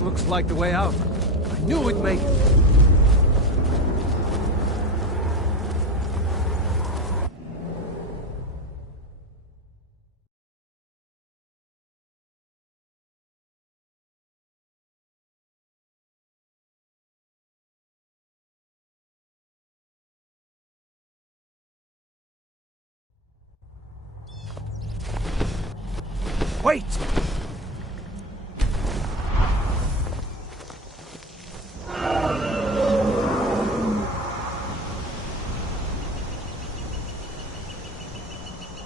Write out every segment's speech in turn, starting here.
That looks like the way out. I knew we'd make it. Wait!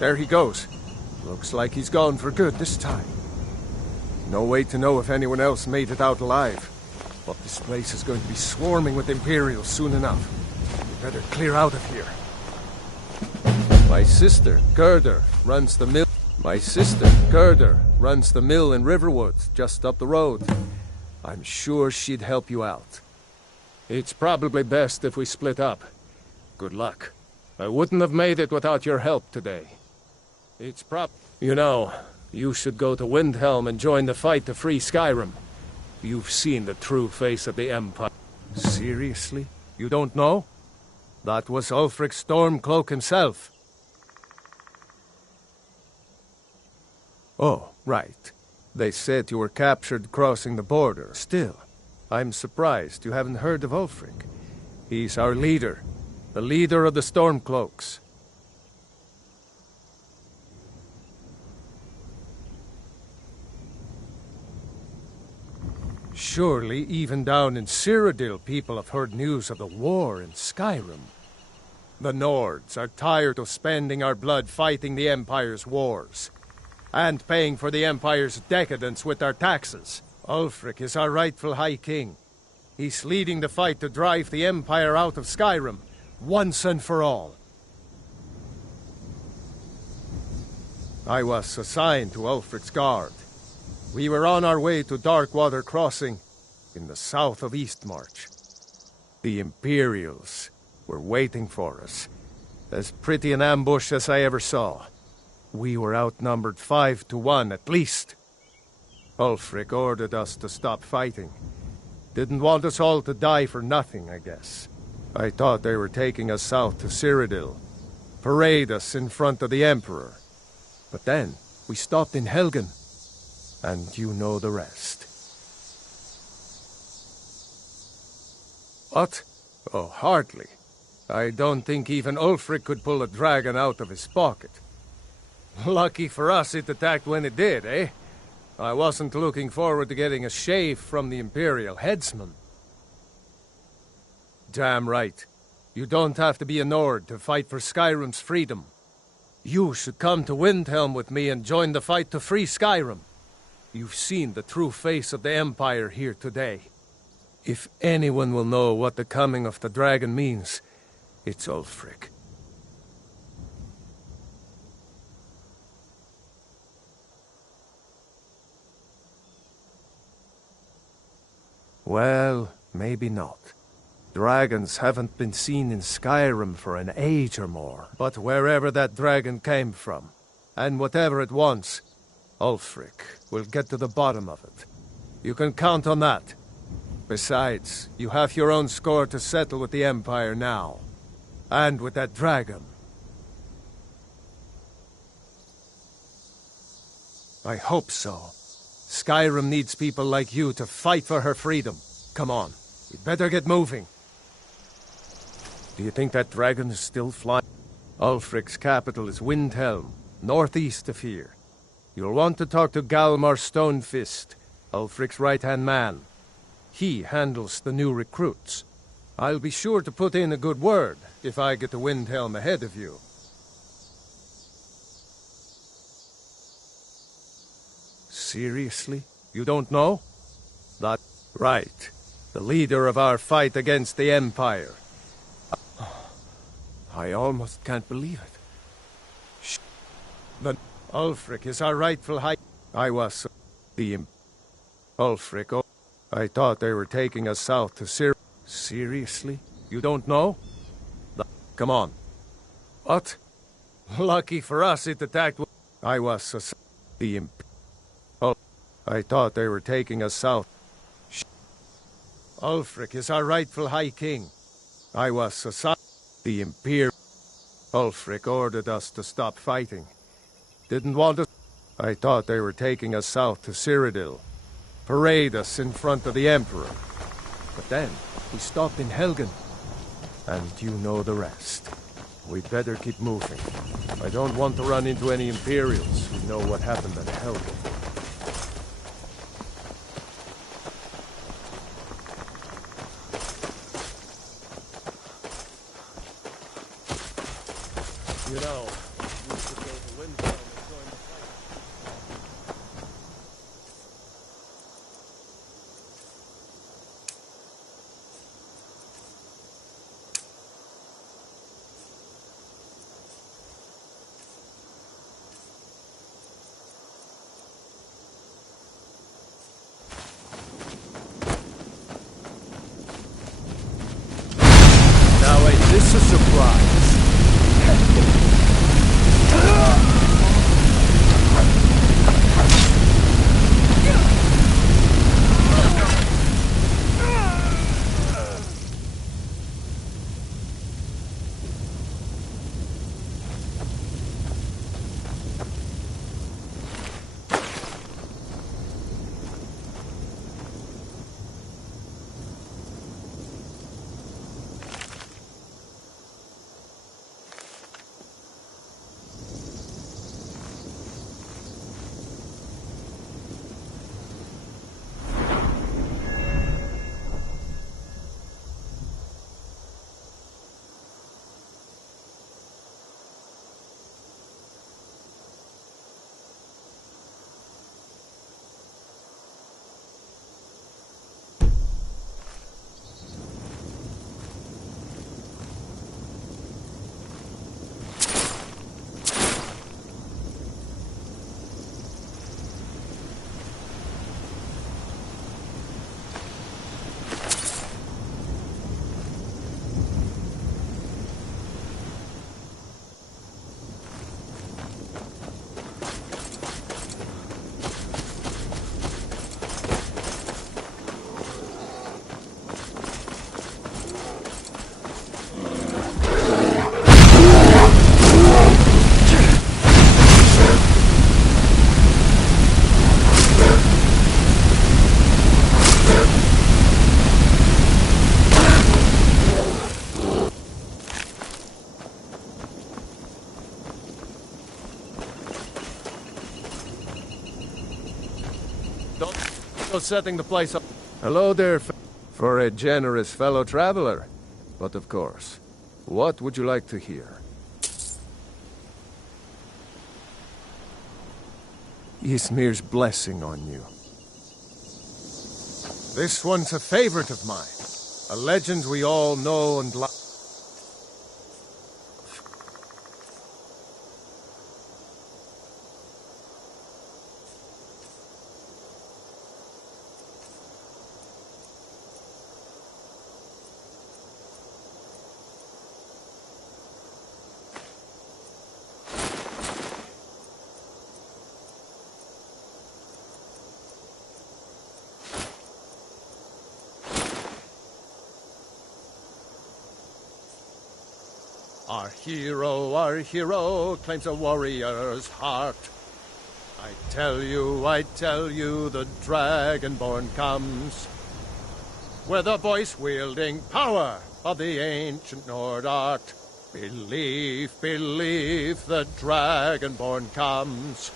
There he goes. Looks like he's gone for good this time. No way to know if anyone else made it out alive. But this place is going to be swarming with Imperials soon enough. We better clear out of here. My sister, Gerda, runs the mill. My sister, Gerda, runs the mill in Riverwood, just up the road. I'm sure she'd help you out. It's probably best if we split up. Good luck. I wouldn't have made it without your help today. You know, you should go to Windhelm and join the fight to free Skyrim. You've seen the true face of the Empire. Seriously? You don't know? That was Ulfric Stormcloak himself. Oh, right. They said you were captured crossing the border. Still, I'm surprised you haven't heard of Ulfric. He's our leader. The leader of the Stormcloaks. Surely, even down in Cyrodiil, people have heard news of the war in Skyrim. The Nords are tired of spending our blood fighting the Empire's wars. And paying for the Empire's decadence with our taxes. Ulfric is our rightful High King. He's leading the fight to drive the Empire out of Skyrim, once and for all. I was assigned to Ulfric's guard. We were on our way to Darkwater Crossing, in the south of Eastmarch. The Imperials were waiting for us. As pretty an ambush as I ever saw. We were outnumbered 5 to 1 at least. Ulfric ordered us to stop fighting. Didn't want us all to die for nothing, I guess. I thought they were taking us south to Cyrodiil. Parade us in front of the Emperor. But then, we stopped in Helgen. And you know the rest. What? Oh, hardly. I don't think even Ulfric could pull a dragon out of his pocket. Lucky for us it attacked when it did, eh? I wasn't looking forward to getting a shave from the Imperial headsman. Damn right. You don't have to be a Nord to fight for Skyrim's freedom. You should come to Windhelm with me and join the fight to free Skyrim. You've seen the true face of the Empire here today. If anyone will know what the coming of the dragon means, it's Ulfric. Well, maybe not. Dragons haven't been seen in Skyrim for an age or more. But wherever that dragon came from, and whatever it wants, Ulfric will get to the bottom of it. You can count on that. Besides, you have your own score to settle with the Empire now. And with that dragon. I hope so. Skyrim needs people like you to fight for her freedom. Come on, we better get moving. Do you think that dragon is still flying? Ulfric's capital is Windhelm, northeast of here. You'll want to talk to Galmar Stonefist, Ulfric's right-hand man. He handles the new recruits. I'll be sure to put in a good word if I get to Windhelm ahead of you. Seriously? You don't know? That... Right. The leader of our fight against the Empire. I almost can't believe it. Shh. But Ulfric is our rightful high... I was... the... Ulfric... Oh, I thought they were taking us south to Syr... Seriously? You don't know? Come on. What? Lucky for us it attacked... I was... the... Oh, I thought they were taking us south. Ulfric is our rightful High King. I was society. The Imperial. Ulfric ordered us to stop fighting. Didn't want us. I thought they were taking us south to Cyrodiil. Parade us in front of the Emperor. But then, we stopped in Helgen. And you know the rest. We'd better keep moving. I don't want to run into any Imperials who know what happened at Helgen. You know, we should go to Windhelm and join the fight. Now ain't this a surprise? Setting the place up. Hello there, for a generous fellow traveler. But of course, what would you like to hear? Ysmir's blessing on you. This one's a favorite of mine. A legend we all know and love. Our hero claims a warrior's heart. I tell you, the Dragonborn comes with the voice-wielding power of the ancient Nord art. Believe, the Dragonborn comes.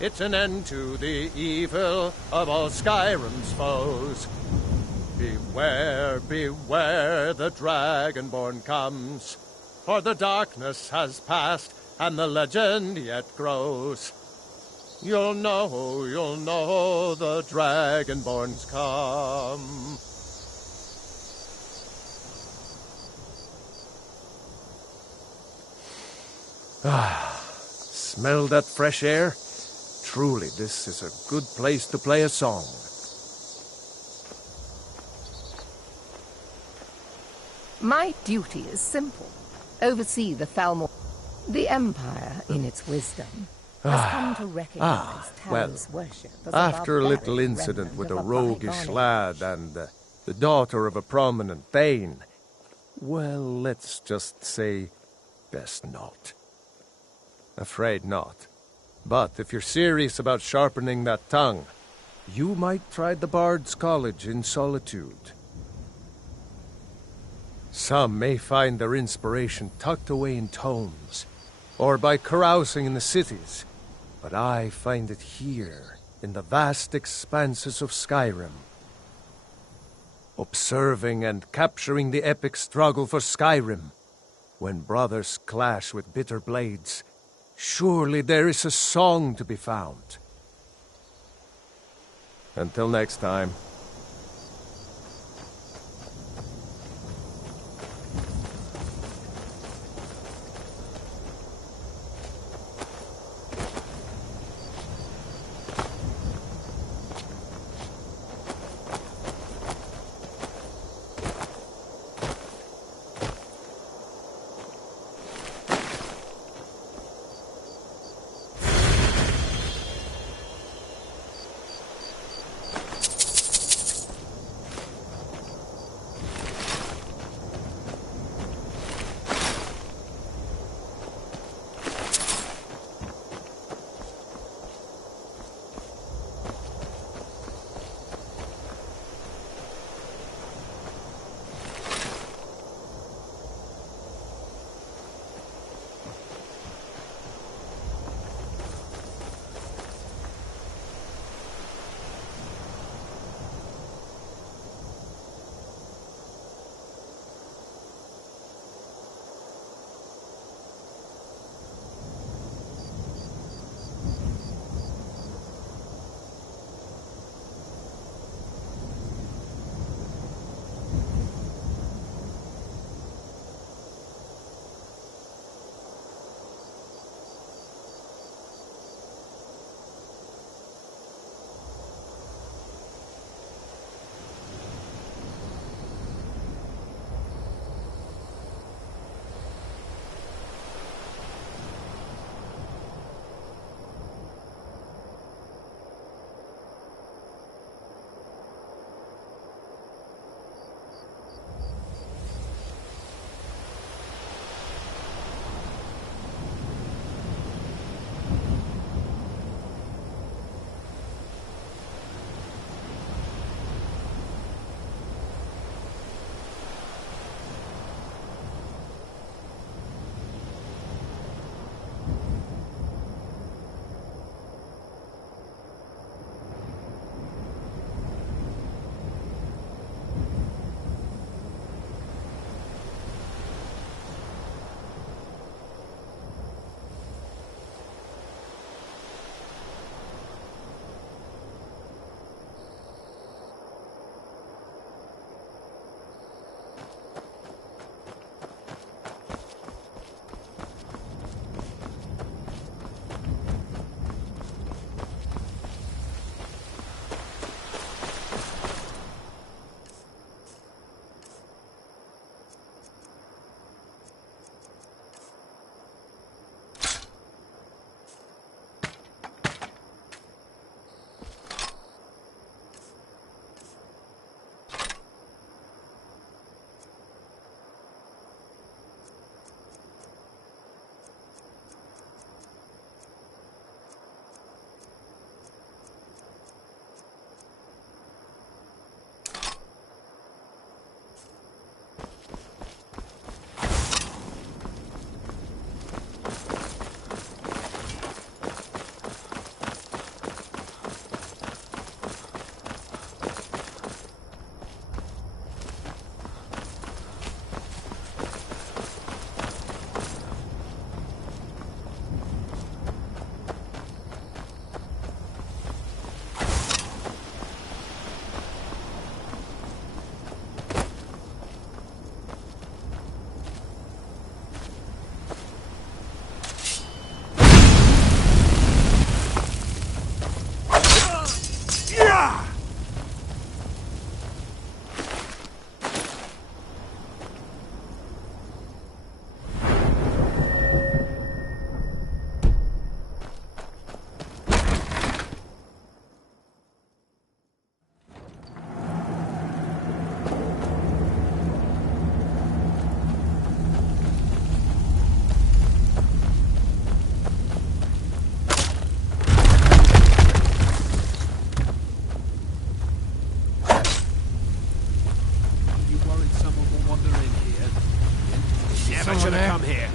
It's an end to the evil of all Skyrim's foes. Beware, the Dragonborn comes. For the darkness has passed, and the legend yet grows. You'll know the Dragonborn's come. Smell that fresh air? Truly, this is a good place to play a song. My duty is simple. Oversee the Falmor, the Empire in its wisdom. has come to recognize well, Tal's worship as After a little barbaric incident remnant with of a a roguish bygone lad age. and the daughter of a prominent Thane, well, let's just say best not. Afraid not. But if you're serious about sharpening that tongue, you might try the Bard's College in Solitude. Some may find their inspiration tucked away in tomes, or by carousing in the cities, but I find it here, in the vast expanses of Skyrim. Observing and capturing the epic struggle for Skyrim, when brothers clash with bitter blades, surely there is a song to be found. Until next time. Never should have come here.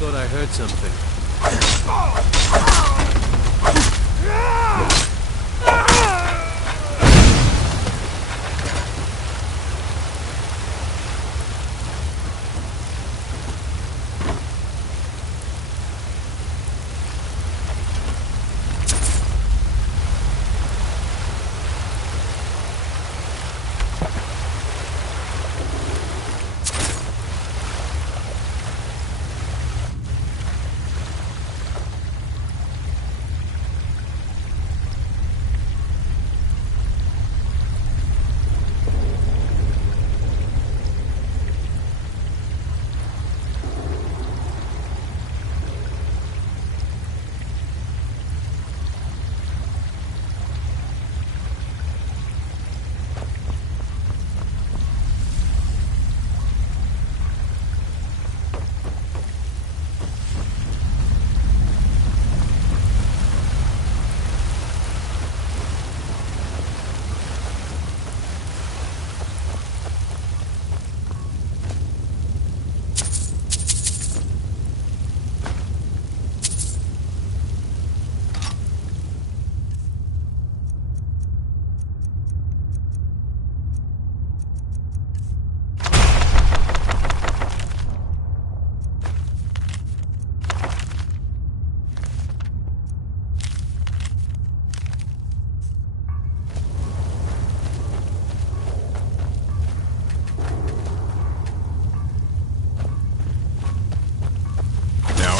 Thought I heard something.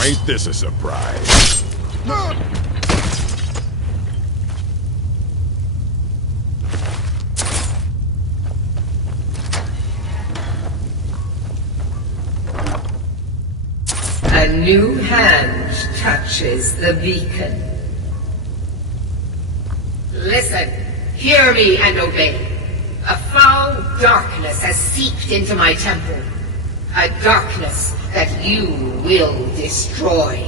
Ain't this a surprise? A new hand touches the beacon. Listen, hear me and obey. A foul darkness has seeped into my temple. A darkness that you will destroy.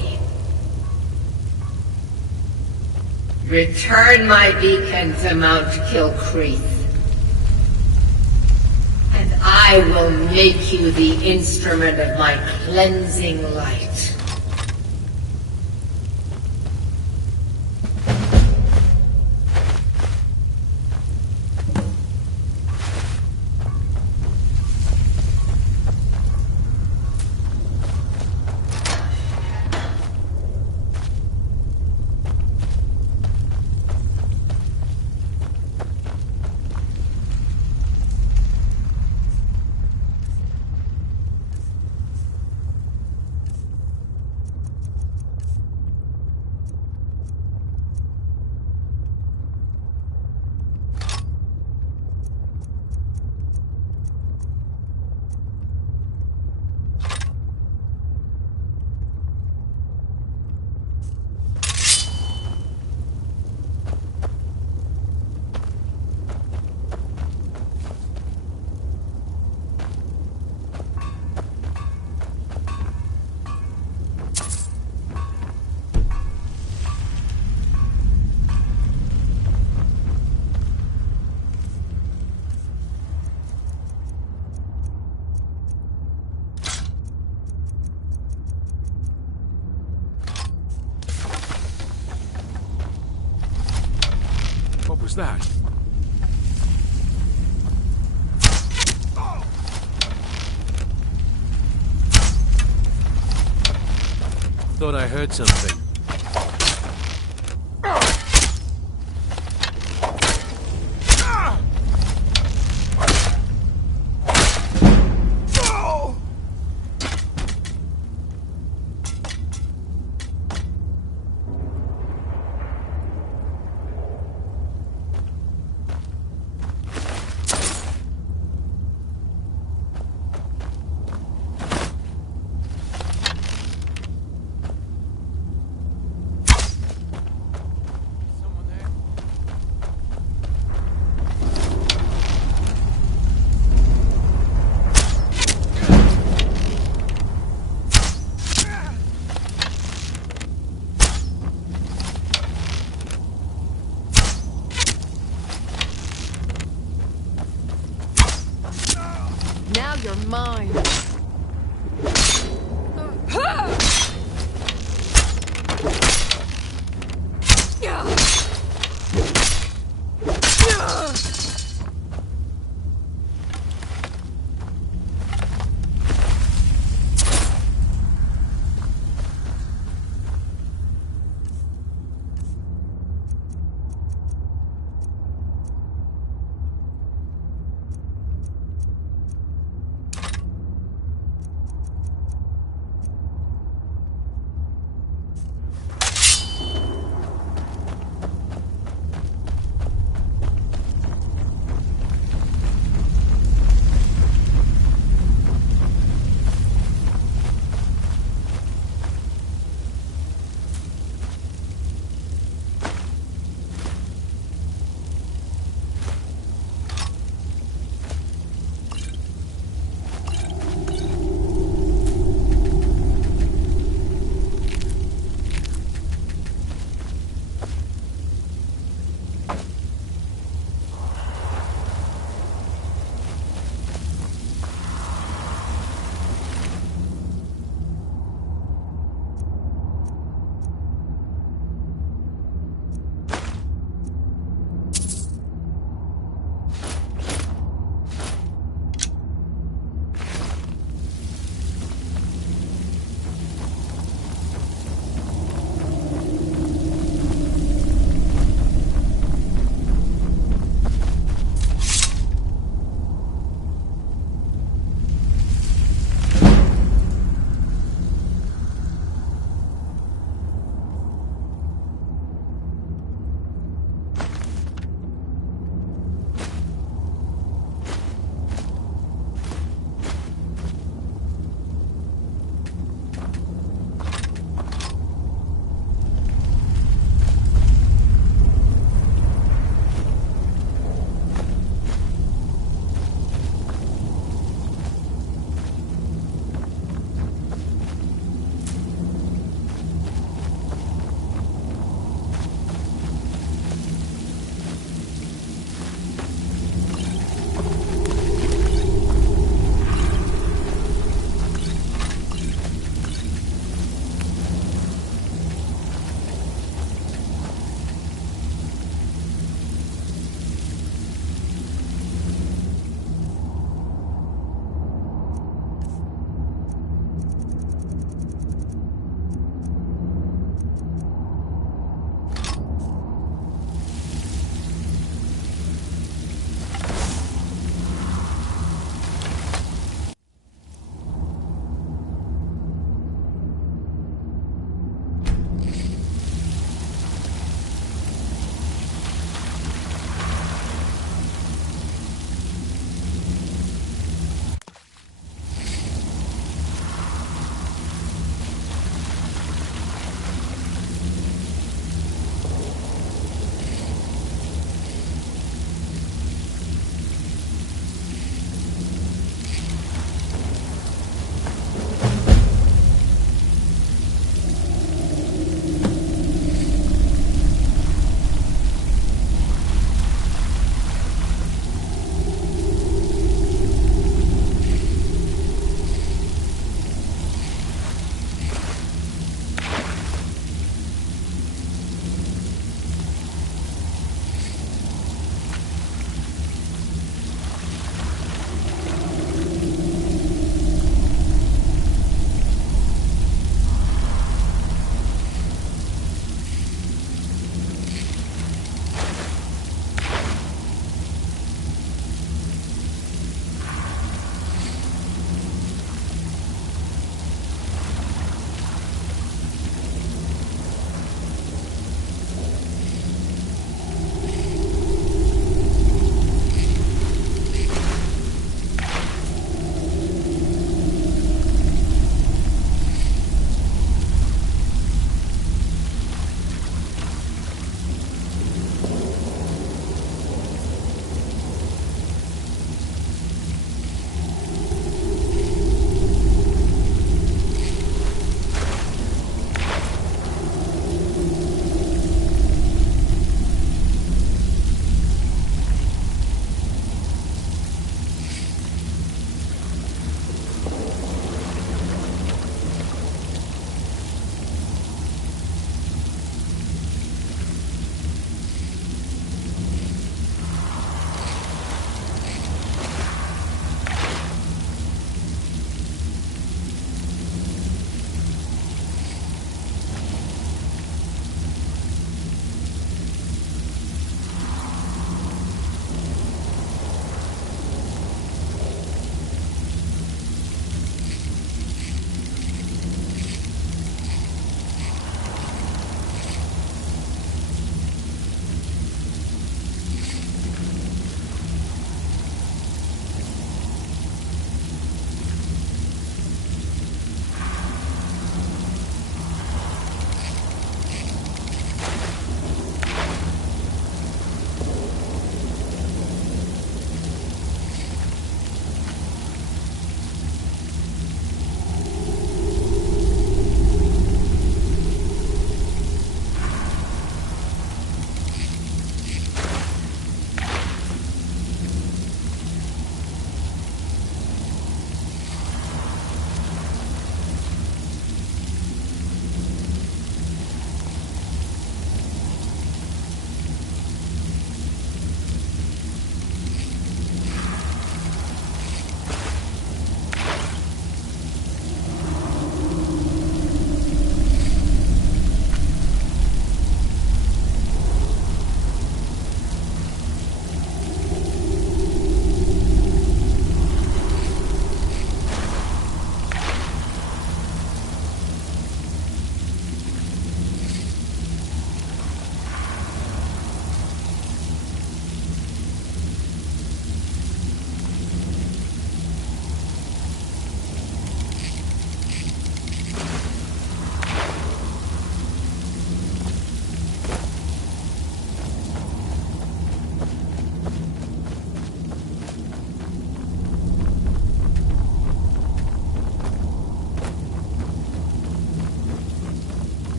Return my beacon to Mount Kilcreath, and I will make you the instrument of my cleansing light. was that? Thought I heard something. Now you're mine.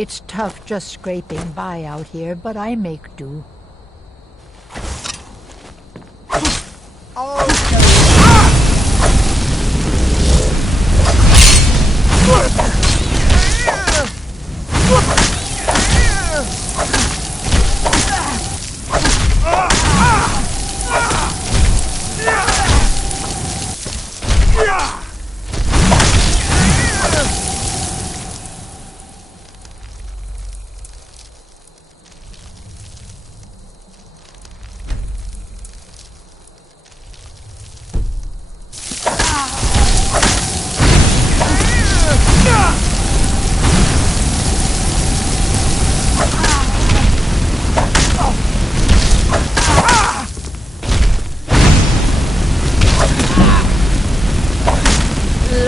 It's tough just scraping by out here, but I make do.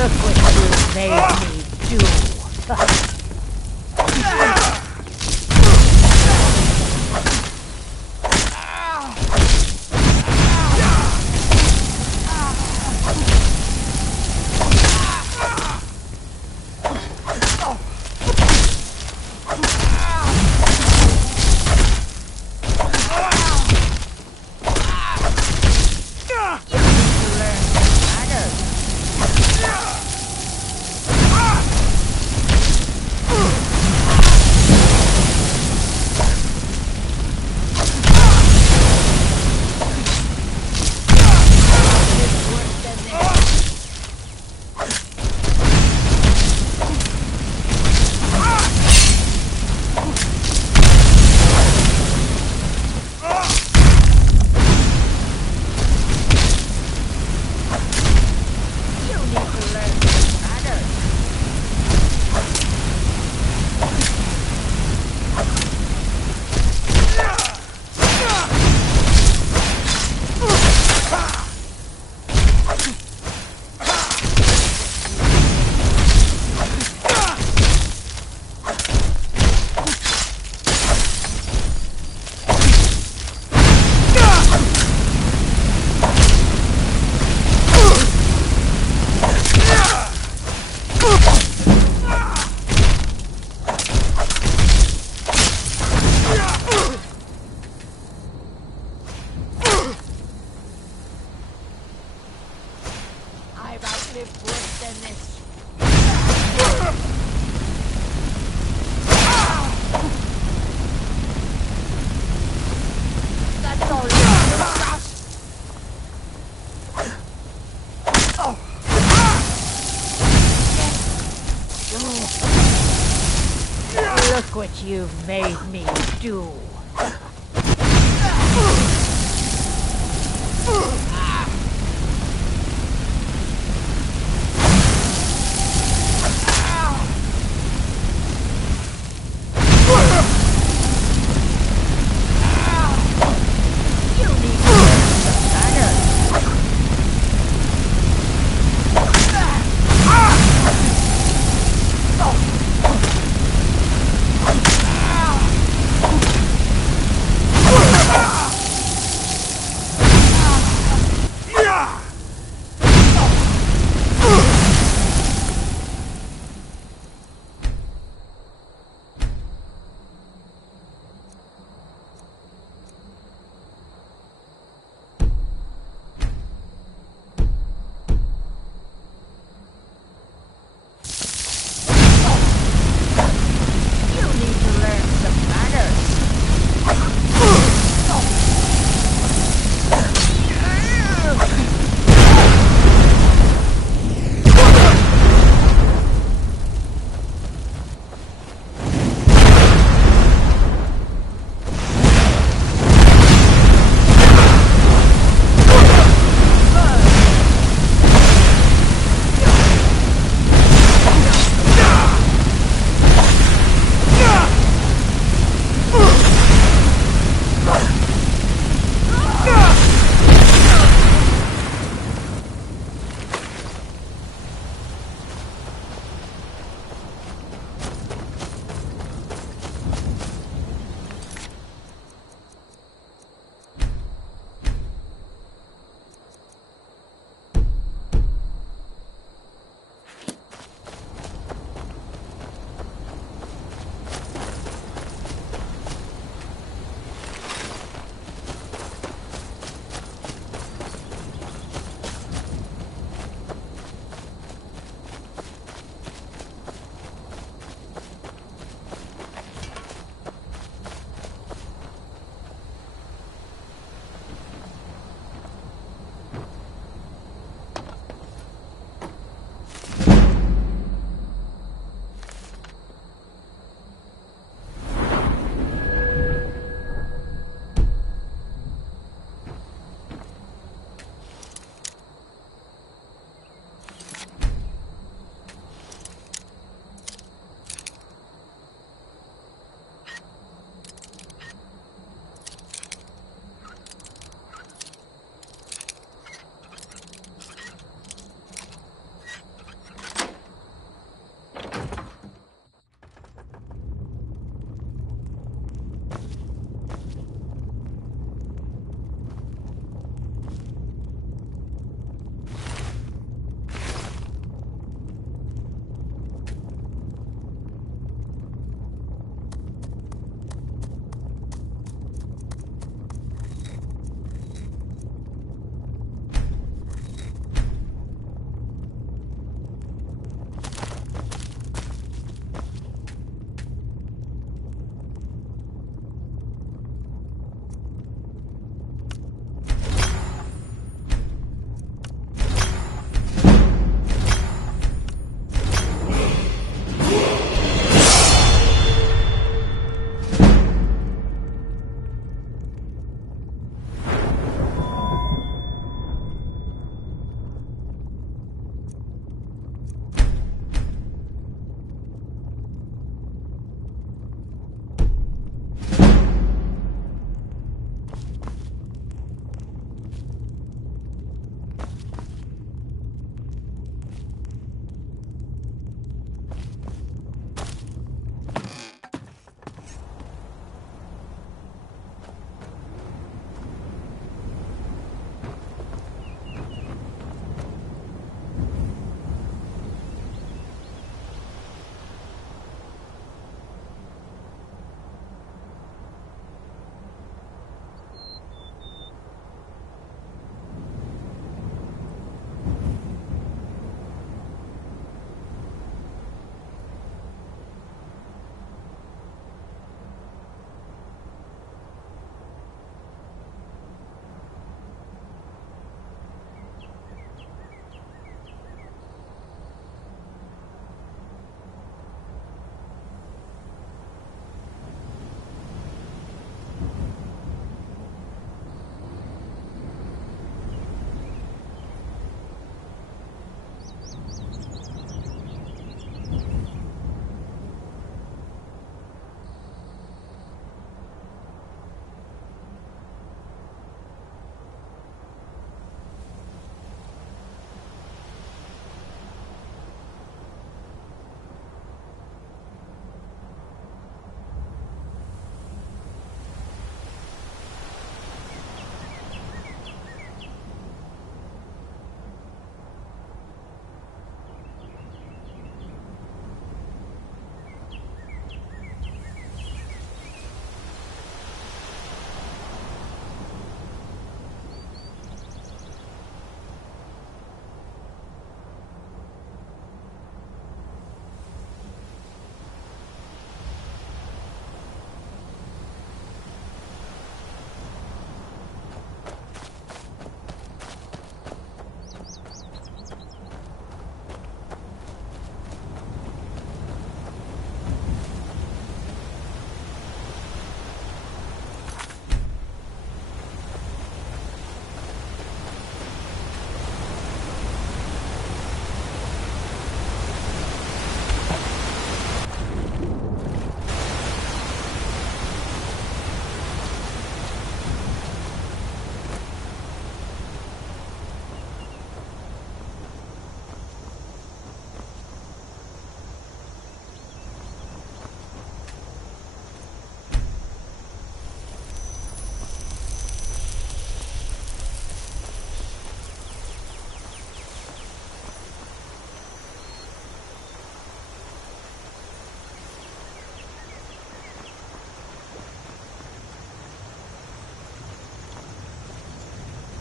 Look what you made me do. I've outlived worse than this. That's all Look what you've made me do.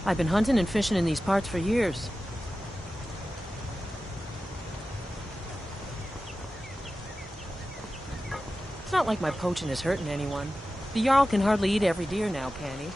I've been hunting and fishing in these parts for years. It's not like my poaching is hurting anyone. The Jarl can hardly eat every deer now, can he?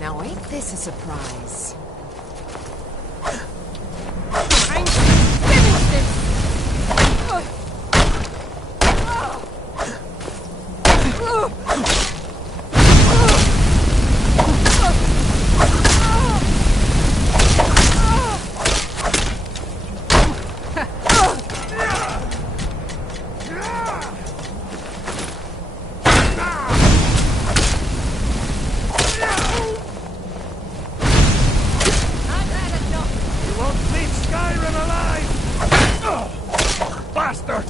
Now ain't this a surprise? I'm finished this! You won't leave Skyrim alive! Bastard!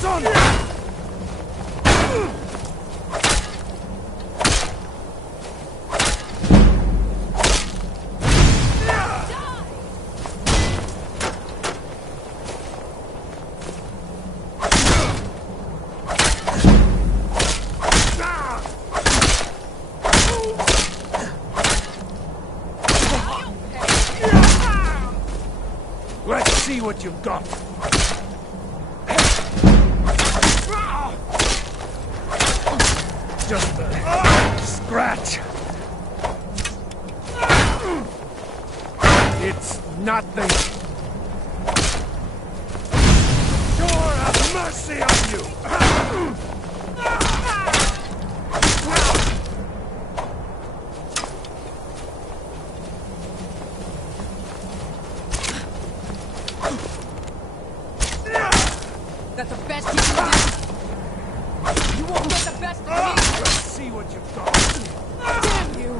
Son! Let's see what you've got. Just a scratch. It's nothing. Sure have mercy on you. That's the best you can do. You won't get the best of me. Let's see what you've got. Damn you.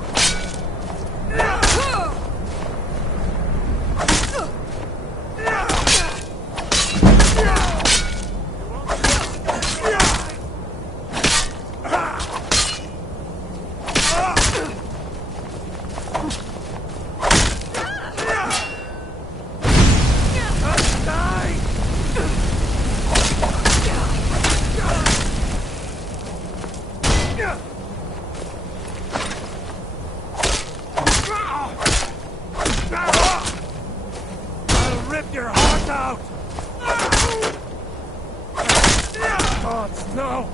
I'll rip your heart out! Gods, no!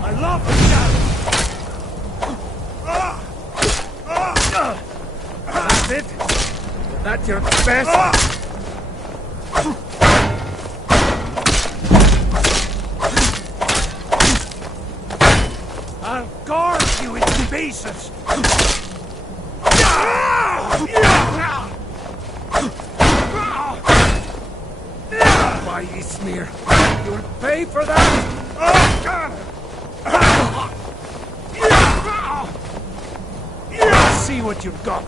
I love the challenge! That's it? That's your best? I'll gorge you into pieces! Why, Ismir? You'll pay for that! See what you've got.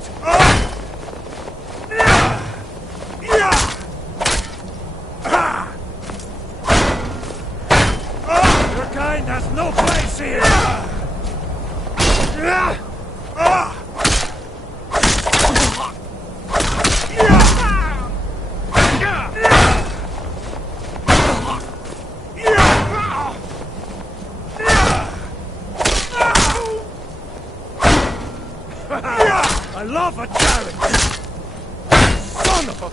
no place here! I love a challenge! Son of a...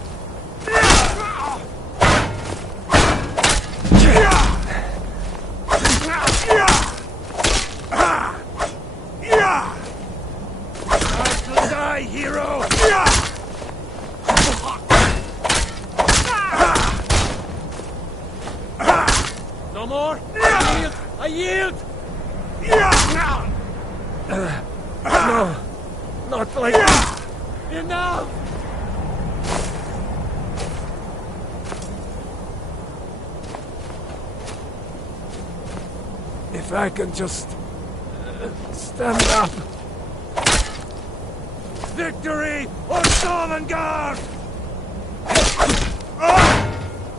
Time to die, hero! No more! I yield! No, not like this. Enough! If I can just stand up. Victory or Sovngarde!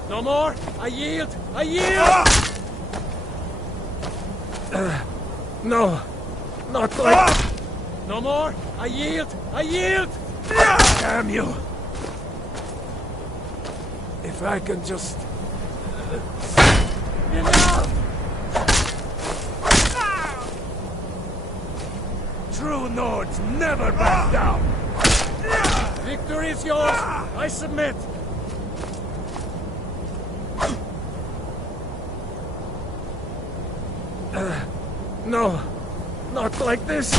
No more! I yield! I yield! No, not like... No more! I yield! I yield! Damn you! If I can just... Enough! True Nords never back down! Victory is yours! I submit! No, not like this.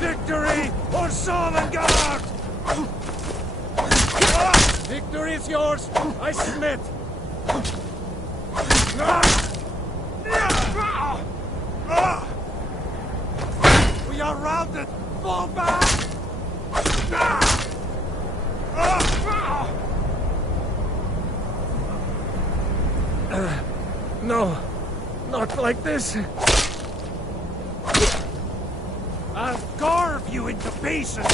Victory or Sovngarde! Victory is yours! I submit! We are routed! Fall back! No, not like this. I'll carve you into pieces!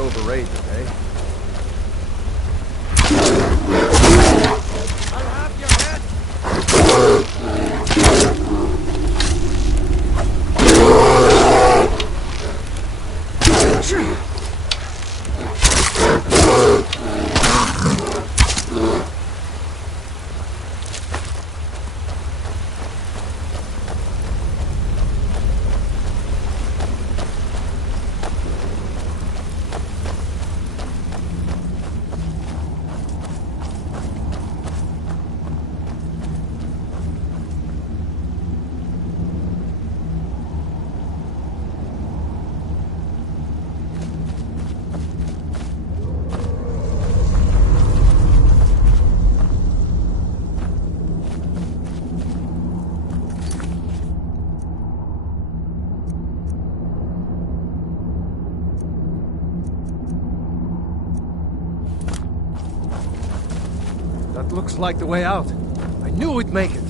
overrated, eh? I'll have your head! That looks like the way out. I knew we'd make it.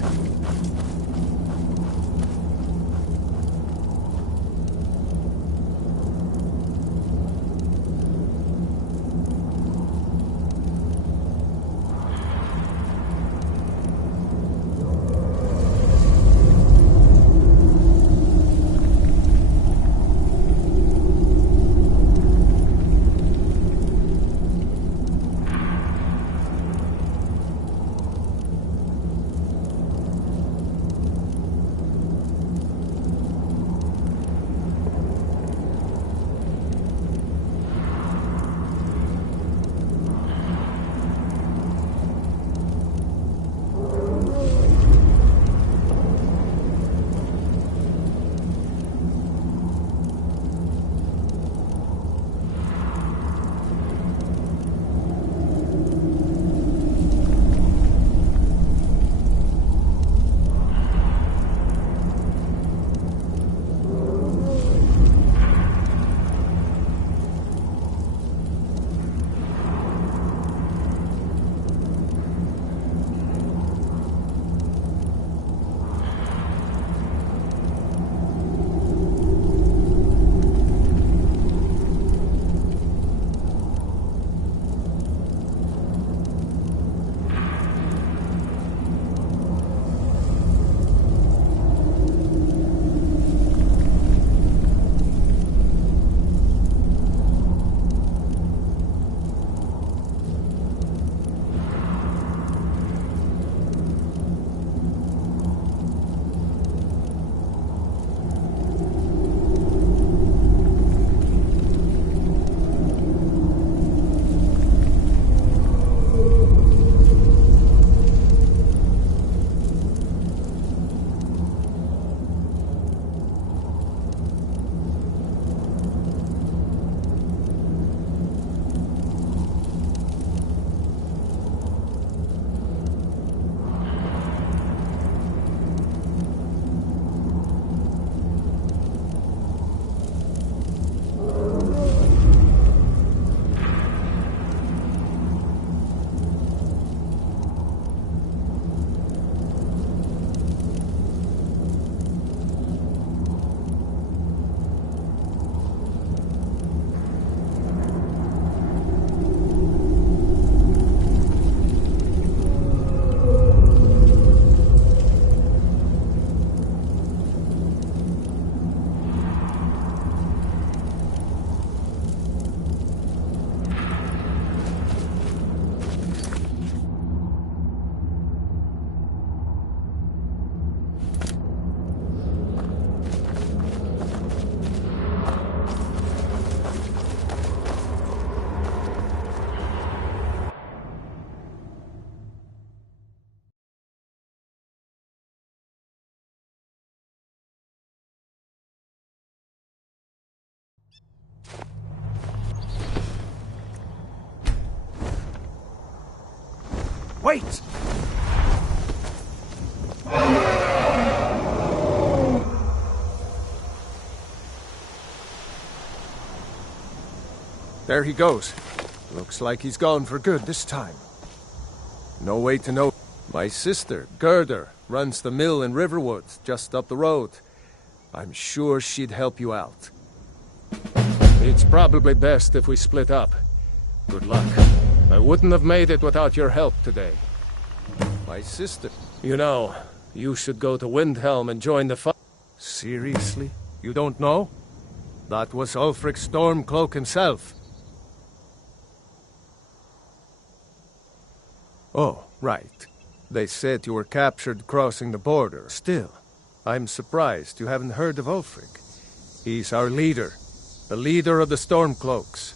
Wait! There he goes. Looks like he's gone for good this time. No way to know. My sister, Gerda, runs the mill in Riverwood, just up the road. I'm sure she'd help you out. It's probably best if we split up. Good luck. I wouldn't have made it without your help today. My sister. You know, you should go to Windhelm and join the fight. Seriously? You don't know? That was Ulfric Stormcloak himself. Oh, right. They said you were captured crossing the border. Still, I'm surprised you haven't heard of Ulfric. He's our leader. The leader of the Stormcloaks.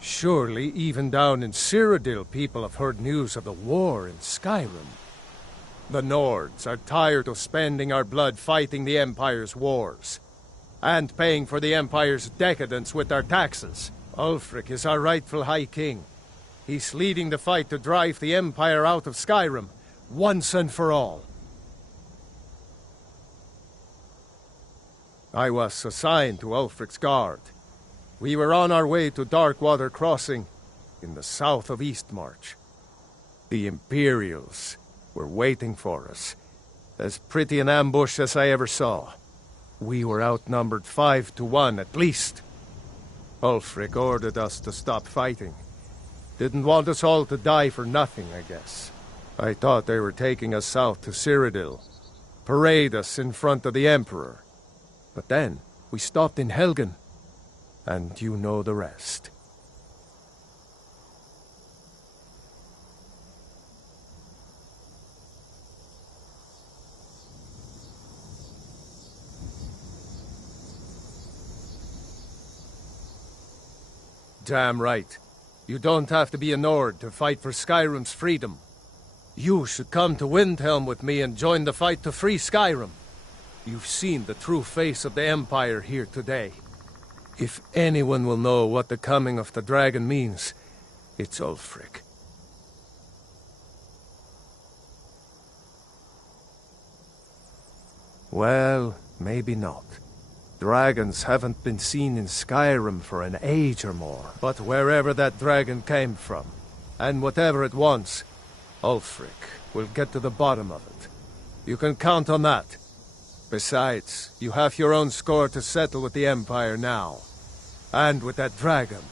Surely, even down in Cyrodiil, people have heard news of the war in Skyrim. The Nords are tired of spending our blood fighting the Empire's wars, and paying for the Empire's decadence with our taxes. Ulfric is our rightful High King. He's leading the fight to drive the Empire out of Skyrim, once and for all. I was assigned to Ulfric's guard. We were on our way to Darkwater Crossing, in the south of Eastmarch. The Imperials were waiting for us. As pretty an ambush as I ever saw. We were outnumbered 5 to 1 at least. Ulfric ordered us to stop fighting. Didn't want us all to die for nothing, I guess. I thought they were taking us south to Cyrodiil. Parade us in front of the Emperor. But then, we stopped in Helgen. And you know the rest. Damn right. You don't have to be a Nord to fight for Skyrim's freedom. You should come to Windhelm with me and join the fight to free Skyrim. You've seen the true face of the Empire here today. If anyone will know what the coming of the dragon means, it's Ulfric. Well, maybe not. Dragons haven't been seen in Skyrim for an age or more. But wherever that dragon came from, and whatever it wants, Ulfric will get to the bottom of it. You can count on that. Besides, you have your own score to settle with the Empire now. And with that dragon.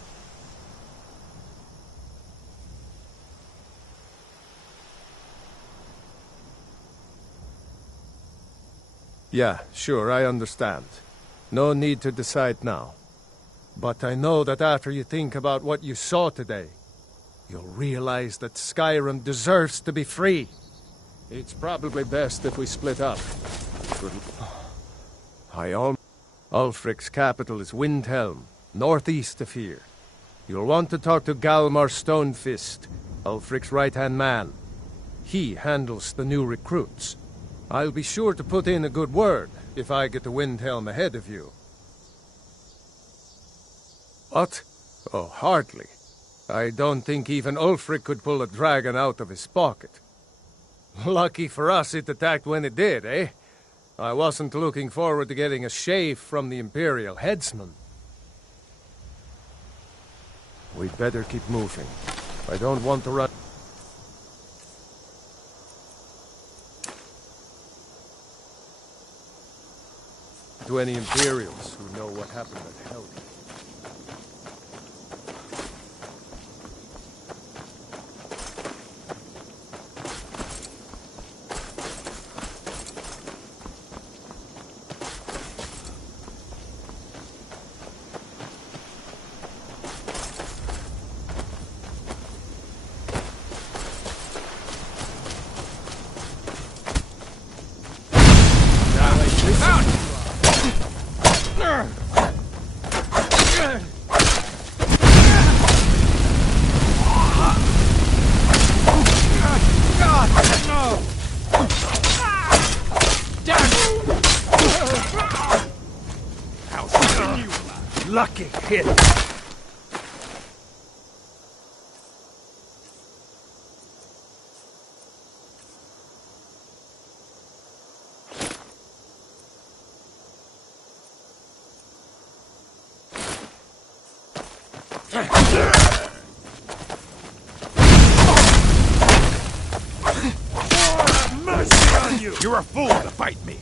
Yeah, sure, I understand. No need to decide now. But I know that after you think about what you saw today, you'll realize that Skyrim deserves to be free. It's probably best if we split up. Ulfric's capital is Windhelm, northeast of here. You'll want to talk to Galmar Stonefist, Ulfric's right-hand man. He handles the new recruits. I'll be sure to put in a good word if I get to Windhelm ahead of you. What? Oh, hardly. I don't think even Ulfric could pull a dragon out of his pocket. Lucky for us it attacked when it did, eh? I wasn't looking forward to getting a shave from the Imperial headsman. We'd better keep moving. I don't want to run... to any Imperials who know what happened at Helgen. Lucky hit! Mercy on you! You're a fool to fight me!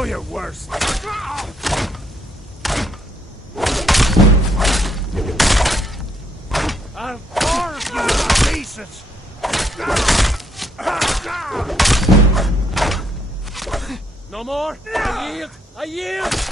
Do your worst. I'll carve you to pieces. No more. I yield. I yield.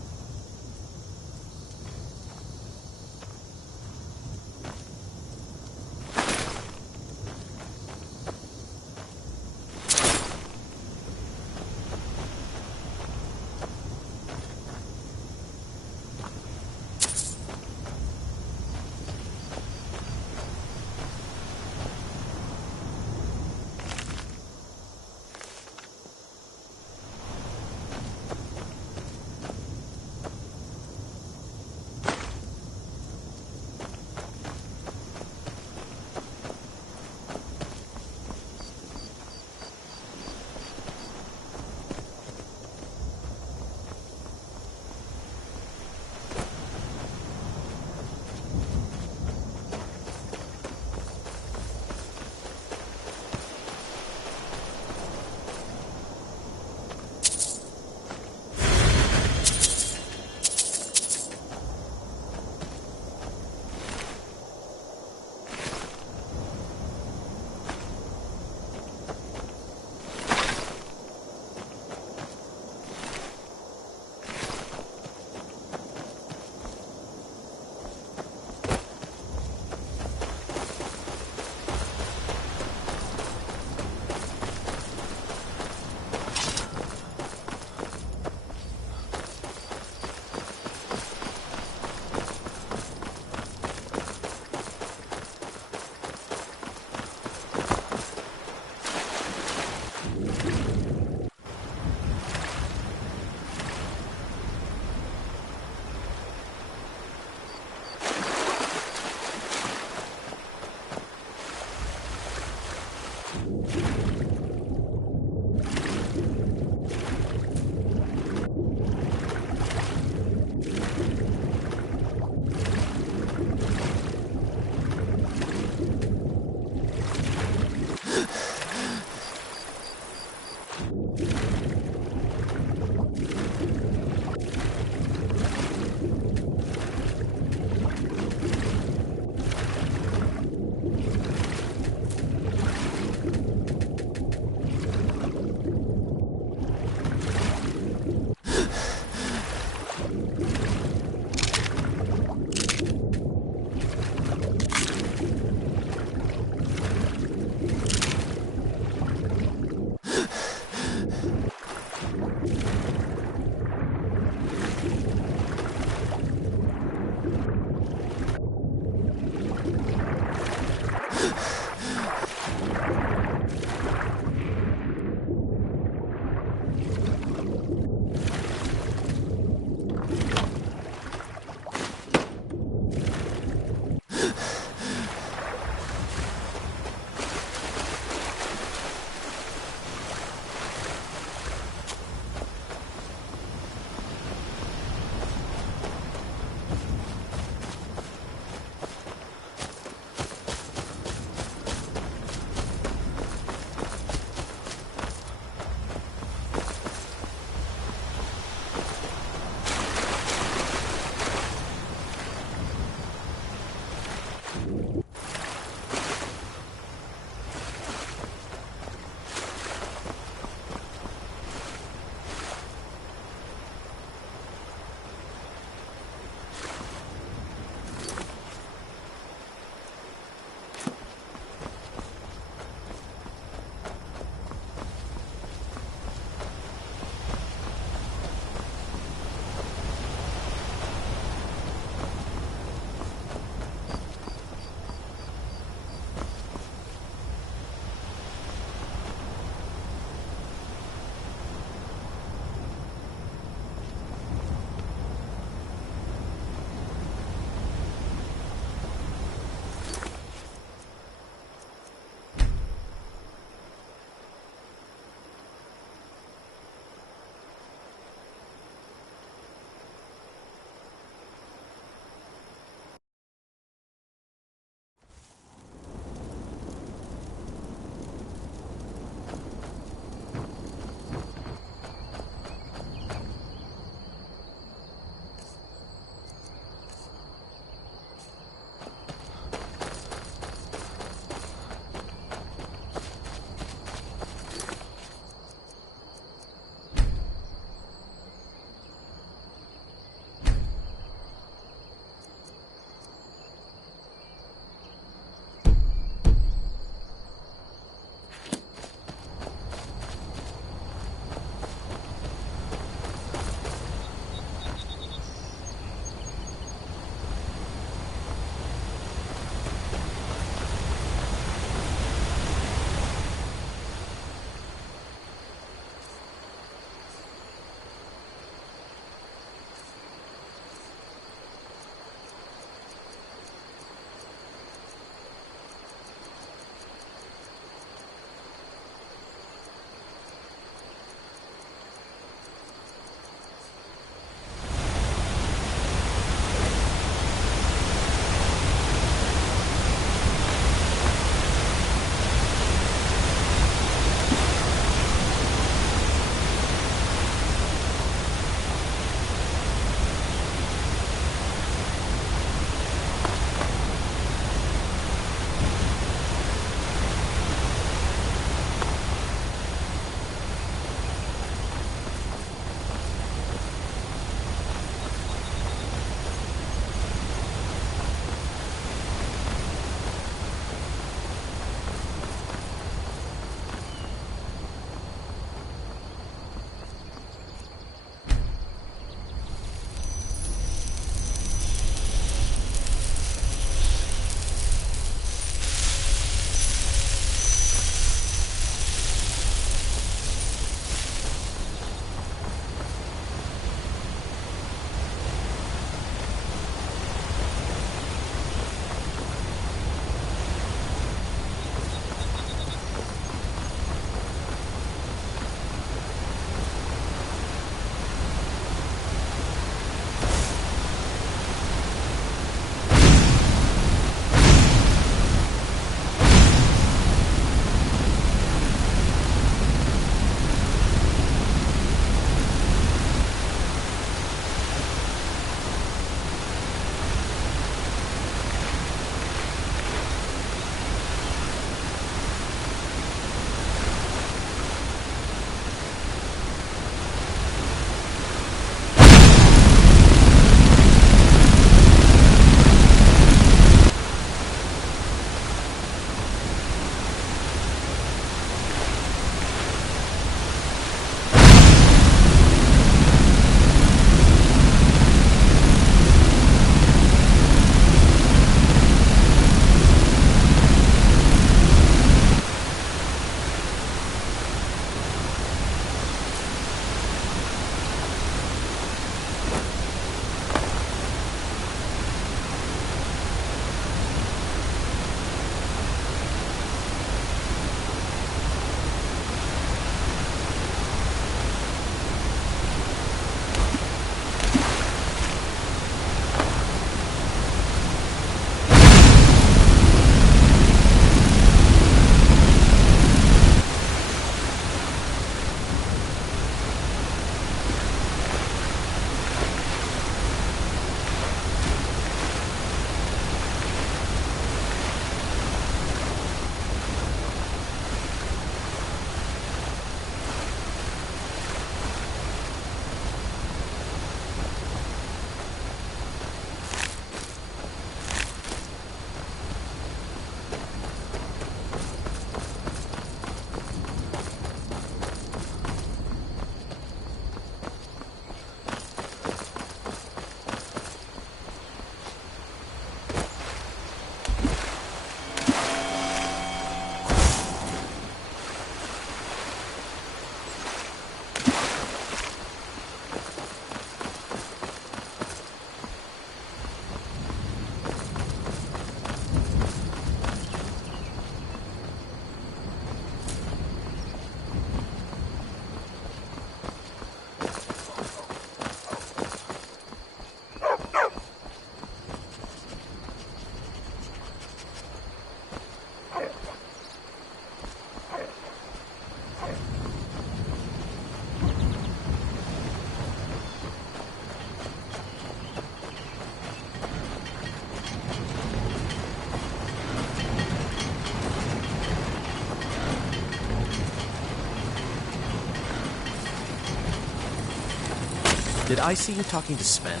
Did I see you talking to Sven?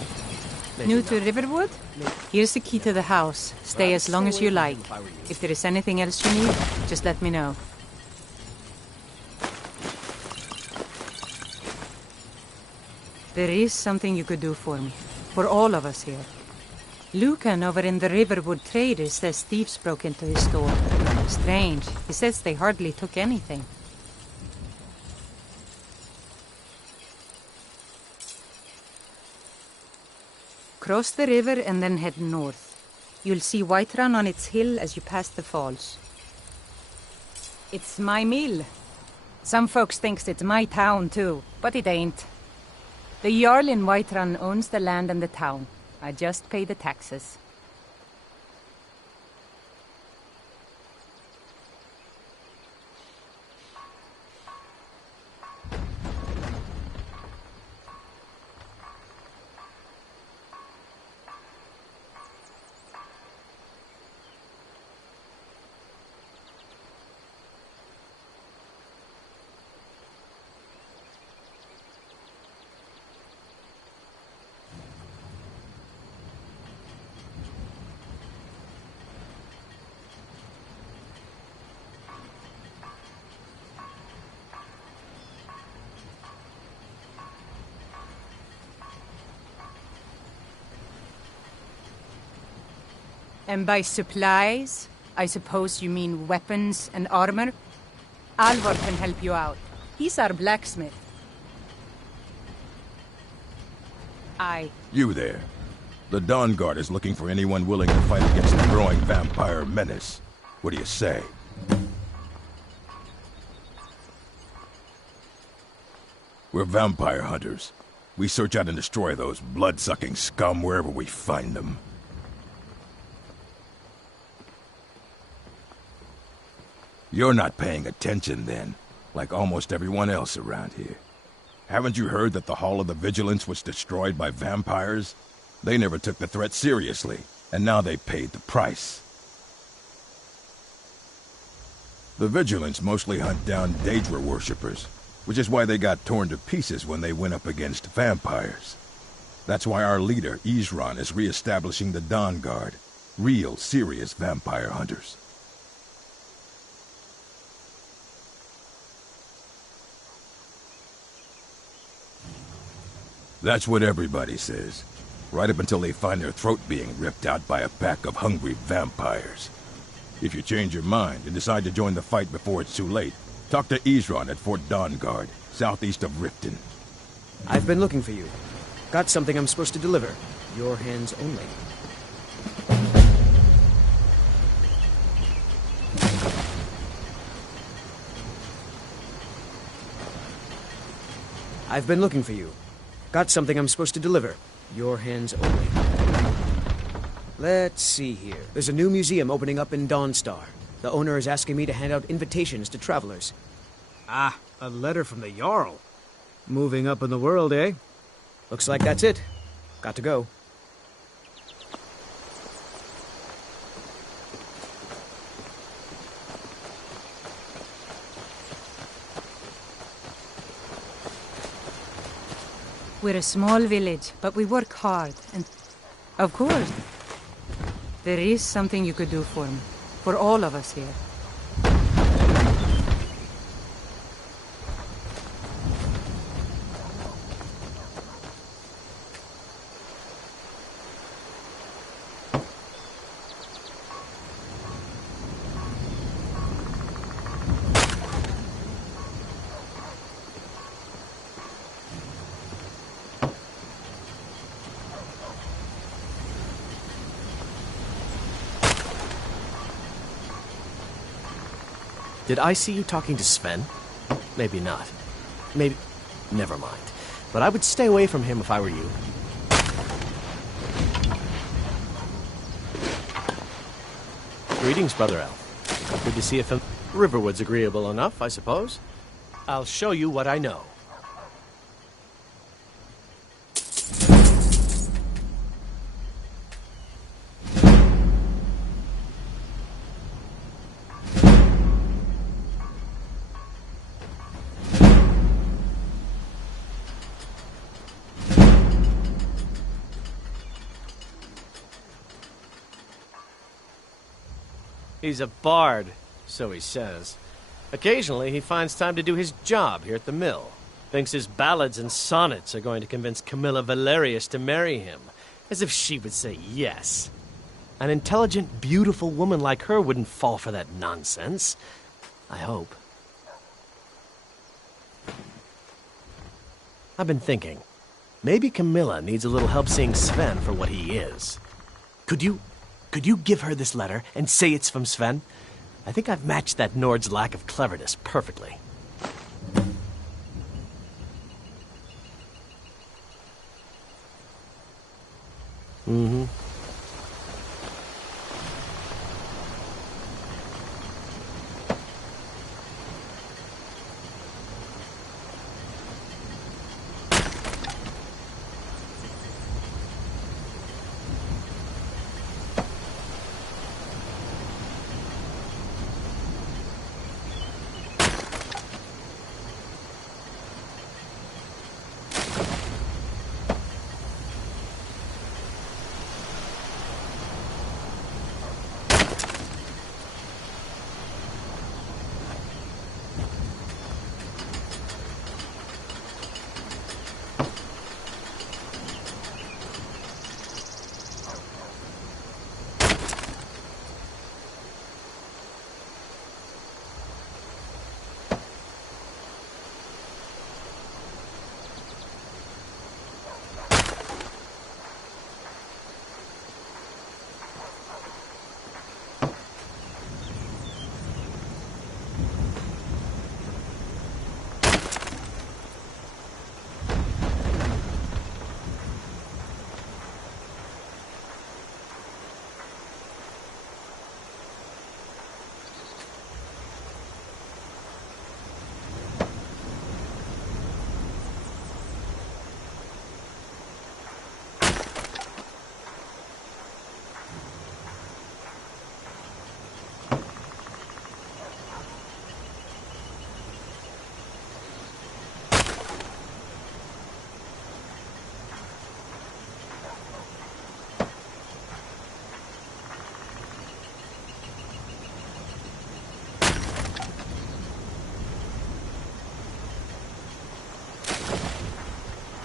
Maybe New not. to Riverwood? Here's the key to the house. Stay as long as you like. If I were you. If there is anything else you need, just let me know. There is something you could do for me. For all of us here. Lucan over in the Riverwood Traders says thieves broke into his store. Strange. He says they hardly took anything. Cross the river and then head north. You'll see Whiterun on its hill as you pass the falls. It's my mill. Some folks thinks it's my town too, but it ain't. The Jarl in Whiterun owns the land and the town. I just pay the taxes. And by supplies, I suppose you mean weapons and armor? Alvor can help you out. He's our blacksmith. You there. The Dawn Guard is looking for anyone willing to fight against the growing vampire menace. What do you say? We're vampire hunters. We search out and destroy those blood-sucking scum wherever we find them. You're not paying attention, then, like almost everyone else around here. Haven't you heard that the Hall of the Vigilance was destroyed by vampires? They never took the threat seriously, and now they paid the price. The Vigilance mostly hunt down Daedra worshippers, which is why they got torn to pieces when they went up against vampires. That's why our leader, Isran, is re-establishing the Dawn Guard. Real, serious vampire hunters. That's what everybody says. Right up until they find their throat being ripped out by a pack of hungry vampires. If you change your mind and decide to join the fight before it's too late, talk to Isran at Fort Dawnguard, southeast of Riften. I've been looking for you. Got something I'm supposed to deliver. Your hands only. I've been looking for you. Got something I'm supposed to deliver. Your hands only. Let's see here. There's a new museum opening up in Dawnstar. The owner is asking me to hand out invitations to travelers. Ah, a letter from the Jarl. Moving up in the world, eh? Looks like that's it. Got to go. We're a small village, but we work hard, and... Of course. There is something you could do for me. For all of us here. Did I see you talking to Sven? Maybe not. Maybe... Never mind. But I would stay away from him if I were you. Greetings, Brother Elf. Good to see you from... Riverwood's agreeable enough, I suppose. I'll show you what I know. He's a bard, so he says. Occasionally, he finds time to do his job here at the mill. Thinks his ballads and sonnets are going to convince Camilla Valerius to marry him. As if she would say yes. An intelligent, beautiful woman like her wouldn't fall for that nonsense. I hope. I've been thinking. Maybe Camilla needs a little help seeing Sven for what he is. Could you give her this letter and say it's from Sven? I think I've matched that Nord's lack of cleverness perfectly. Mm-hmm.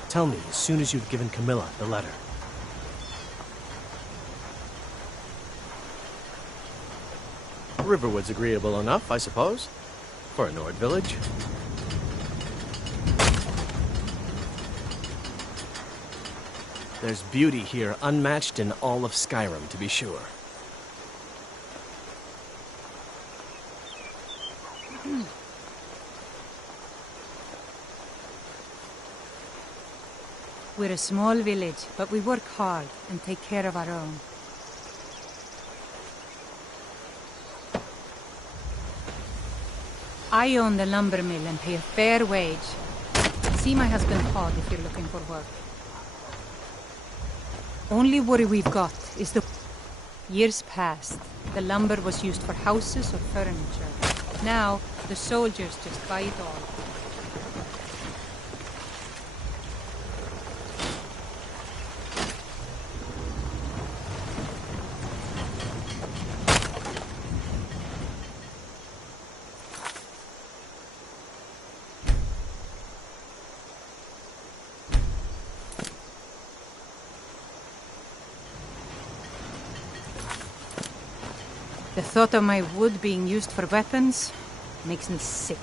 Tell me as soon as you've given Camilla the letter. Riverwood's agreeable enough, I suppose, for a Nord village. There's beauty here unmatched in all of Skyrim, to be sure. We're a small village, but we work hard and take care of our own. I own the lumber mill and pay a fair wage. See my husband Todd if you're looking for work. Only worry we've got is the... Years past, the lumber was used for houses or furniture. Now, the soldiers just buy it all. The thought of my wood being used for weapons makes me sick.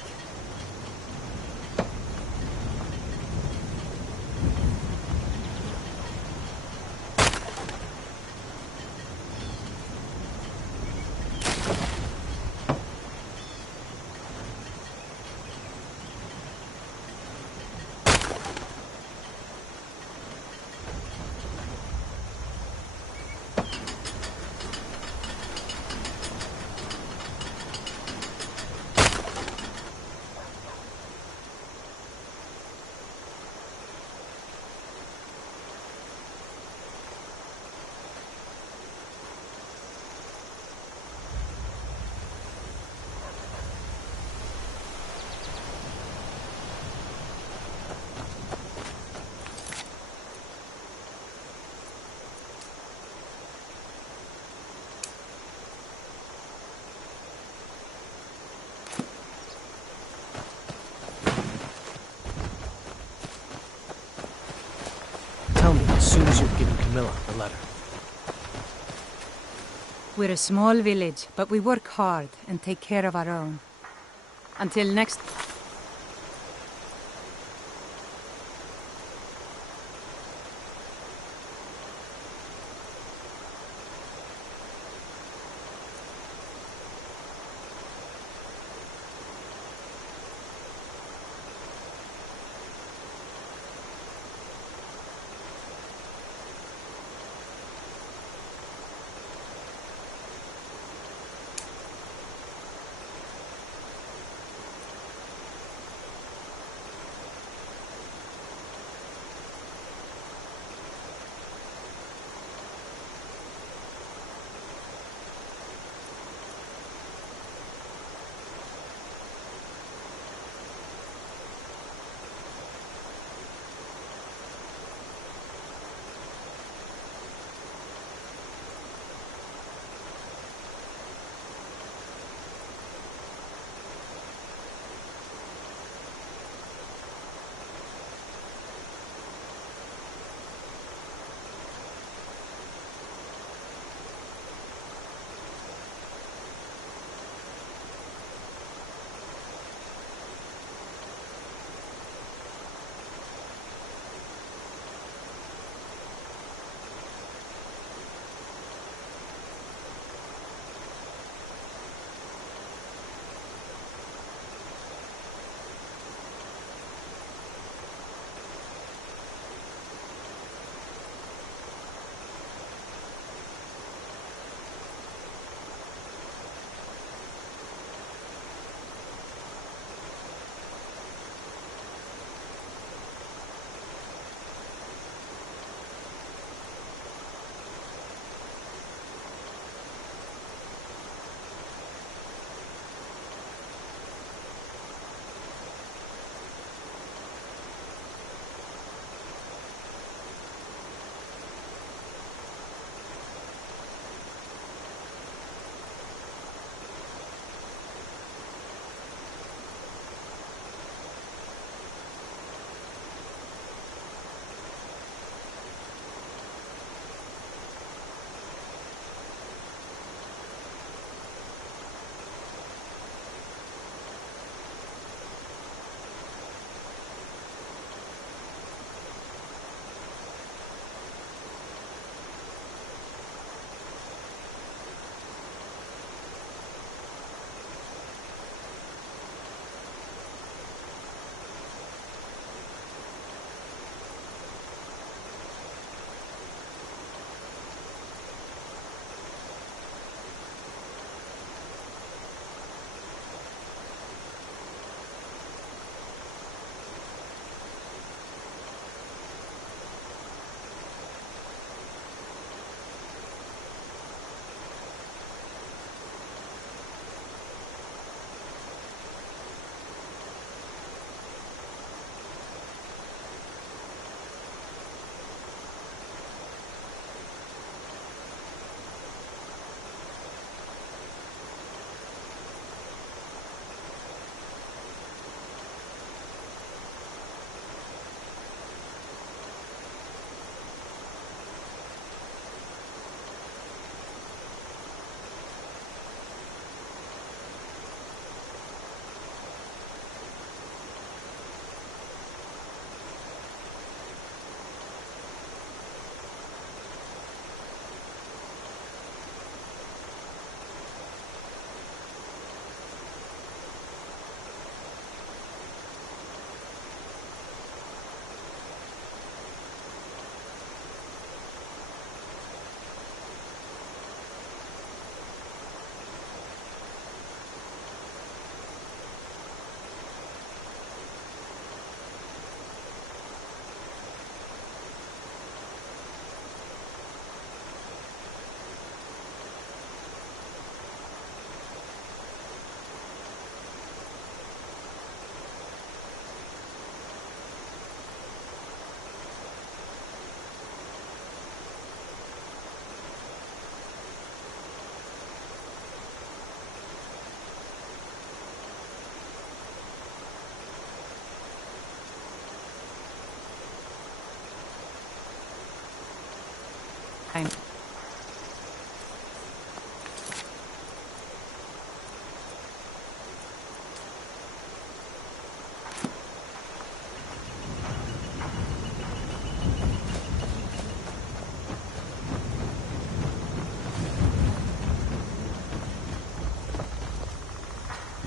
Camilla the letter. We're a small village, but we work hard and take care of our own. Until next...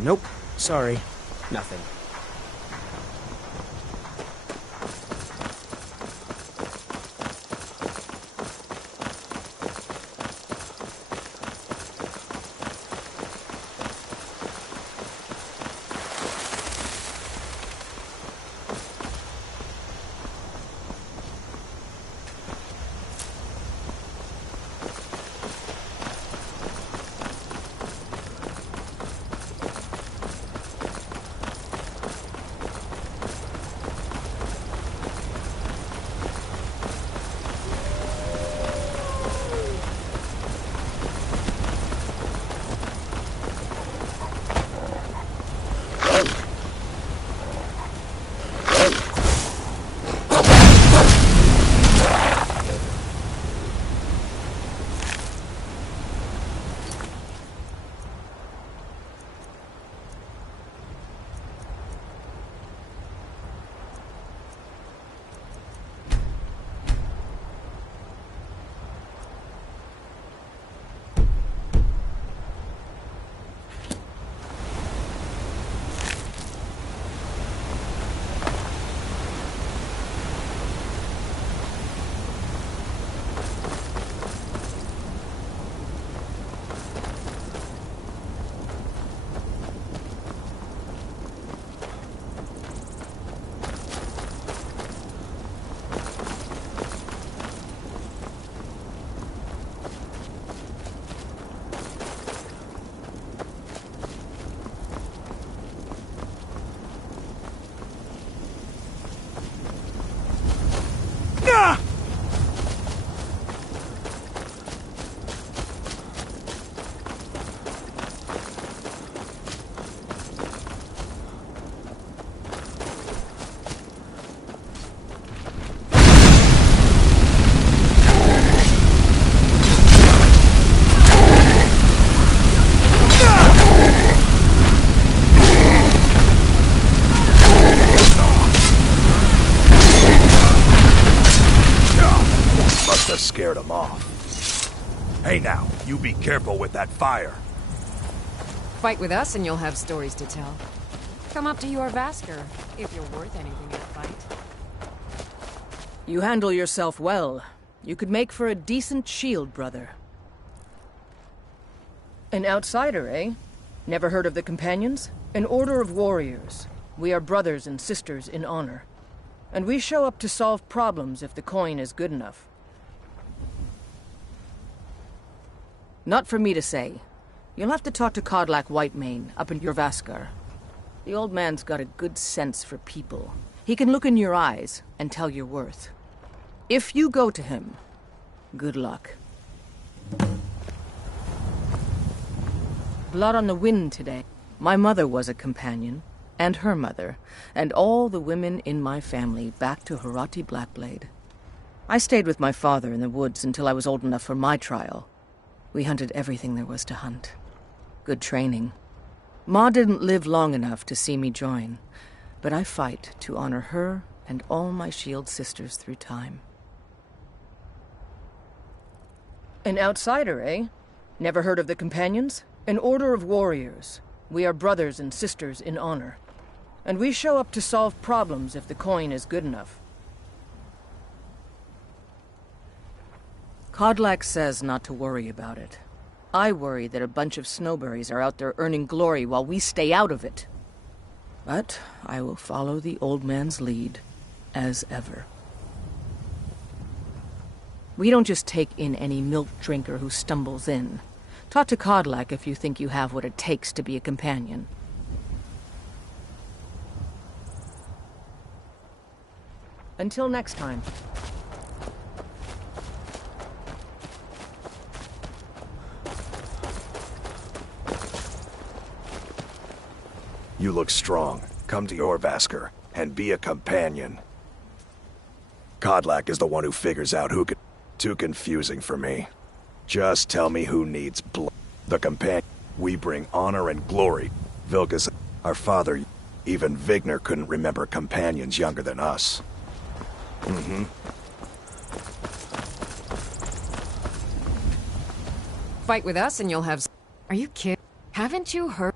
Nope. Sorry. Nothing. Scared him off. Hey now, you be careful with that fire. Fight with us and you'll have stories to tell. Come up to your Vasker, if you're worth anything in a fight. You handle yourself well. You could make for a decent shield, brother. An outsider, eh? Never heard of the Companions? An order of warriors. We are brothers and sisters in honor. And we show up to solve problems if the coin is good enough. Not for me to say. You'll have to talk to Kodlak Whitemane up in your Vaskar. The old man's got a good sense for people. He can look in your eyes and tell your worth. If you go to him, good luck. Blood on the wind today. My mother was a companion, and her mother, and all the women in my family back to Harati Blackblade. I stayed with my father in the woods until I was old enough for my trial. We hunted everything there was to hunt. Good training. Ma didn't live long enough to see me join, but I fight to honor her and all my shield sisters through time. An outsider, eh? Never heard of the Companions? An order of warriors. We are brothers and sisters in honor. And we show up to solve problems if the coin is good enough. Kodlak says not to worry about it. I worry that a bunch of snowberries are out there earning glory while we stay out of it. But I will follow the old man's lead, as ever. We don't just take in any milk drinker who stumbles in. Talk to Kodlak if you think you have what it takes to be a companion. Until next time. You look strong. Come to your Vasker and be a companion. Kodlak is the one who figures out who can... Too confusing for me. Just tell me who needs blood. The companion. We bring honor and glory. Vilgus, our father, even Vigner couldn't remember companions younger than us. Fight with us and you'll have... Are you kidding? Haven't you heard?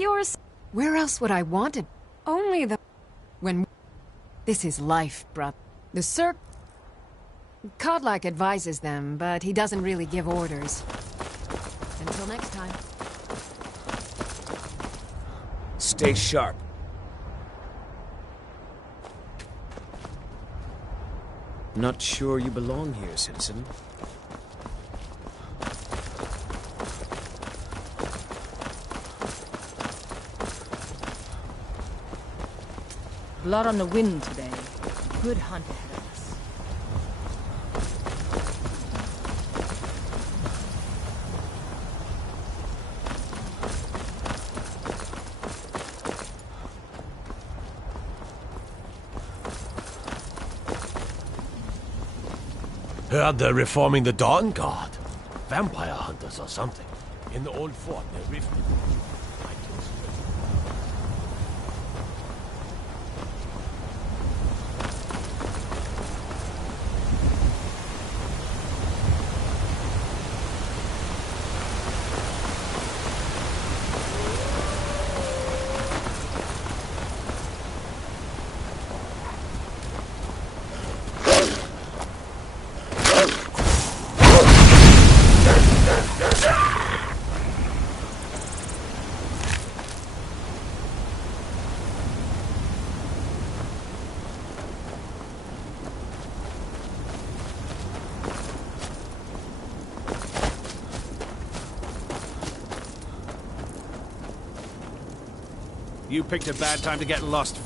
yours? Where else would I want it? Only the... When... This is life, bruh. The Cirque... Kodlak advises them, but he doesn't really give orders. Until next time. Stay sharp. Not sure you belong here, citizen. Blood on the wind today. Good hunt ahead of us. Heard they're reforming the Dawn Guard. Vampire hunters or something. In the old fort near Riften. You picked a bad time to get lost.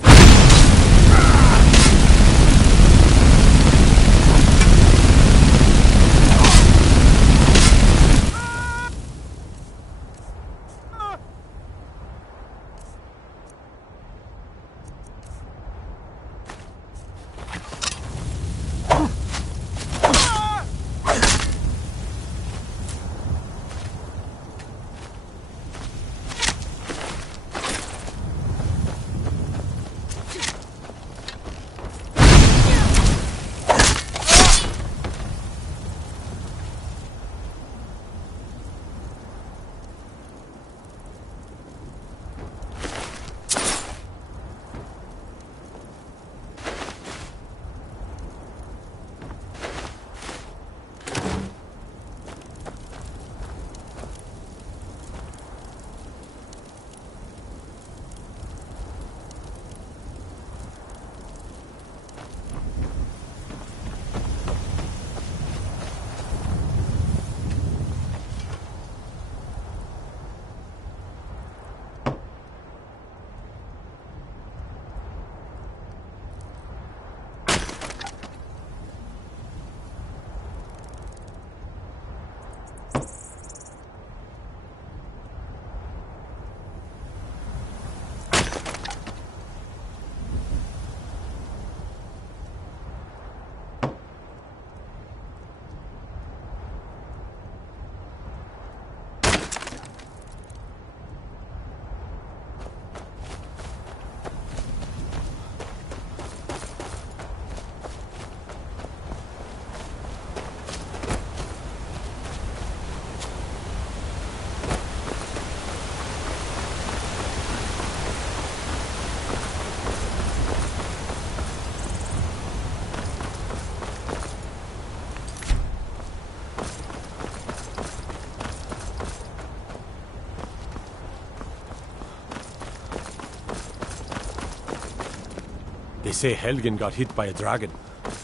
They say Helgen got hit by a dragon.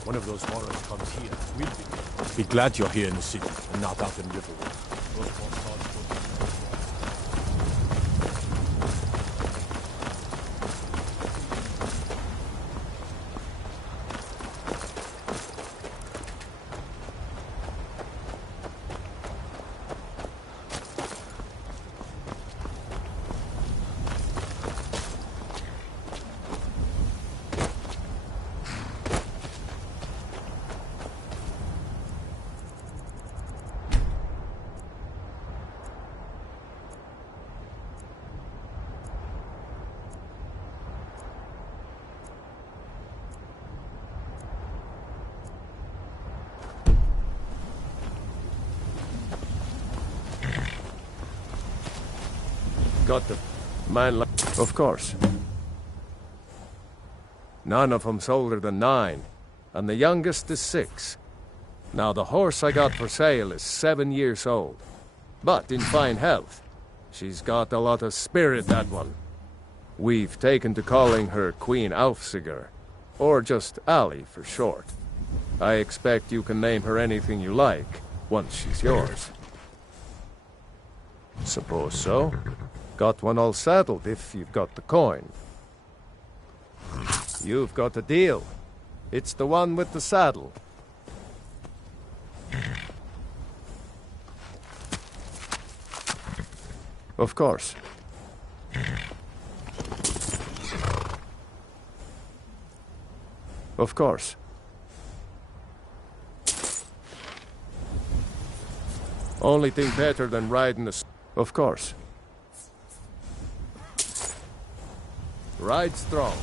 One of those horrors comes here. We'll be glad you're here in the city and not out in Riverwood. Those bastards Got them. Man like... Of course. None of them's older than 9, and the youngest is 6. Now, the horse I got for sale is 7 years old, but in fine health. She's got a lot of spirit, that one. We've taken to calling her Queen Alfsiger, or just Allie for short. I expect you can name her anything you like, once she's yours. Suppose so. Got one all saddled if you've got the coin. You've got a deal. It's the one with the saddle. Of course. Of course. Only thing better than riding a... Of course. Ride strong.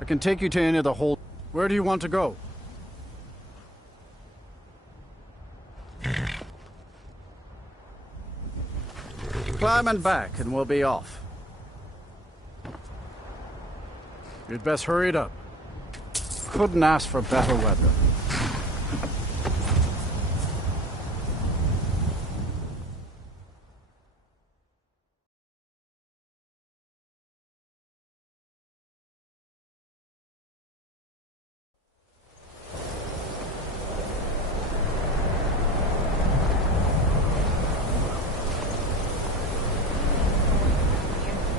I can take you to any of the hold. Where do you want to go? Climb and back, and we'll be off. You'd best hurry it up. Couldn't ask for better weather.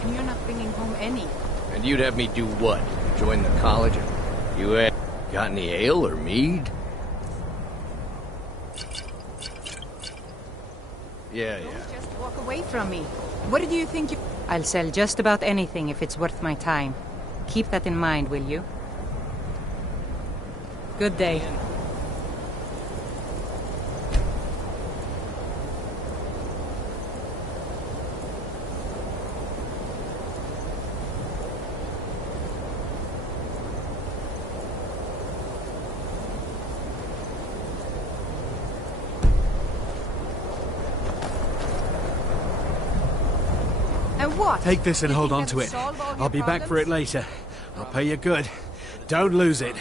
And you're not bringing home any. And you'd have me do what? Join the college? You had got any ale or mead? Yeah. Just walk away from me. What do you think you... I'll sell just about anything if it's worth my time. Keep that in mind, will you? Good day. What? Take this and hold on to it. I'll be back for it later. I'll pay you good. Don't lose it.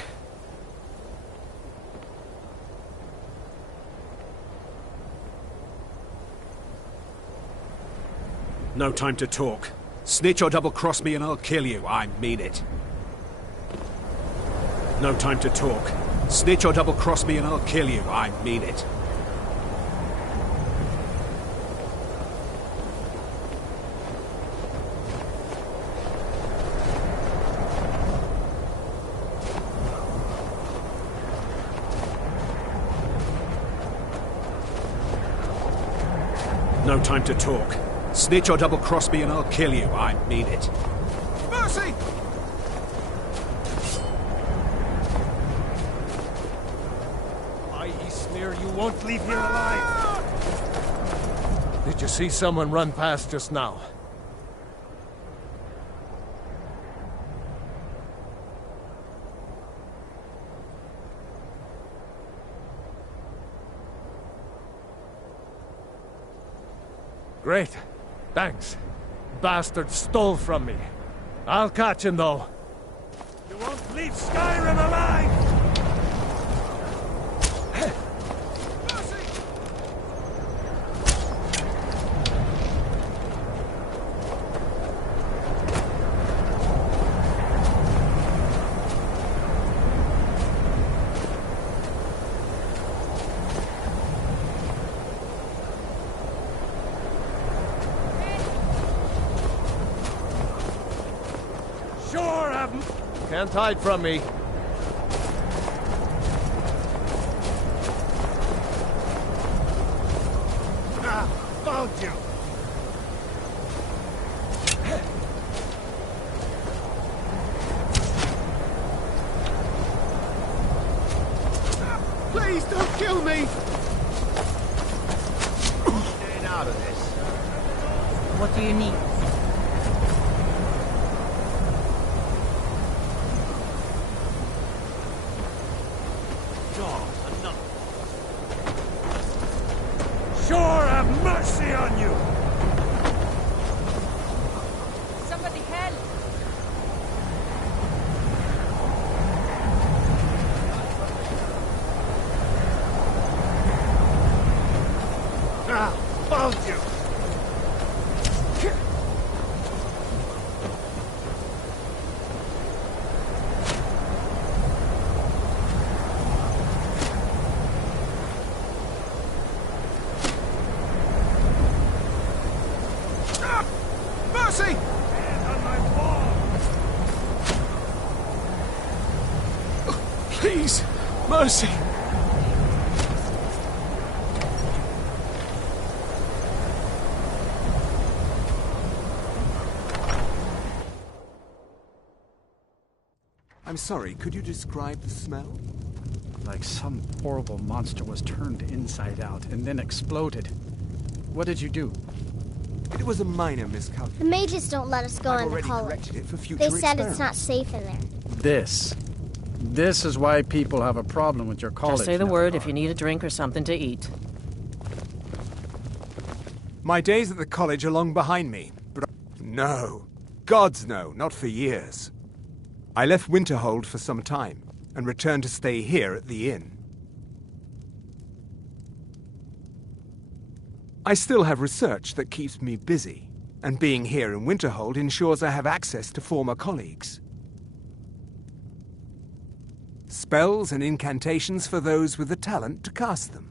No time to talk. Snitch or double-cross me and I'll kill you. I mean it. No time to talk. Snitch or double-cross me and I'll kill you. I mean it. No time to talk. Snitch or double-cross me and I'll kill you. I mean it. Mercy! I sneer you won't leave here alive. Did you see someone run past just now? Great. Thanks. Bastard stole from me. I'll catch him, though. You won't leave Skyrim alive! Can't hide from me. Ah, found you. Please don't kill me. Staying out of this. What do you need? Mercy! Please, mercy! I'm sorry, could you describe the smell? Like some horrible monster was turned inside out and then exploded. What did you do? It was a minor miscalculation. The mages don't let us go I've into already college. corrected it for future They said experiments. it's not safe in there. This is why people have a problem with your college. Just say the now, word Lord. if you need a drink or something to eat. My days at the college are long behind me, but no. Gods no, not for years. I left Winterhold for some time, and returned to stay here at the inn. I still have research that keeps me busy, and being here in Winterhold ensures I have access to former colleagues. Spells and incantations for those with the talent to cast them.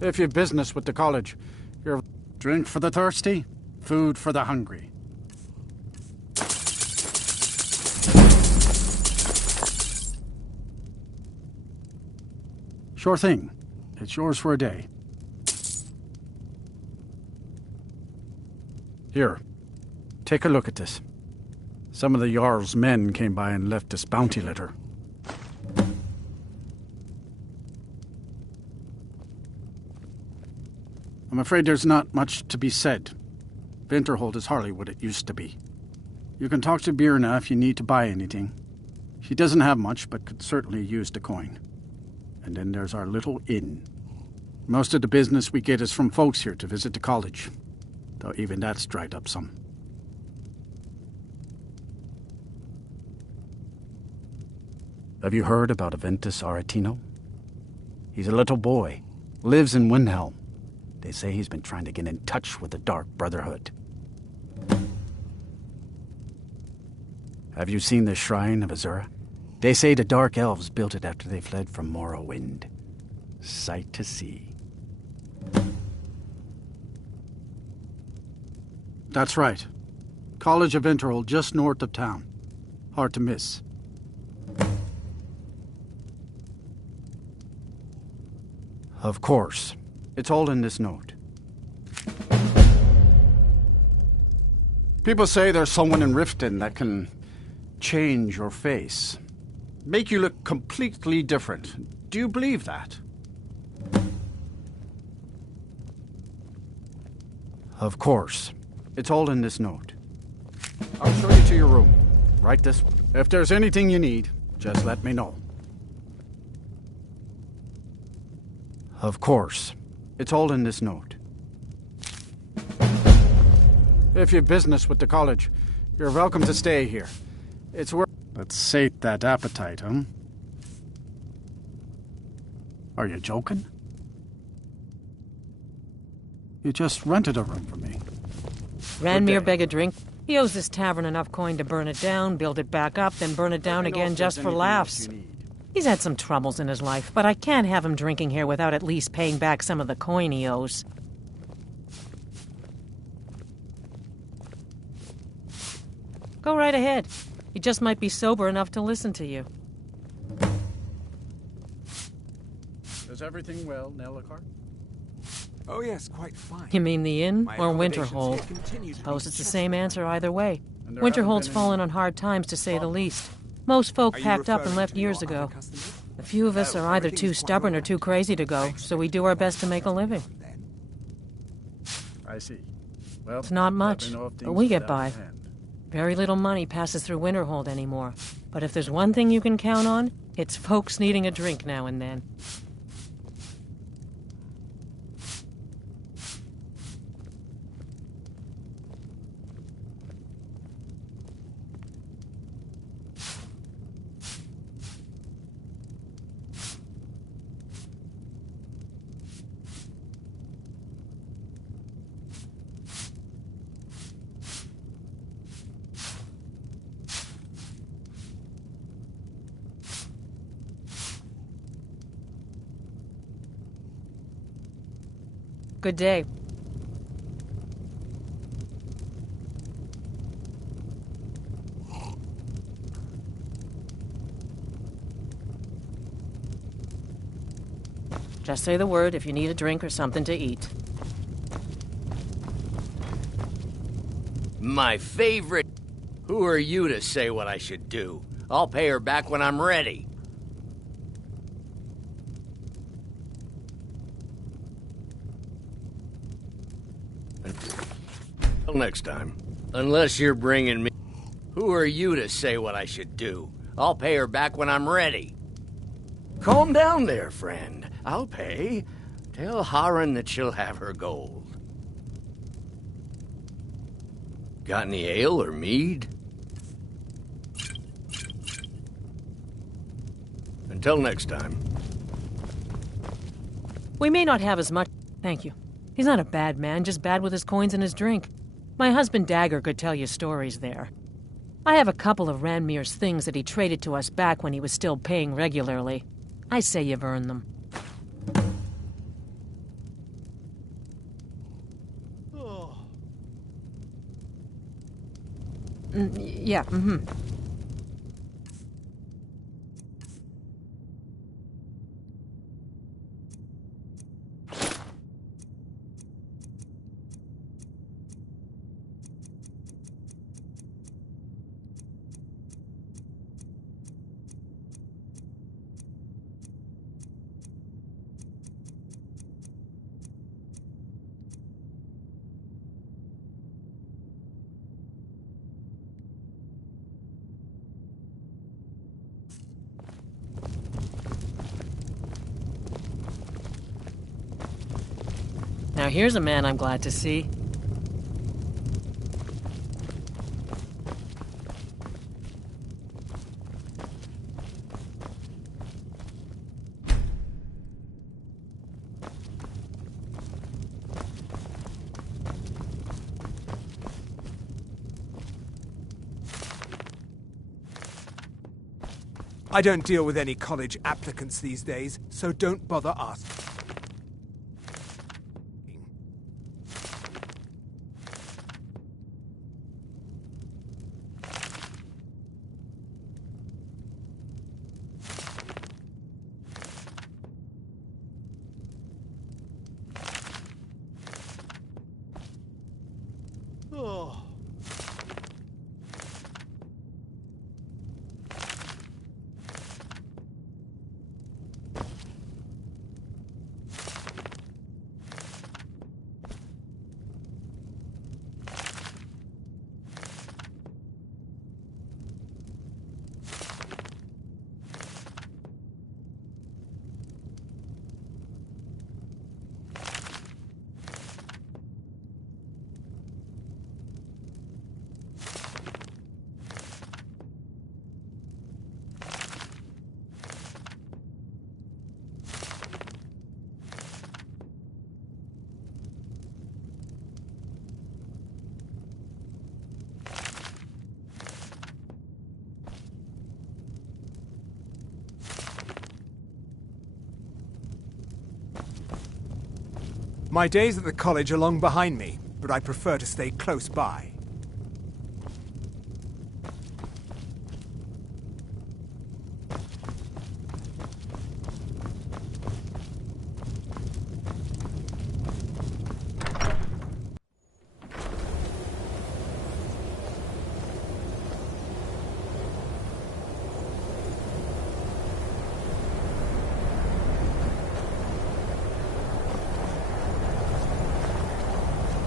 If you've business with the college, you're drink for the thirsty, food for the hungry. Sure thing. It's yours for a day. Here, take a look at this. Some of the Jarl's men came by and left this bounty letter. I'm afraid there's not much to be said. Winterhold is hardly what it used to be. You can talk to Birna if you need to buy anything. She doesn't have much, but could certainly use the coin. And then there's our little inn. Most of the business we get is from folks here to visit the college, though even that's dried up some. Have you heard about Aventus Aretino? He's a little boy, lives in Windhelm. They say he's been trying to get in touch with the Dark Brotherhood. Have you seen the Shrine of Azura? They say the Dark Elves built it after they fled from Morrowind. Sight to see. That's right. College of Winterhold, just north of town. Hard to miss. Of course. It's all in this note. People say there's someone in Riften that can change your face. Make you look completely different. Do you believe that? Of course. It's all in this note. I'll show you to your room. Right this way. If there's anything you need, just let me know. Of course. It's all in this note. If you've business with the college, you're welcome to stay here. It's worth... Let's sate that appetite, huh? Are you joking? You just rented a room for me. Ranmir beg a drink. He owes this tavern enough coin to burn it down, build it back up, then burn it down again just for laughs. He's had some troubles in his life, but I can't have him drinking here without at least paying back some of the coin he owes. Go right ahead. He just might be sober enough to listen to you. Is everything well, Nellikar? Oh yes, quite fine. You mean the inn My or accommodations Winterhold? here continue to be Suppose it's the same answer either way. And there haven't Winterhold's been fallen any- on hard times, to say the least. Most folk Are you packed up and referring left to your years other ago. customers? A few of us No, are either everything too is quite stubborn or right. too crazy to go, so we do our best to make a living. I see. Well, It's not let me much, know if but things we are get down by. at hand. Very little money passes through Winterhold anymore. But if there's one thing you can count on, it's folks needing a drink now and then. Good day. Just say the word if you need a drink or something to eat. My favorite. Who are you to say what I should do? I'll pay her back when I'm ready. Until next time. Unless you're bringing me... Who are you to say what I should do? I'll pay her back when I'm ready. Calm down there, friend. I'll pay. Tell Harren that she'll have her gold. Got any ale or mead? Until next time. We may not have as much... Thank you. He's not a bad man, just bad with his coins and his drink. My husband Dagger could tell you stories there. I have a couple of Ranmir's things that he traded to us back when he was still paying regularly. I say you've earned them. Yeah, Now here's a man I'm glad to see. I don't deal with any college applicants these days, so don't bother asking. My days at the college are long behind me, but I prefer to stay close by.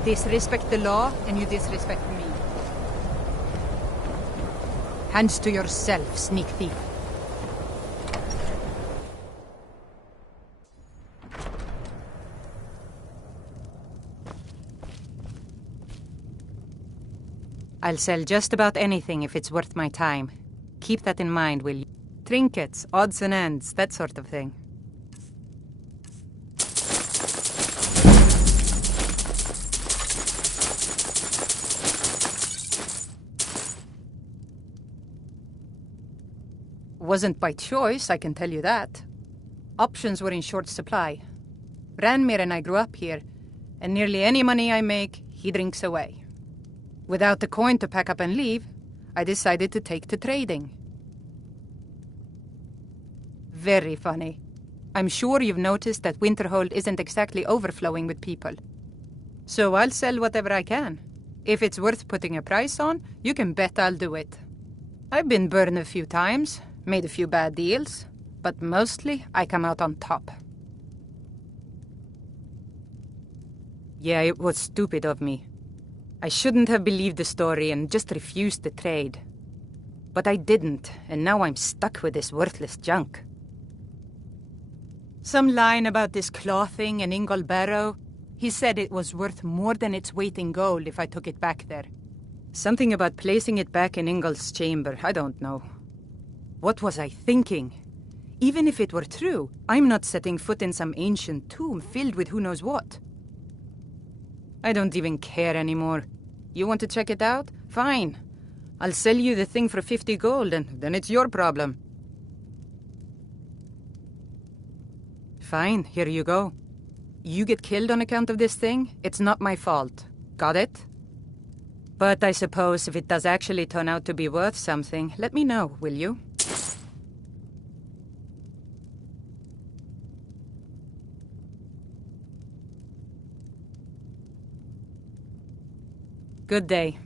Disrespect the law, and you disrespect me. Hands to yourself, sneak thief. I'll sell just about anything if it's worth my time. Keep that in mind, will you? Trinkets, odds and ends, that sort of thing. Wasn't by choice, I can tell you that. Options were in short supply. Ranmir and I grew up here. And nearly any money I make, he drinks away. Without the coin to pack up and leave, I decided to take to trading. Very funny. I'm sure you've noticed that Winterhold isn't exactly overflowing with people. So I'll sell whatever I can. If it's worth putting a price on, you can bet I'll do it. I've been burned a few times, made a few bad deals, but mostly I come out on top. Yeah, it was stupid of me. I shouldn't have believed the story and just refused the trade. But I didn't, and now I'm stuck with this worthless junk. Some line about this clothing in Ingol Barrow. He said it was worth more than its weight in gold if I took it back there. Something about placing it back in Ingol's chamber, I don't know. What was I thinking? Even if it were true, I'm not setting foot in some ancient tomb filled with who knows what. I don't even care anymore. You want to check it out? Fine. I'll sell you the thing for 50 gold, and then it's your problem. Fine, here you go. You get killed on account of this thing, it's not my fault. Got it? But I suppose if it does actually turn out to be worth something, let me know, will you? Good day.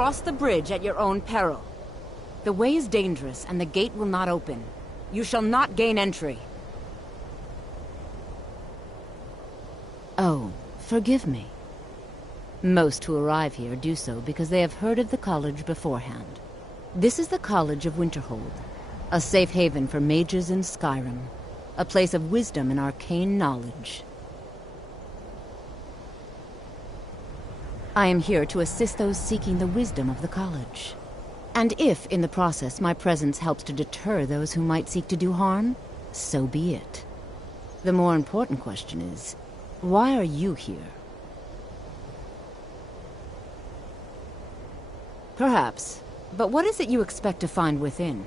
Cross the bridge at your own peril. The way is dangerous, and the gate will not open. You shall not gain entry. Oh, forgive me. Most who arrive here do so because they have heard of the college beforehand. This is the College of Winterhold, a safe haven for mages in Skyrim, a place of wisdom and arcane knowledge. I am here to assist those seeking the wisdom of the college. And if, in the process, my presence helps to deter those who might seek to do harm, so be it. The more important question is, why are you here? Perhaps, but what is it you expect to find within?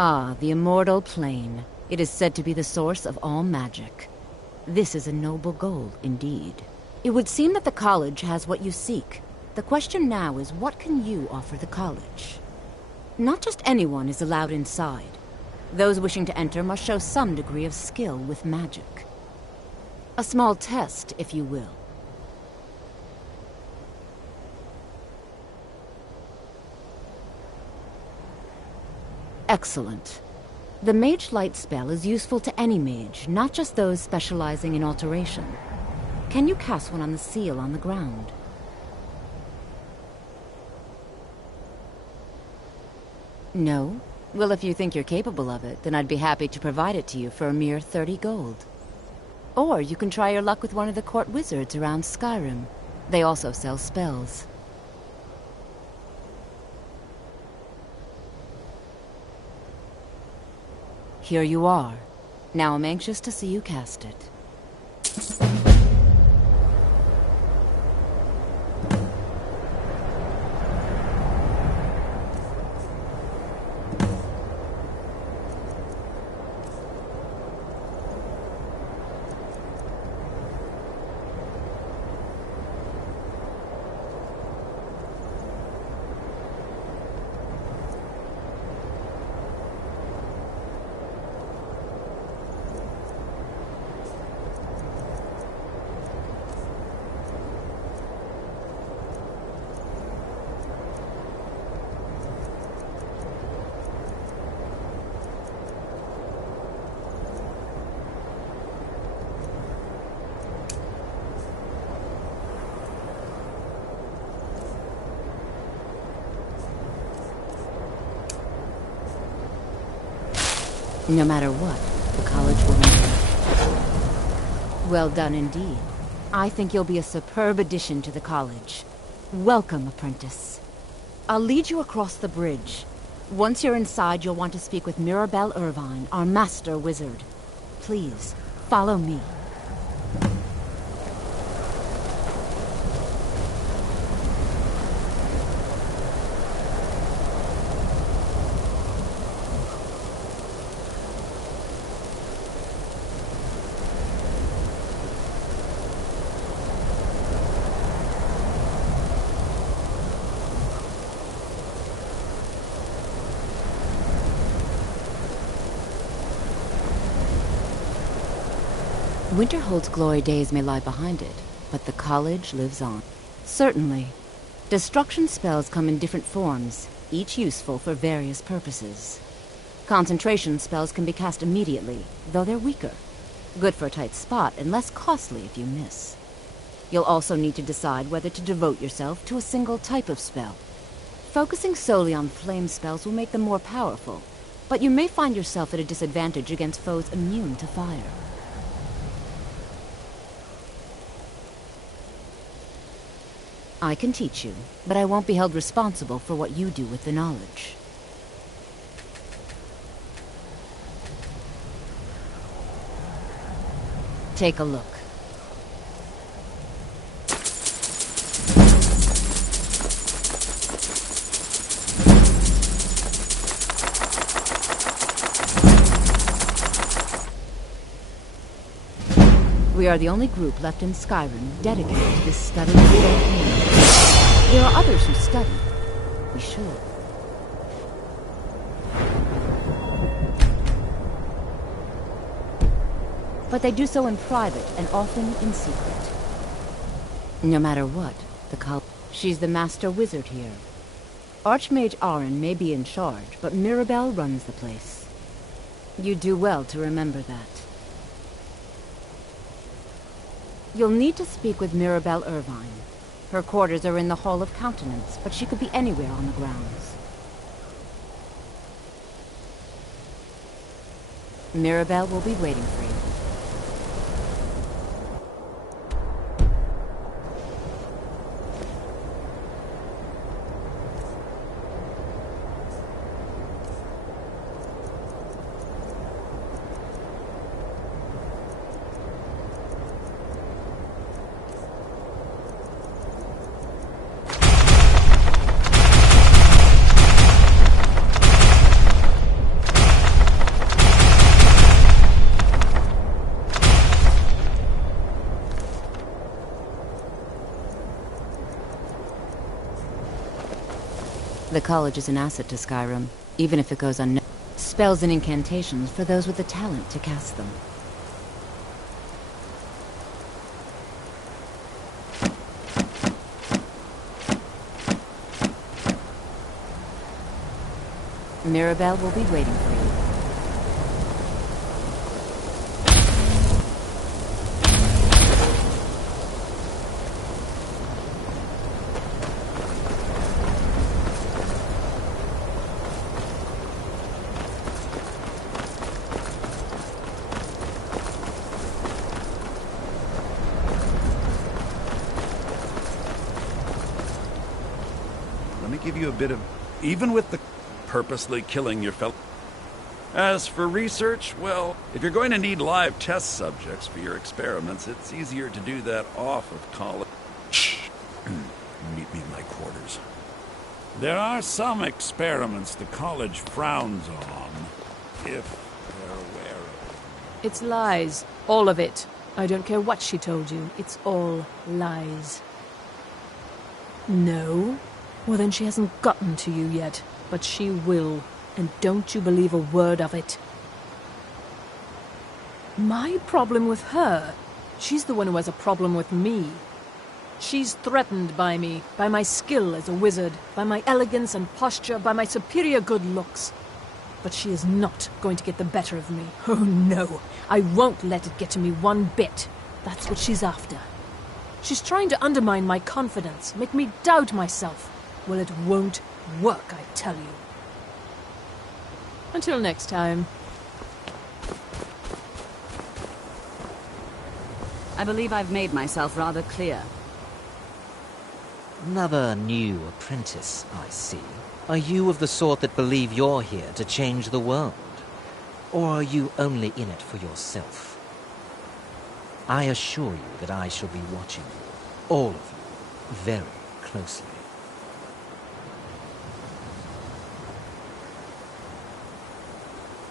Ah, the immortal plane. It is said to be the source of all magic. This is a noble goal, indeed. It would seem that the college has what you seek. The question now is, what can you offer the college? Not just anyone is allowed inside. Those wishing to enter must show some degree of skill with magic. A small test, if you will. Excellent. The Mage Light spell is useful to any mage, not just those specializing in alteration. Can you cast one on the seal on the ground? No? Well, if you think you're capable of it, then I'd be happy to provide it to you for a mere 30 gold. Or you can try your luck with one of the court wizards around Skyrim. They also sell spells. Here you are. Now I'm anxious to see you cast it. No matter what, the college will endure. Well done indeed. I think you'll be a superb addition to the college. Welcome, apprentice. I'll lead you across the bridge. Once you're inside, you'll want to speak with Mirabelle Irvine, our master wizard. Please, follow me. Winterhold's glory days may lie behind it, but the college lives on. Certainly. Destruction spells come in different forms, each useful for various purposes. Concentration spells can be cast immediately, though they're weaker. Good for a tight spot and less costly if you miss. You'll also need to decide whether to devote yourself to a single type of spell. Focusing solely on flame spells will make them more powerful, but you may find yourself at a disadvantage against foes immune to fire. I can teach you, but I won't be held responsible for what you do with the knowledge. Take a look. We are the only group left in Skyrim dedicated to this study of campaign. There are others who study. Be sure. But they do so in private and often in secret. No matter what, she's the master wizard here. Archmage Aaron may be in charge, but Mirabelle runs the place. You do well to remember that. You'll need to speak with Mirabelle Irvine. Her quarters are in the Hall of Countenance, but she could be anywhere on the grounds. Mirabelle will be waiting for you. The college is an asset to Skyrim, even if it goes unnoticed. Spells and incantations for those with the talent to cast them. Mirabelle will be waiting for you. Let me give you a bit of... Even with the purposely killing your fellow... As for research, well, if you're going to need live test subjects for your experiments, it's easier to do that off of college. Meet me in my quarters. There are some experiments the college frowns on, if they're aware of. It's lies. All of it. I don't care what she told you. It's all lies. No? Well, then she hasn't gotten to you yet. But she will. And don't you believe a word of it. My problem with her? She's the one who has a problem with me. She's threatened by me, by my skill as a wizard, by my elegance and posture, by my superior good looks. But she is not going to get the better of me. Oh no, I won't let it get to me one bit. That's what she's after. She's trying to undermine my confidence, make me doubt myself. Well, it won't work, I tell you. Until next time. I believe I've made myself rather clear. Another new apprentice, I see. Are you of the sort that believe you're here to change the world? Or are you only in it for yourself? I assure you that I shall be watching you, all of you, very closely.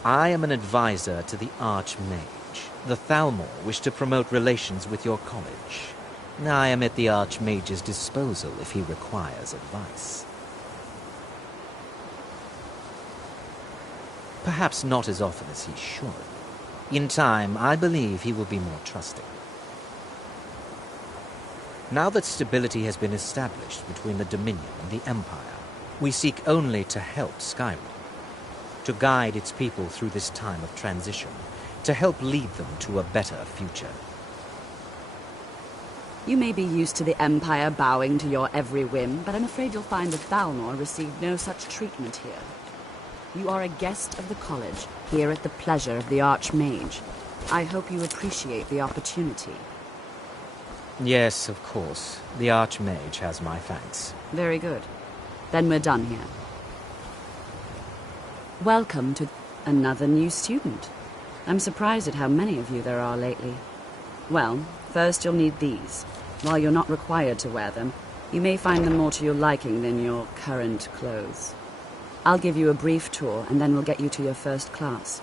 I am an advisor to the Archmage. The Thalmor wish to promote relations with your college. I am at the Archmage's disposal if he requires advice. Perhaps not as often as he should. In time, I believe he will be more trusting. Now that stability has been established between the Dominion and the Empire, we seek only to help Skyrim, to guide its people through this time of transition, to help lead them to a better future. You may be used to the Empire bowing to your every whim, but I'm afraid you'll find that Thalmor received no such treatment here. You are a guest of the college, here at the pleasure of the Archmage. I hope you appreciate the opportunity. Yes, of course. The Archmage has my thanks. Very good. Then we're done here. Welcome to another new student. I'm surprised at how many of you there are lately. Well, first you'll need these. While you're not required to wear them, you may find them more to your liking than your current clothes. I'll give you a brief tour, and then we'll get you to your first class.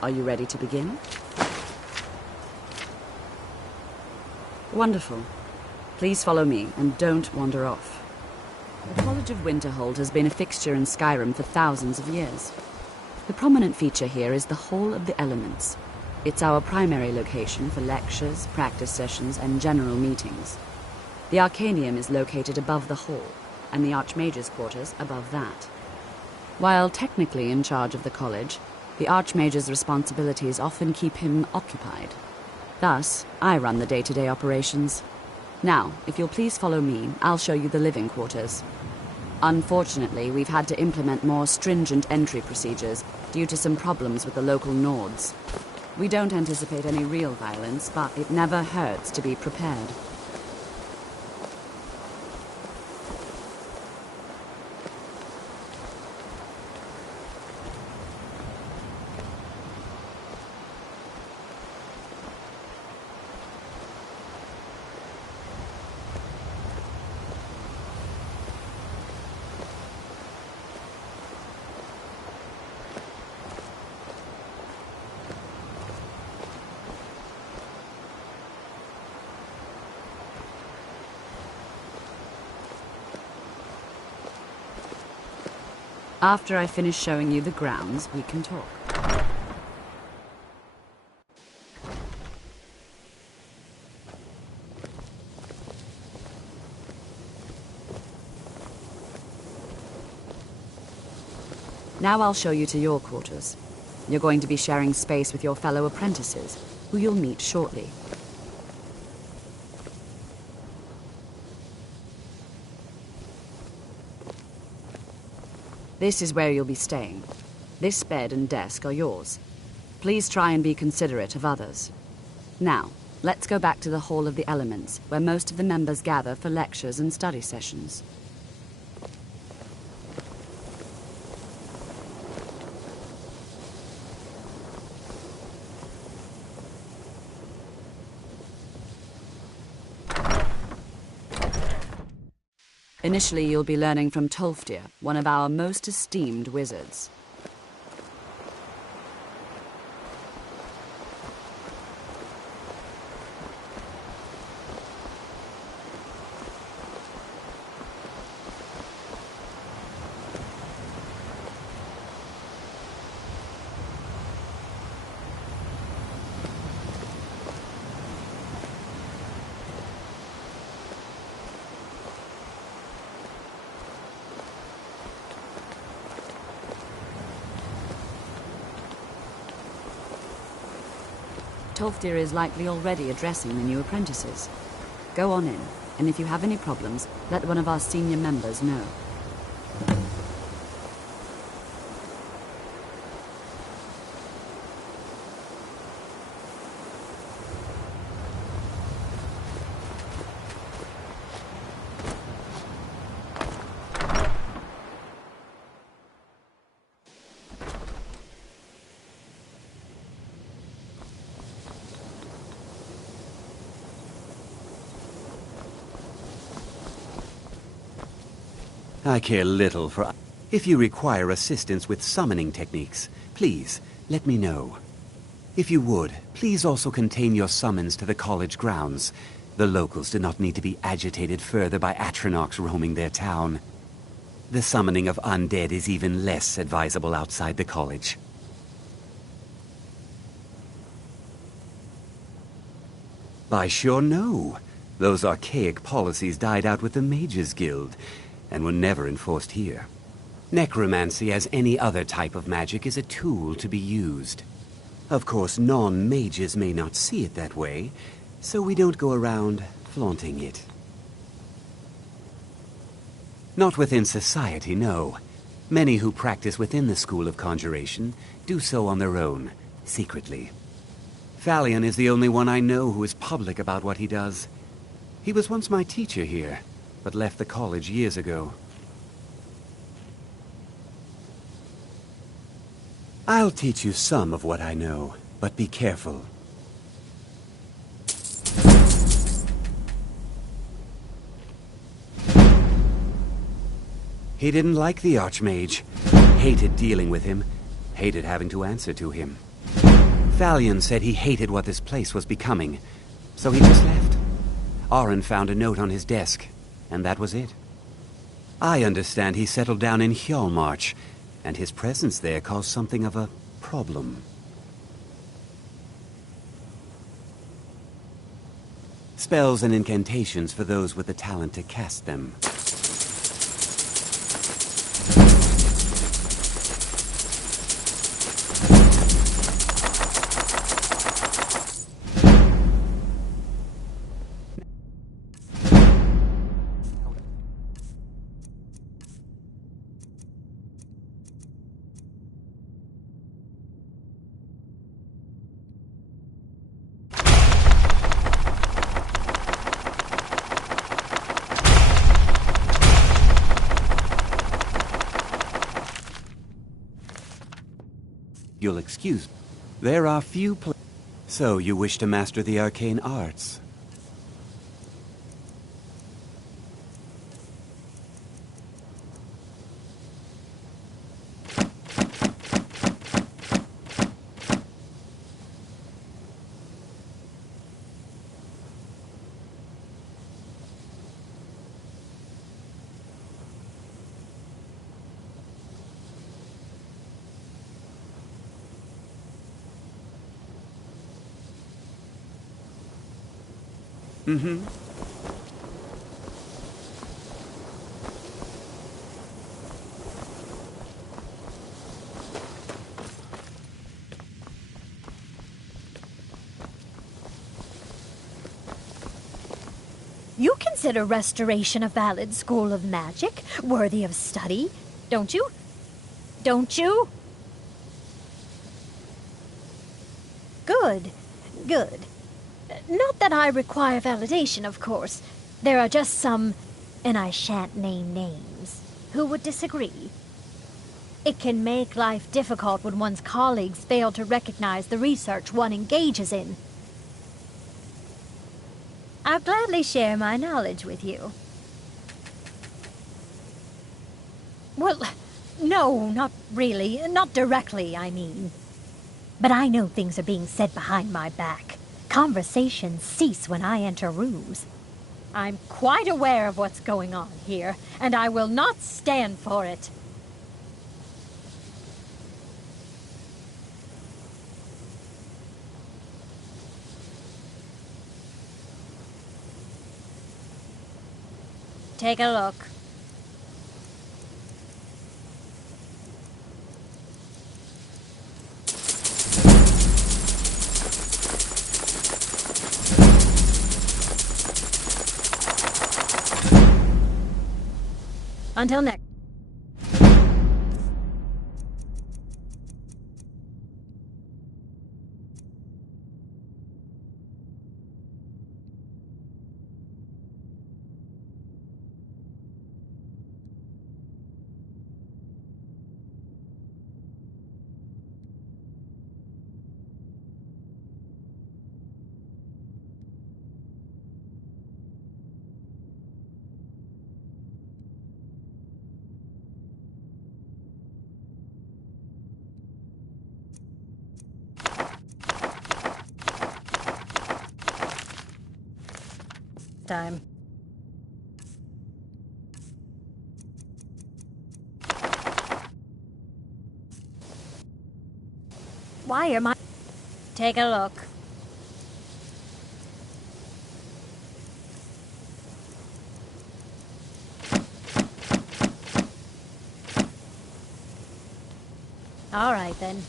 Are you ready to begin? Wonderful. Please follow me, and don't wander off. The College of Winterhold has been a fixture in Skyrim for thousands of years. The prominent feature here is the Hall of the Elements. It's our primary location for lectures, practice sessions, and general meetings. The Arcanium is located above the hall, and the Archmage's quarters above that. While technically in charge of the college, the Archmage's responsibilities often keep him occupied. Thus, I run the day-to-day operations. Now, if you'll please follow me, I'll show you the living quarters. Unfortunately, we've had to implement more stringent entry procedures due to some problems with the local Nords. We don't anticipate any real violence, but it never hurts to be prepared. After I finish showing you the grounds, we can talk. Now I'll show you to your quarters. You're going to be sharing space with your fellow apprentices, who you'll meet shortly. This is where you'll be staying. This bed and desk are yours. Please try and be considerate of others. Now, let's go back to the Hall of the Elements, where most of the members gather for lectures and study sessions. Initially, you'll be learning from Tolfdir, one of our most esteemed wizards. Tolfdir is likely already addressing the new apprentices. Go on in, and if you have any problems, let one of our senior members know. I care little for... If you require assistance with summoning techniques, please, let me know. If you would, please also contain your summons to the college grounds. The locals do not need to be agitated further by Atronachs roaming their town. The summoning of undead is even less advisable outside the college. I sure know. Those archaic policies died out with the Mages Guild, and were never enforced here. Necromancy, as any other type of magic, is a tool to be used. Of course, non-mages may not see it that way, so we don't go around flaunting it. Not within society, no. Many who practice within the School of Conjuration do so on their own, secretly. Thalion is the only one I know who is public about what he does. He was once my teacher here, but left the college years ago. I'll teach you some of what I know, but be careful. He didn't like the Archmage, hated dealing with him, hated having to answer to him. Thalion said he hated what this place was becoming, so he just left. Aron found a note on his desk, and that was it. I understand he settled down in Hjalmarch, and his presence there caused something of a problem. Spells and incantations for those with the talent to cast them. You'll excuse me. There are few So you wish to master the arcane arts? Mm-hmm. You consider restoration a valid school of magic, worthy of study, don't you? Don't you? Good. Good. Not that I require validation, of course. There are just some, and I shan't name names, who would disagree. It can make life difficult when one's colleagues fail to recognize the research one engages in. I'll gladly share my knowledge with you. Well, no, not really. Not directly, I mean. But I know things are being said behind my back. Conversations cease when I enter rooms. I'm quite aware of what's going on here, and I will not stand for it. Take a look. Until next. Time. Why am I... Take a look. All right, then.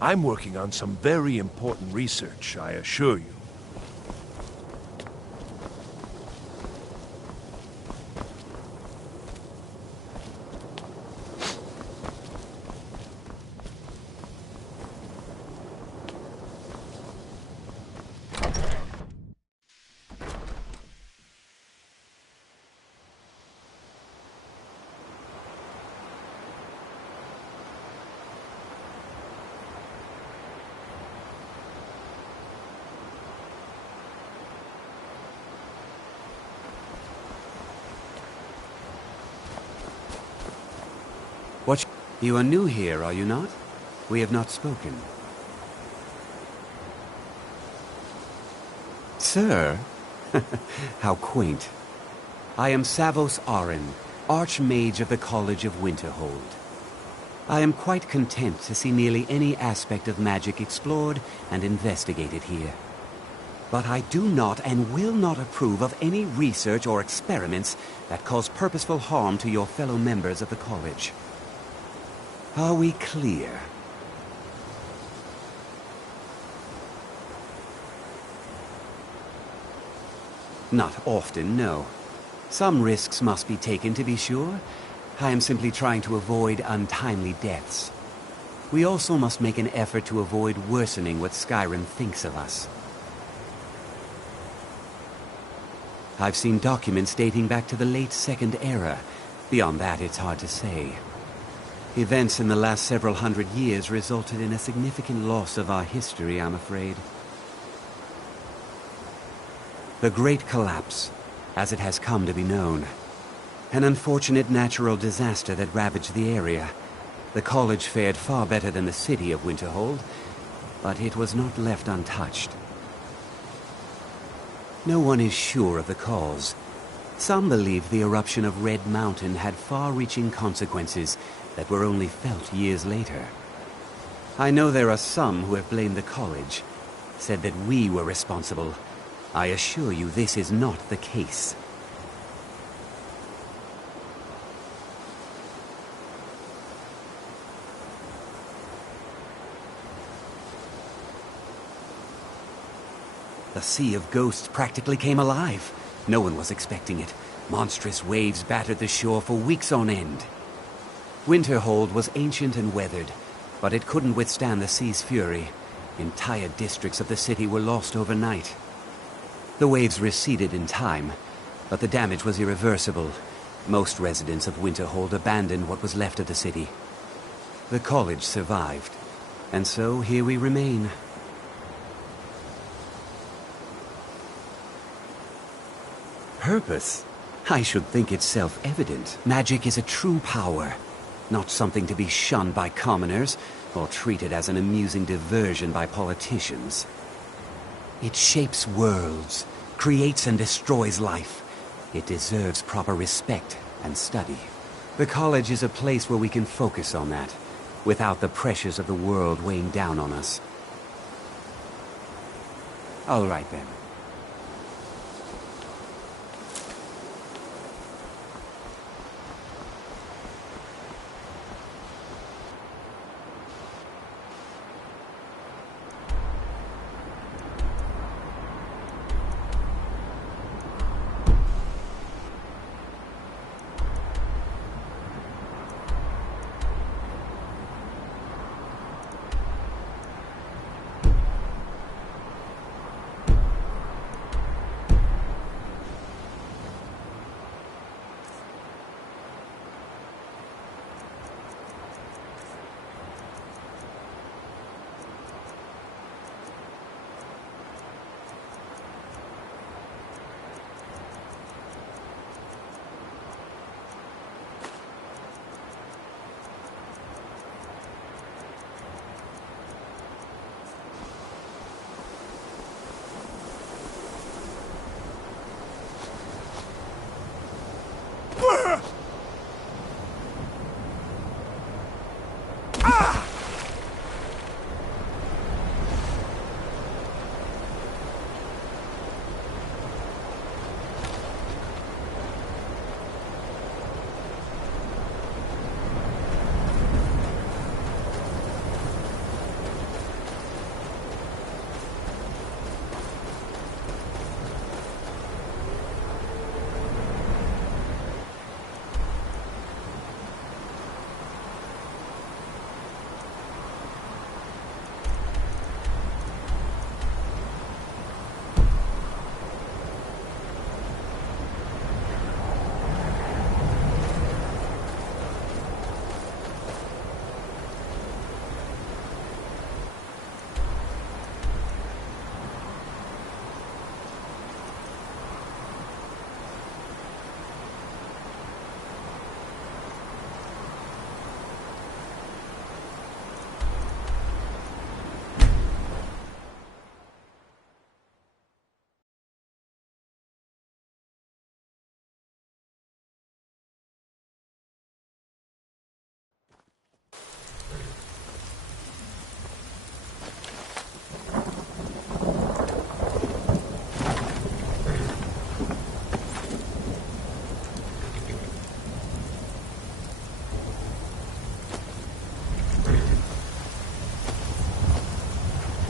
I'm working on some very important research, I assure you. What? You are new here, are you not? We have not spoken. Sir? How quaint. I am Savos Arin, Archmage of the College of Winterhold. I am quite content to see nearly any aspect of magic explored and investigated here. But I do not and will not approve of any research or experiments that cause purposeful harm to your fellow members of the college. Are we clear? Not often, no. Some risks must be taken, to be sure. I am simply trying to avoid untimely deaths. We also must make an effort to avoid worsening what Skyrim thinks of us. I've seen documents dating back to the late Second Era. Beyond that, it's hard to say. Events in the last several hundred years resulted in a significant loss of our history, I'm afraid. The Great Collapse, as it has come to be known. An unfortunate natural disaster that ravaged the area. The college fared far better than the city of Winterhold, but it was not left untouched. No one is sure of the cause. Some believe the eruption of Red Mountain had far-reaching consequences that were only felt years later. I know there are some who have blamed the college, said that we were responsible. I assure you this is not the case. The Sea of Ghosts practically came alive. No one was expecting it. Monstrous waves battered the shore for weeks on end. Winterhold was ancient and weathered, but it couldn't withstand the sea's fury. Entire districts of the city were lost overnight. The waves receded in time, but the damage was irreversible. Most residents of Winterhold abandoned what was left of the city. The college survived, and so here we remain. Purpose? I should think it's self-evident. Magic is a true power, not something to be shunned by commoners or treated as an amusing diversion by politicians. It shapes worlds, creates and destroys life. It deserves proper respect and study. The college is a place where we can focus on that, without the pressures of the world weighing down on us. All right then.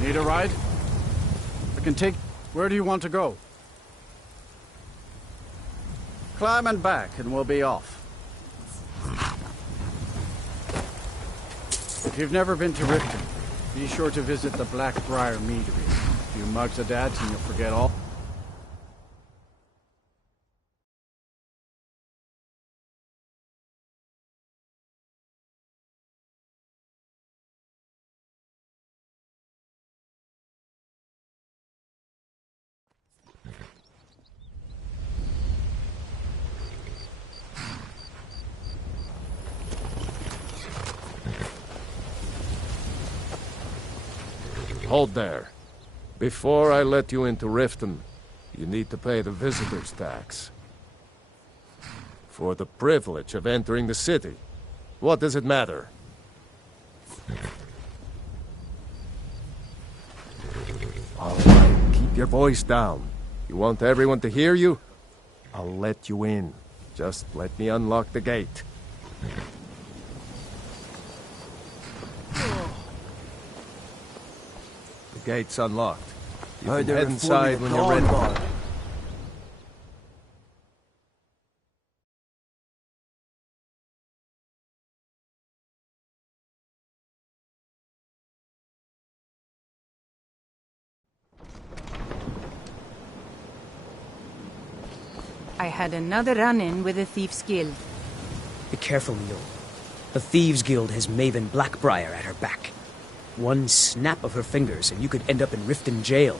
Need a ride? I can take... Where do you want to go? climbing back and we'll be off. If you've never been to Riften, be sure to visit the Blackbriar Meadery. A few mugs of Dad's and you'll forget all. Hold there. Before I let you into Riften, you need to pay the visitor's tax. For the privilege of entering the city. What does it matter? All right, keep your voice down. You want everyone to hear you? I'll let you in. Just let me unlock the gate. The gate's unlocked. You can head inside when you're ready. I had another run-in with the Thieves' Guild. Be careful, Mule. The Thieves' Guild has Maven Blackbriar at her back. One snap of her fingers and you could end up in Riften jail.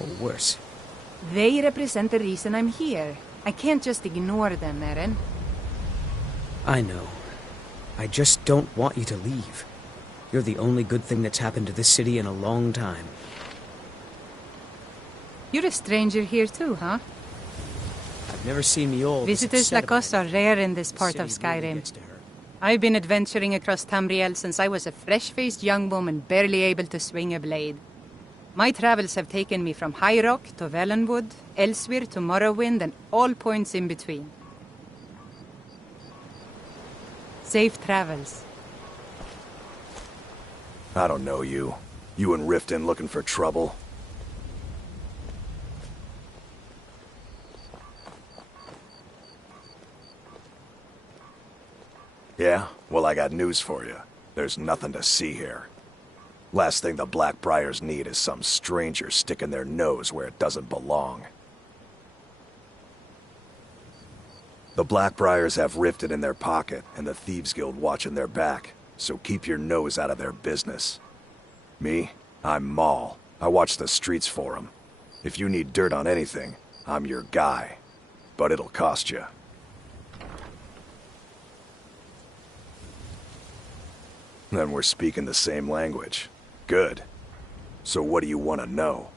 Or worse. They represent the reason I'm here. I can't just ignore them, Eren. I know. I just don't want you to leave. You're the only good thing that's happened to this city in a long time. You're a stranger here too, huh? I've never seen Mule. Visitors like us are rare in this part of Skyrim. I've been adventuring across Tamriel since I was a fresh-faced young woman barely able to swing a blade. My travels have taken me from High Rock to Valenwood, Elsewhere to Morrowind, and all points in between. Safe travels. I don't know you. You in Riften looking for trouble? Yeah? Well, I got news for you. There's nothing to see here. Last thing the Blackbriars need is some stranger sticking their nose where it doesn't belong. The Blackbriars have Riften in their pocket, and the Thieves Guild watching their back, so keep your nose out of their business. Me? I'm Maul. I watch the streets for 'em. If you need dirt on anything, I'm your guy. But it'll cost you. Then we're speaking the same language. Good. So what do you want to know?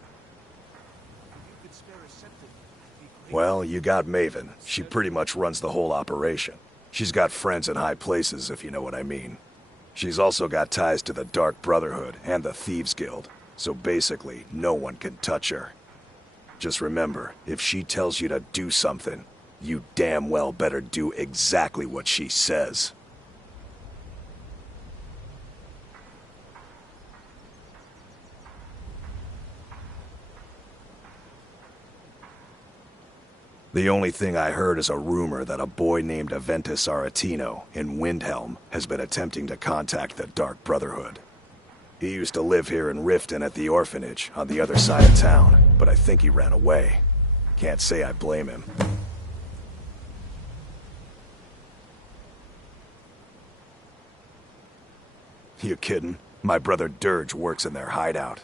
Well, you got Maven. She pretty much runs the whole operation. She's got friends in high places, if you know what I mean. She's also got ties to the Dark Brotherhood and the Thieves Guild, so basically, no one can touch her. Just remember, if she tells you to do something, you damn well better do exactly what she says. The only thing I heard is a rumor that a boy named Aventus Aretino in Windhelm has been attempting to contact the Dark Brotherhood. He used to live here in Riften at the orphanage on the other side of town, but I think he ran away. Can't say I blame him. You kidding? My brother Dirge works in their hideout.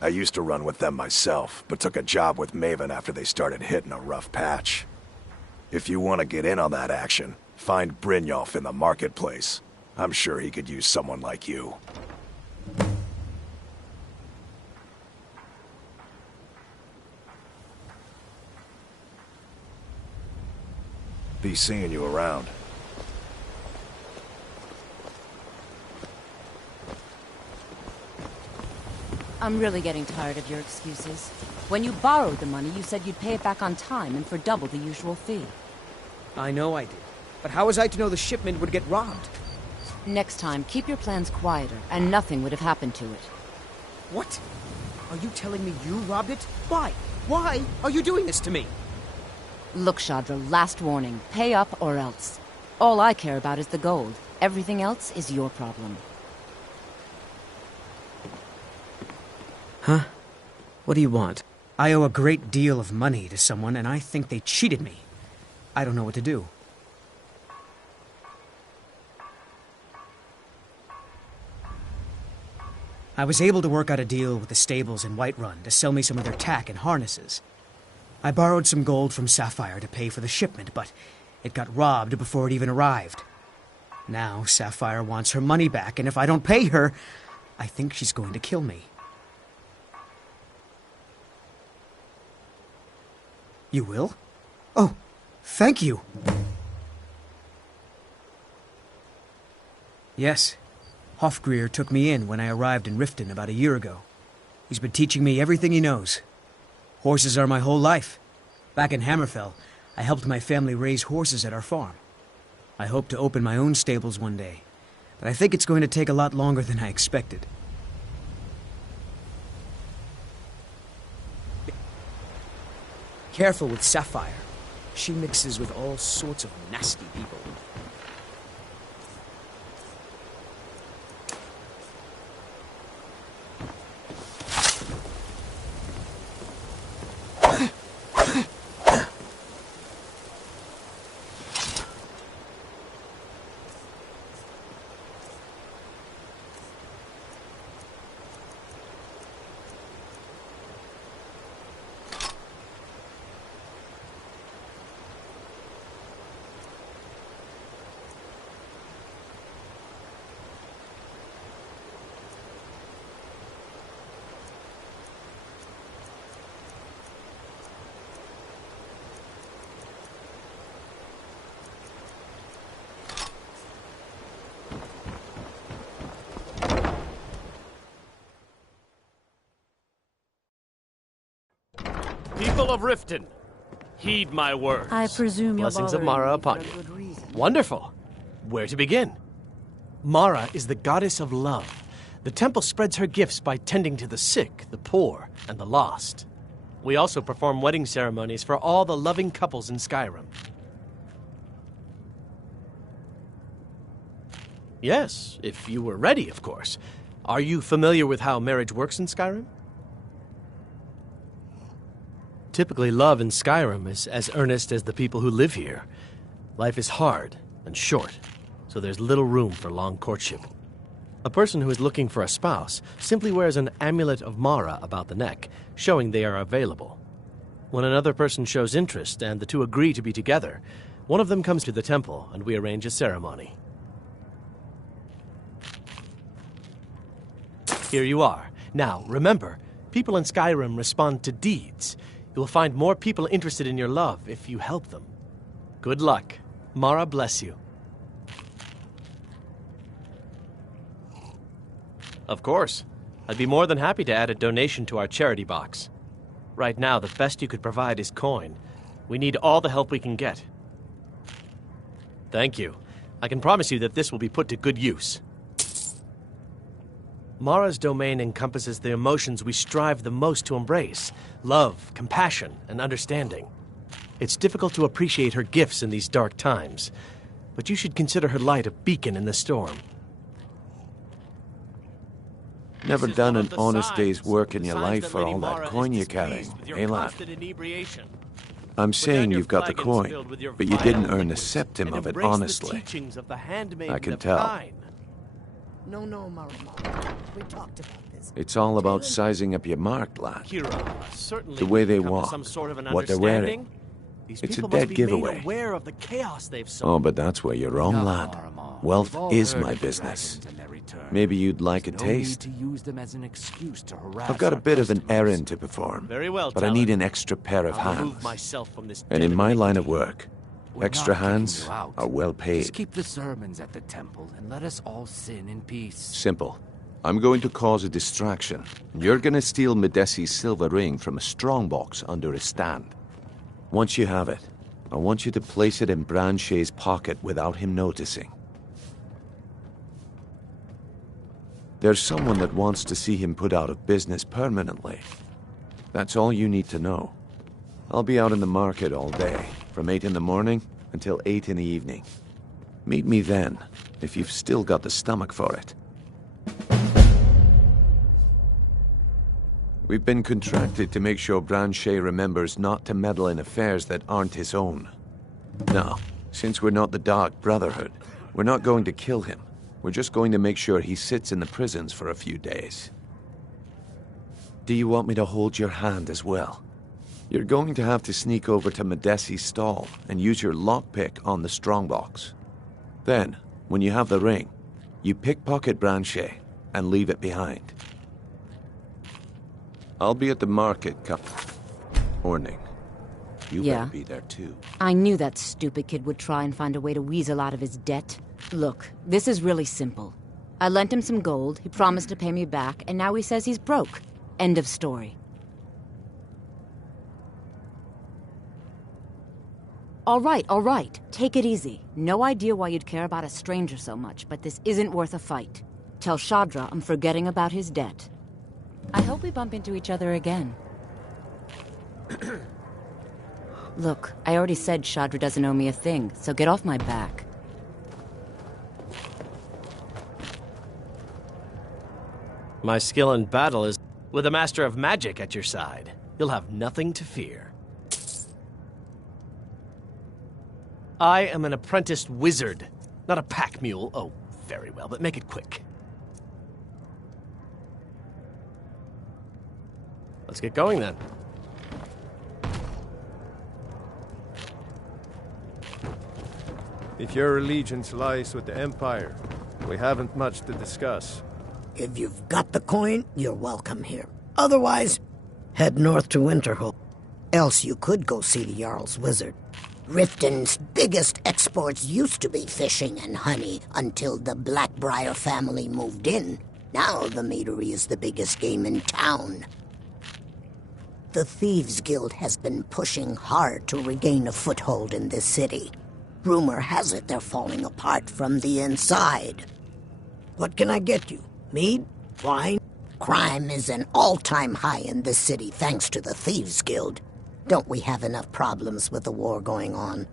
I used to run with them myself, but took a job with Maven after they started hitting a rough patch. If you want to get in on that action, find Brynjolf in the marketplace. I'm sure he could use someone like you. Be seeing you around. I'm really getting tired of your excuses. When you borrowed the money, you said you'd pay it back on time and for double the usual fee. I know I did. But how was I to know the shipment would get robbed? Next time, keep your plans quieter, and nothing would have happened to it. What? Are you telling me you robbed it? Why? Why are you doing this to me? Look, Chandra, last warning. Pay up or else. All I care about is the gold. Everything else is your problem. Huh? What do you want? I owe a great deal of money to someone, and I think they cheated me. I don't know what to do. I was able to work out a deal with the stables in Whiterun to sell me some of their tack and harnesses. I borrowed some gold from Sapphire to pay for the shipment, but it got robbed before it even arrived. Now Sapphire wants her money back, and if I don't pay her, I think she's going to kill me. You will? Oh, thank you. Yes. Hofgrir took me in when I arrived in Riften about a year ago. He's been teaching me everything he knows. Horses are my whole life. Back in Hammerfell, I helped my family raise horses at our farm. I hope to open my own stables one day, but I think it's going to take a lot longer than I expected. Careful with Sapphire. She mixes with all sorts of nasty people. People of Riften, heed my words. I presume you're Blessings of bothering Mara me upon for a you. good reason. Wonderful. Where to begin? Mara is the goddess of love. The temple spreads her gifts by tending to the sick, the poor, and the lost. We also perform wedding ceremonies for all the loving couples in Skyrim. Yes, if you were ready, of course. Are you familiar with how marriage works in Skyrim? Typically, love in Skyrim is as earnest as the people who live here. Life is hard and short, so there's little room for long courtship. A person who is looking for a spouse simply wears an amulet of Mara about the neck, showing they are available. When another person shows interest and the two agree to be together, one of them comes to the temple and we arrange a ceremony. Here you are. Now, remember, people in Skyrim respond to deeds. You will find more people interested in your love if you help them. Good luck. Mara bless you. Of course. I'd be more than happy to add a donation to our charity box. Right now, the best you could provide is coin. We need all the help we can get. Thank you. I can promise you that this will be put to good use. Mara's domain encompasses the emotions we strive the most to embrace: love, compassion, and understanding. It's difficult to appreciate her gifts in these dark times, but you should consider her light a beacon in the storm. Never done an honest day's work in your life for all that coin you're carrying, eh, lad? I'm saying you've got the coin, but you didn't earn a septim of it honestly. I can tell. No, Mara. We talked about this. It's all about sizing up your mark, lad. Certainly The way they we've come to walk, some sort of an what they're wearing. understanding. These It's a people dead must be giveaway. made aware of the chaos they've sown. Oh, but that's where you're wrong, lad. Wealth is my business. Maybe you'd like a taste. I've got a bit of an errand to perform, Very well, but I need an extra pair of I'll remove hands. myself from this And in den my of line of work, extra hands are well Just paid. keep the sermons at the temple and let us all sin in peace. Simple. I'm going to cause a distraction. You're going to steal Medesi's silver ring from a strongbox under a stand. Once you have it, I want you to place it in Branche's pocket without him noticing. There's someone that wants to see him put out of business permanently. That's all you need to know. I'll be out in the market all day, from 8 in the morning until 8 in the evening. Meet me then, if you've still got the stomach for it. We've been contracted to make sure Branchet remembers not to meddle in affairs that aren't his own. Now, since we're not the Dark Brotherhood, we're not going to kill him. We're just going to make sure he sits in the prisons for a few days. Do you want me to hold your hand as well? You're going to have to sneak over to Medesi's stall and use your lockpick on the strongbox. Then, when you have the ring, you pickpocket Branchet and leave it behind. I'll be at the market morning. You Yeah. better be there too. I knew that stupid kid would try and find a way to weasel out of his debt. Look, this is really simple. I lent him some gold, he promised to pay me back, and now he says he's broke. End of story. All right. Take it easy. No idea why you'd care about a stranger so much, but this isn't worth a fight. Tell Shadra I'm forgetting about his debt. I hope we bump into each other again. Look, I already said Shadra doesn't owe me a thing, so get off my back. My skill in battle is with a master of magic at your side. You'll have nothing to fear. I am an apprenticed wizard, not a pack mule. Oh, very well, but make it quick. Let's get going then. If your allegiance lies with the Empire, we haven't much to discuss. If you've got the coin, you're welcome here. Otherwise, head north to Winterhold. Else you could go see the Jarl's wizard. Riften's biggest exports used to be fishing and honey until the Blackbriar family moved in. Now the Maedery is the biggest game in town. The Thieves' Guild has been pushing hard to regain a foothold in this city. Rumor has it they're falling apart from the inside. What can I get you? Mead? Wine? Crime is an all-time high in this city thanks to the Thieves' Guild. Don't we have enough problems with the war going on?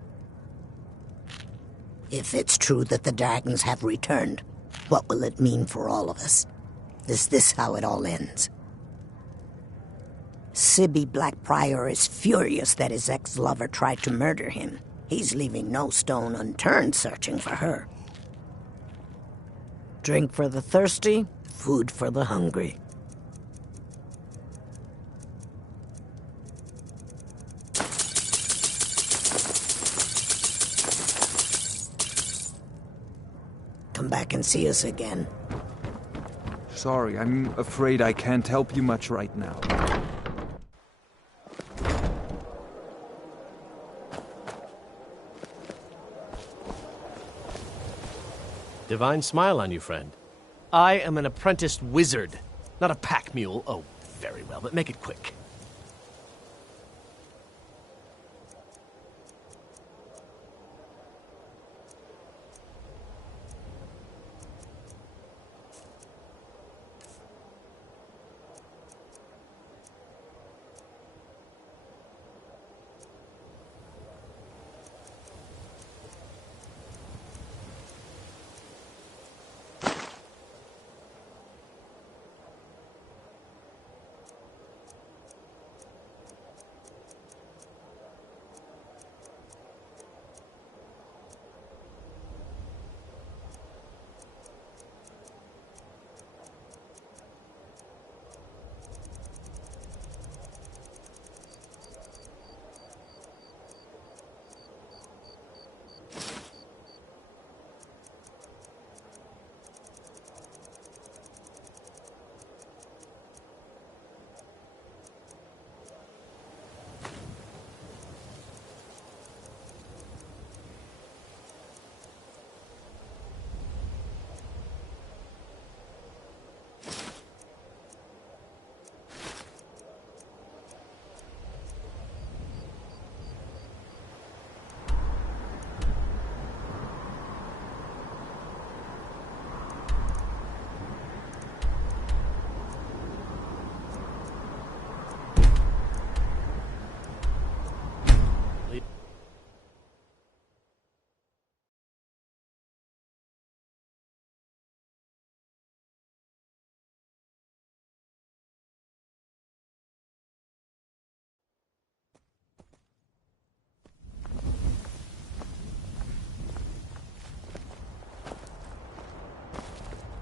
If it's true that the dragons have returned, what will it mean for all of us? Is this how it all ends? Sibby Blackbriar is furious that his ex-lover tried to murder him. He's leaving no stone unturned searching for her. Drink for the thirsty, food for the hungry. Come back and see us again. Sorry, I'm afraid I can't help you much right now. Divine smile on you, friend. I am an apprenticed wizard, not a pack mule. Oh, very well, but make it quick.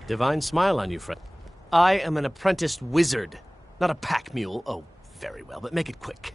Divine smile on you, friend. I am an apprenticed wizard, not a pack mule. Oh, very well, but make it quick.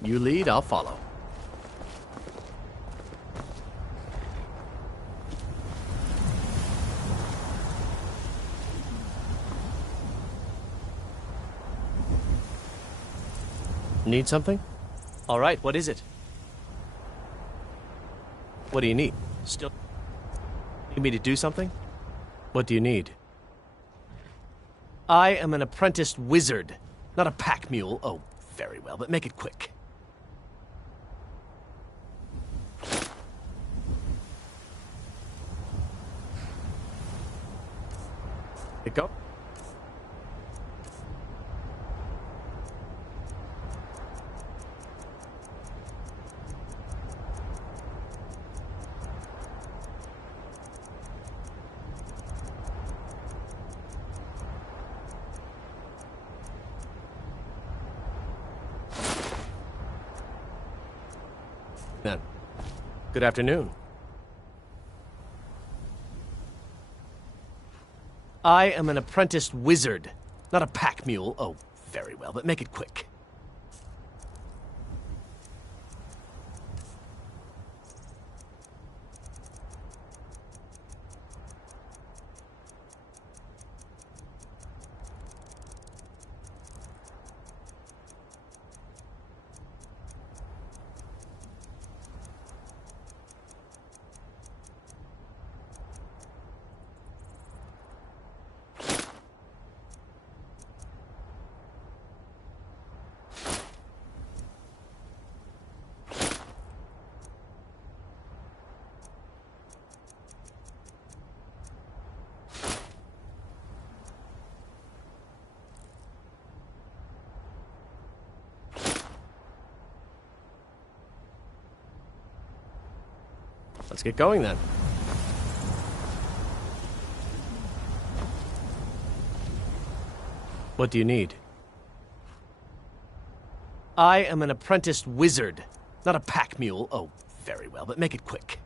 You lead, I'll follow. Need something? All right, what is it? What do you need? Still need me to do something? What do you need? I am an apprenticed wizard, not a pack mule. Oh, very well, but make it quick. Go. Then, good afternoon. I am an apprenticed wizard, not a pack mule. Oh, very well, but make it quick. Let's get going then. What do you need? I am an apprenticed wizard, not a pack mule. Oh, very well, but make it quick.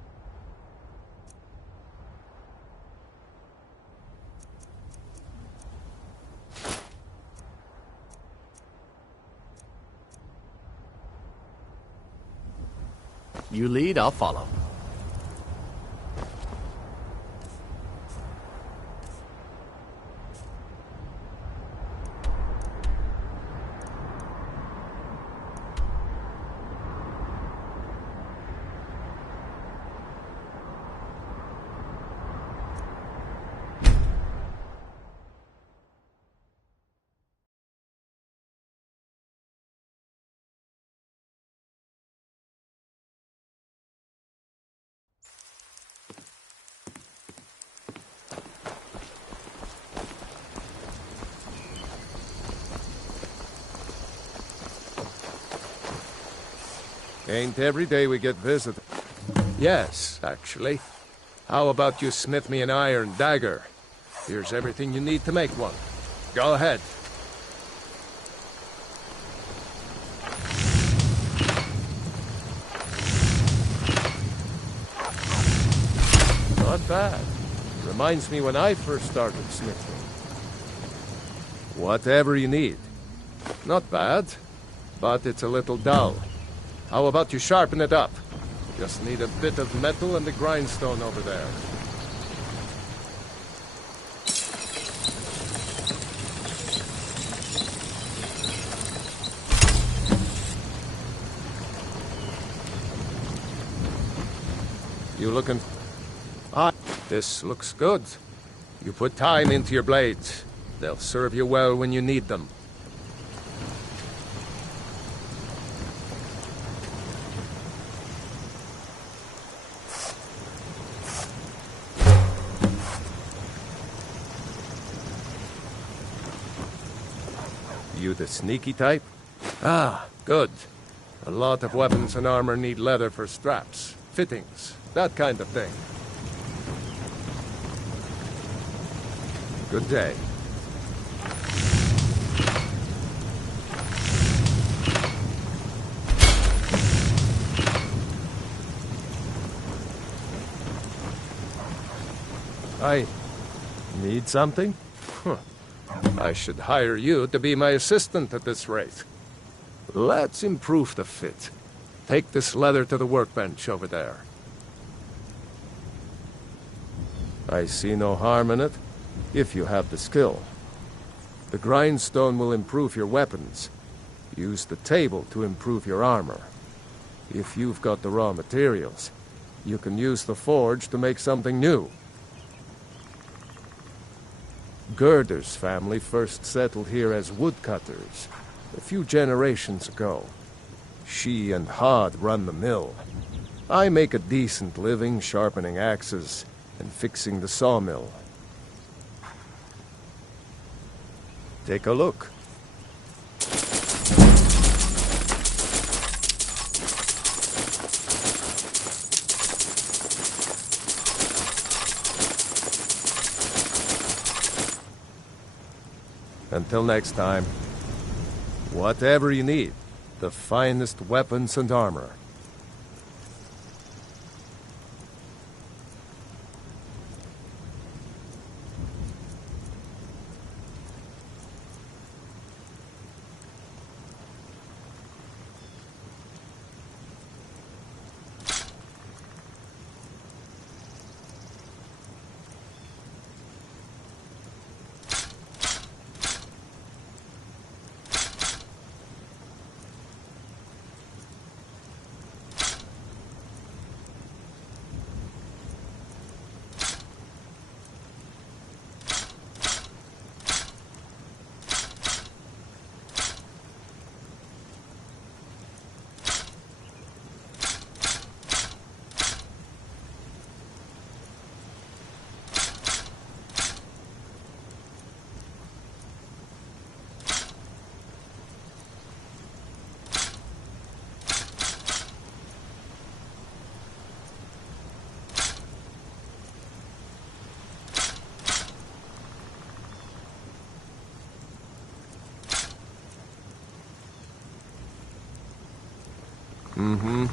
You lead, I'll follow. Ain't every day we get visited. Yes, actually. How about you smith me an iron dagger? Here's everything you need to make one. Go ahead. bad. Reminds me when I first started smithing. Whatever you need. Not bad, but it's a little dull. How about you sharpen it up? Just need a bit of metal and the grindstone over there. You looking... Ah, this looks good. You put time into your blades. They'll serve you well when you need them. You the sneaky type? Ah, good. A lot of weapons and armor need leather for straps, fittings, that kind of thing. Good day. I need something? Huh. I should hire you to be my assistant at this rate. Let's improve the fit. Take this leather to the workbench over there. I see no harm in it, if you have the skill. The grindstone will improve your weapons. Use the table to improve your armor. If you've got the raw materials, you can use the forge to make something new. Gerder's family first settled here as woodcutters a few generations ago. She and Hod run the mill. I make a decent living sharpening axes and fixing the sawmill. Take a look. Until next time, whatever you need, the finest weapons and armor. Mm-hmm.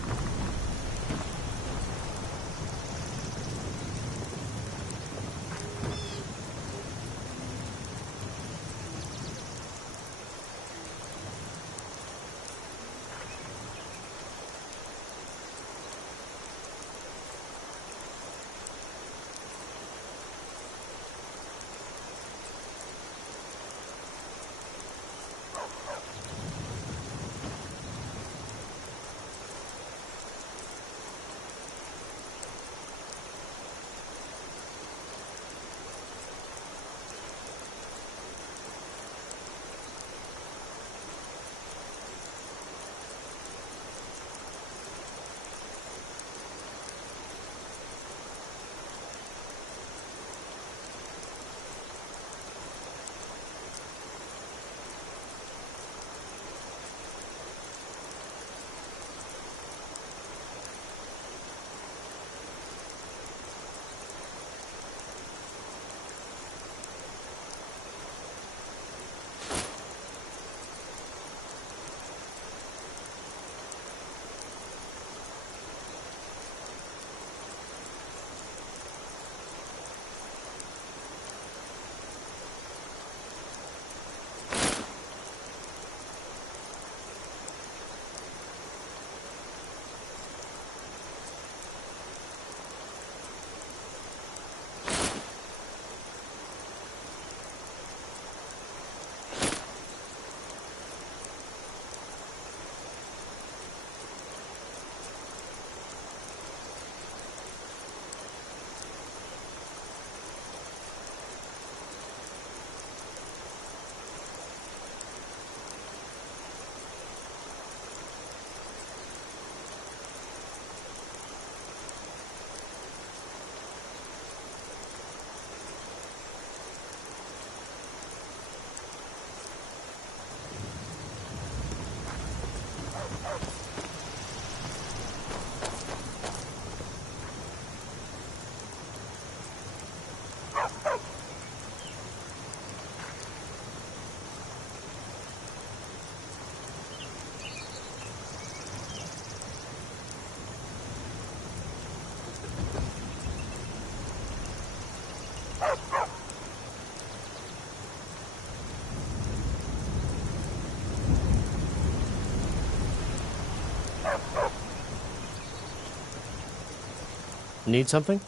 Need something?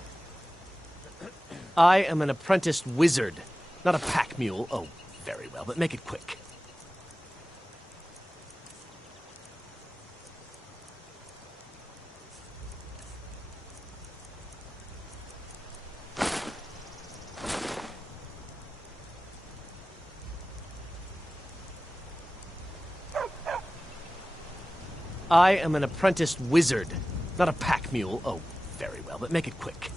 I am an apprenticed wizard, not a pack mule. Oh, very well, but make it quick. I am an apprenticed wizard, not a pack mule. Oh, very well, but make it quick.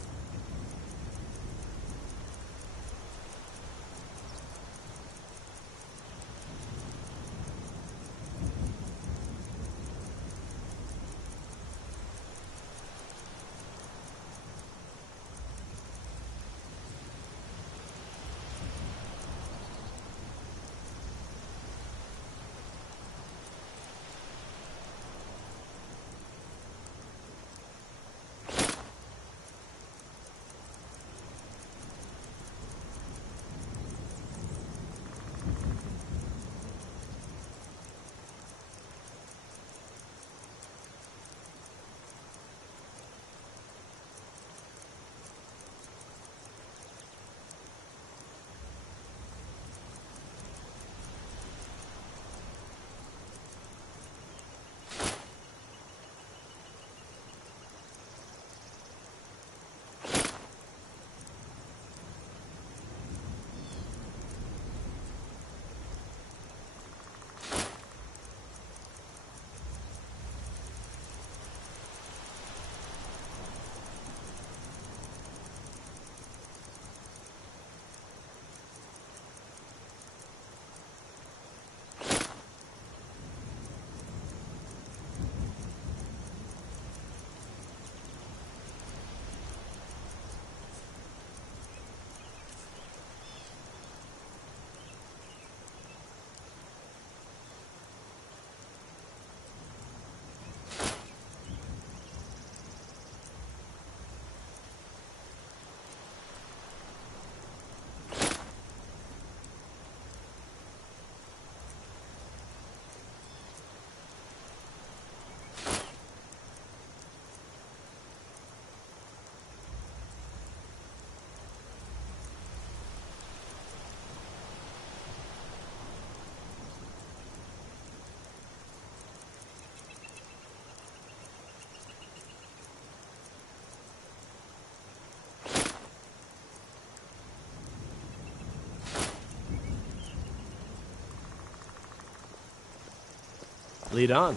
Lead on.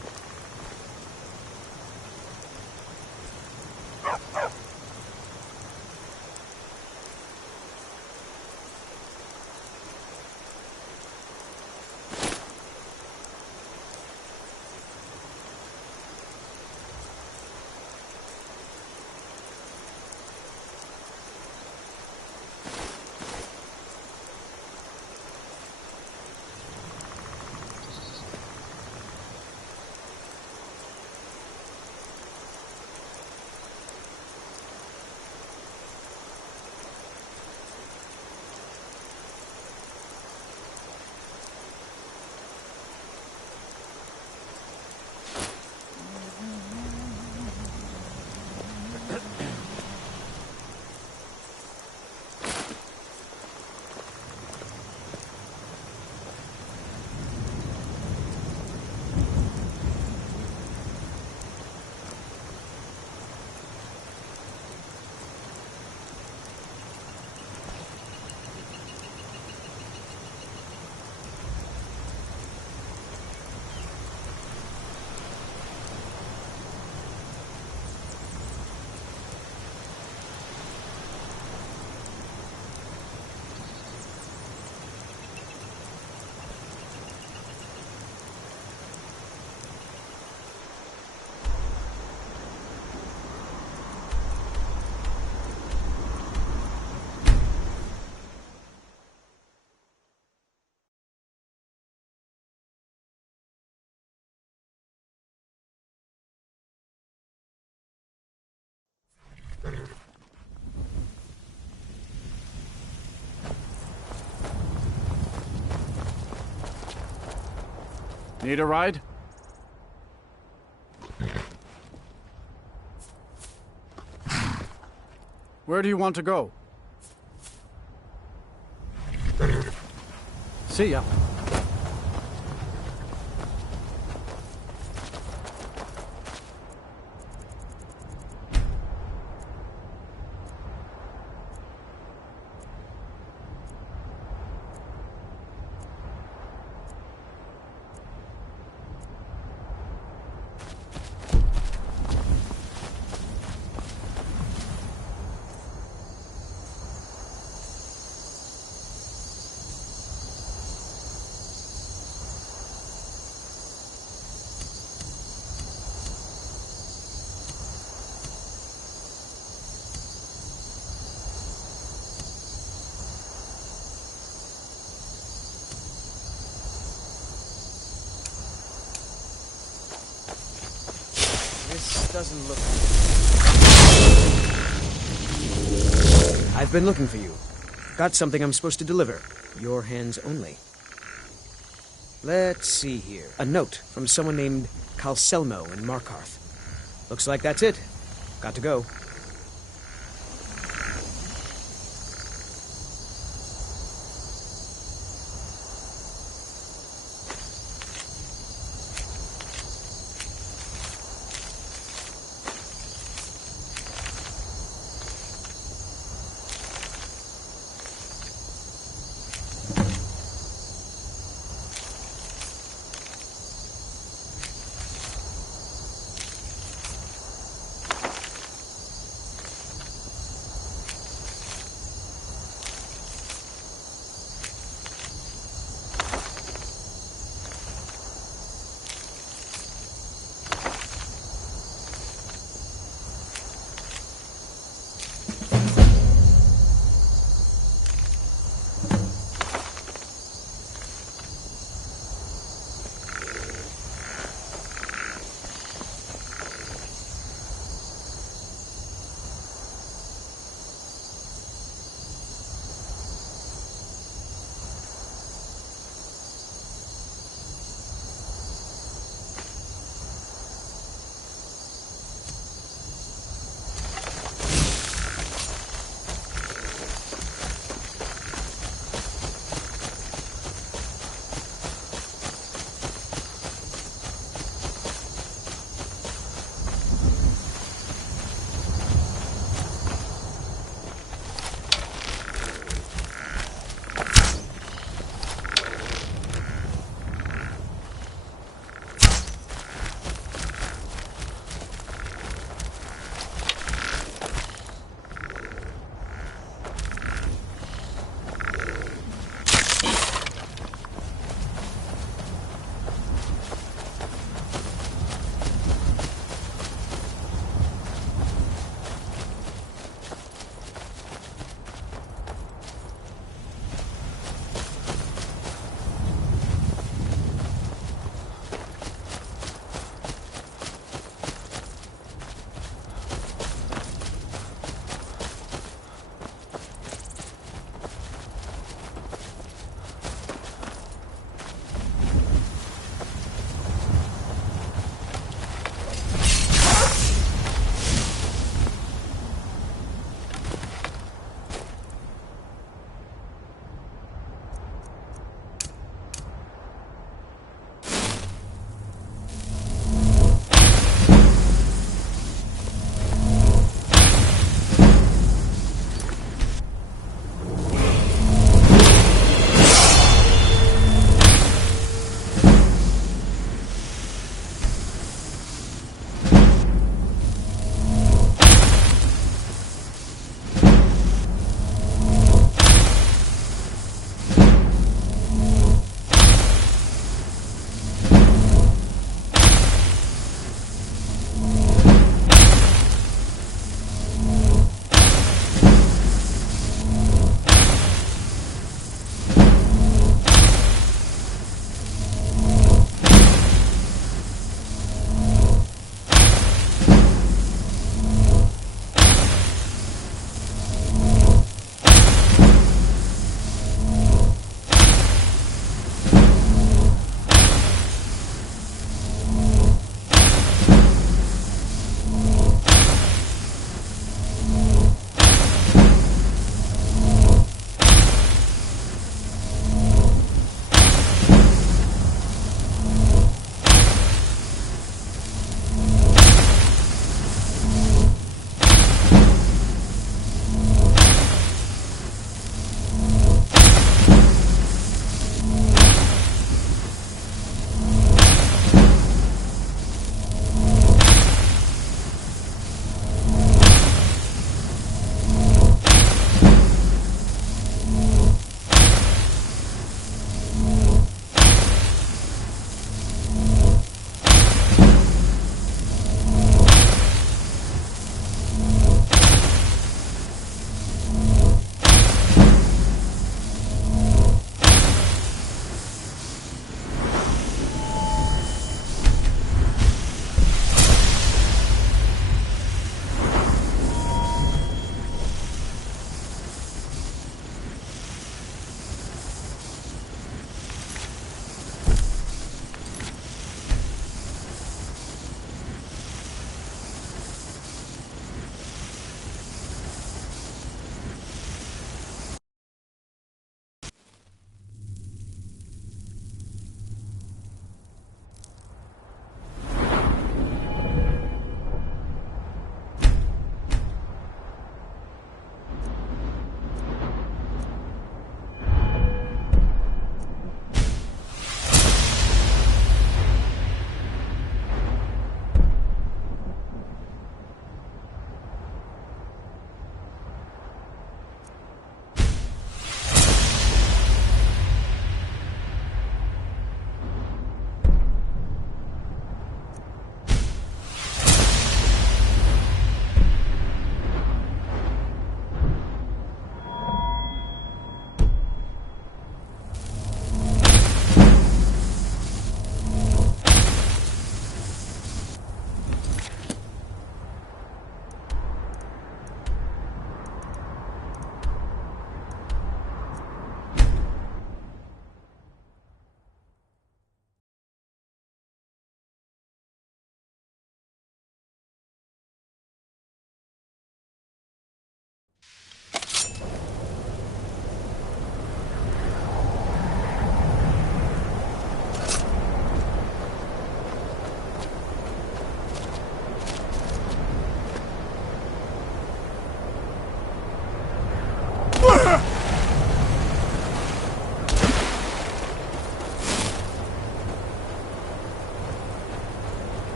Need a ride? Where do you want to go? See ya. This doesn't look... I've been looking for you. Got something I'm supposed to deliver. Your hands only. Let's see here. A note from someone named Calselmo in Markarth. Looks like that's it. Got to go.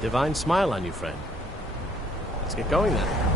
Divine smile on you, friend. Let's get going then.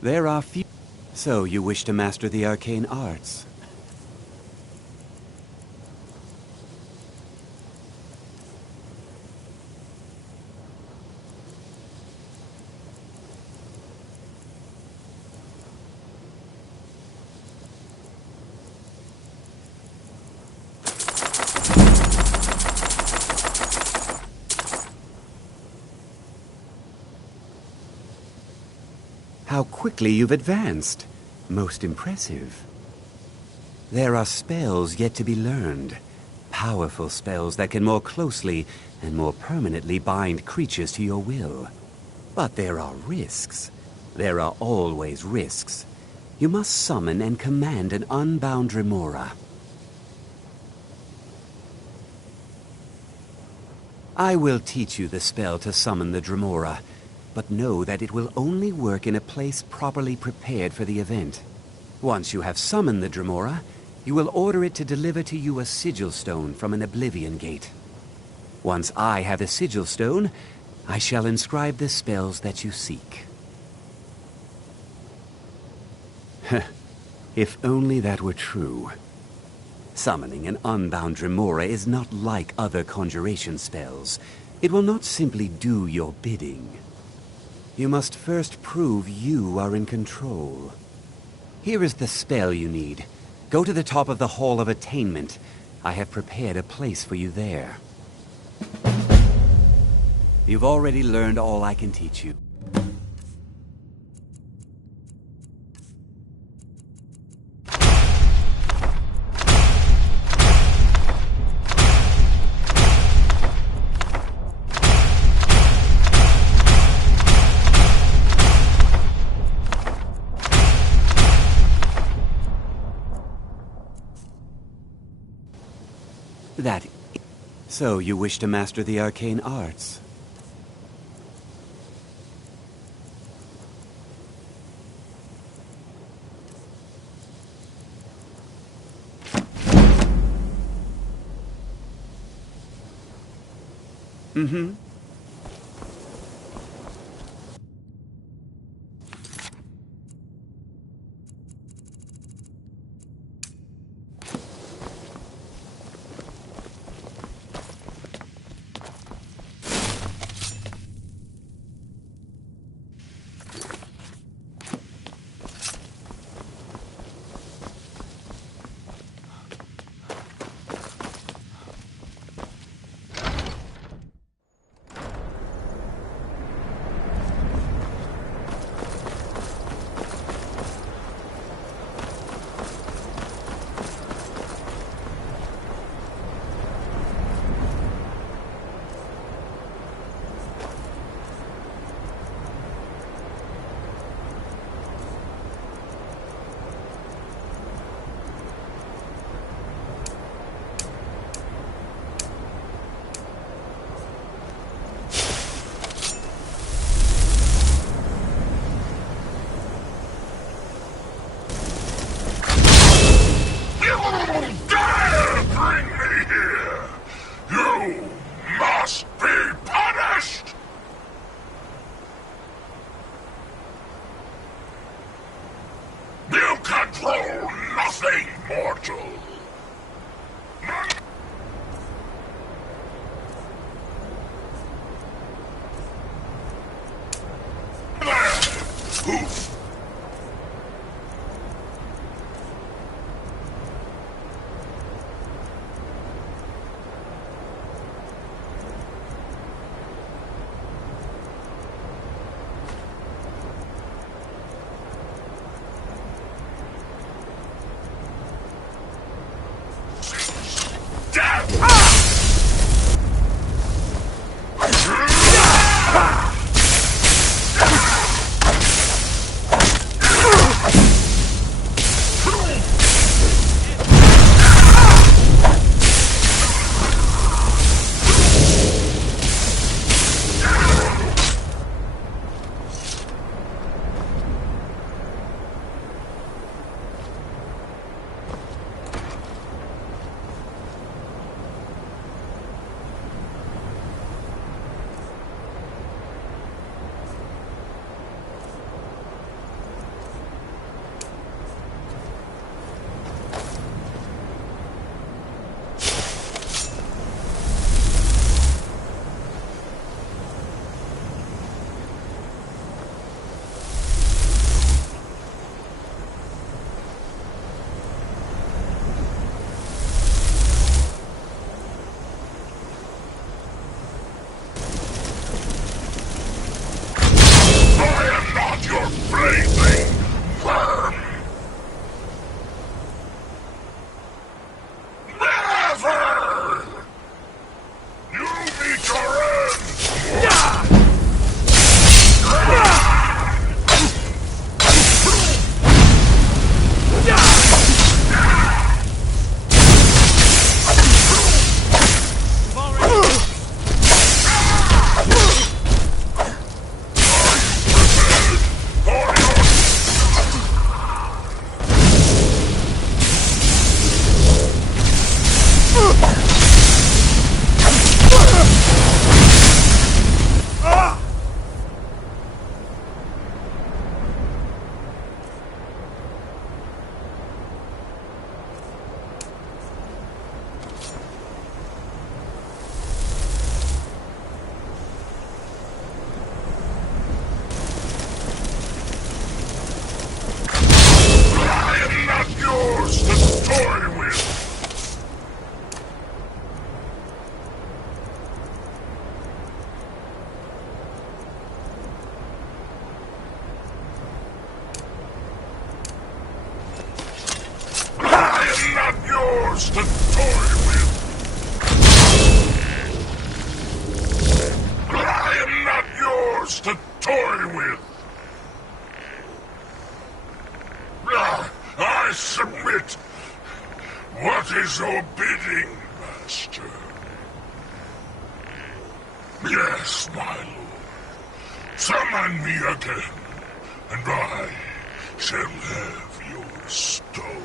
There are few... So you wish to master the arcane arts? How quickly you've advanced. Most impressive. There are spells yet to be learned. Powerful spells that can more closely and more permanently bind creatures to your will. But there are risks. There are always risks. You must summon and command an unbound remora. I will teach you the spell to summon the Dremora, but know that it will only work in a place properly prepared for the event. Once you have summoned the Dremora, you will order it to deliver to you a sigil stone from an Oblivion Gate. Once I have the sigil stone, I shall inscribe the spells that you seek. If only that were true. Summoning an unbound Dremora is not like other conjuration spells. It will not simply do your bidding. You must first prove you are in control. Here is the spell you need. Go to the top of the Hall of Attainment. I have prepared a place for you there. You've already learned all I can teach you. So you wish to master the arcane arts? Mm-hmm. Blazing worm! Never! You meet your end! Yours to toy with. I am not yours to toy with. I submit. What is your bidding, Master? Yes, my lord. Summon me again, and I shall have your stone.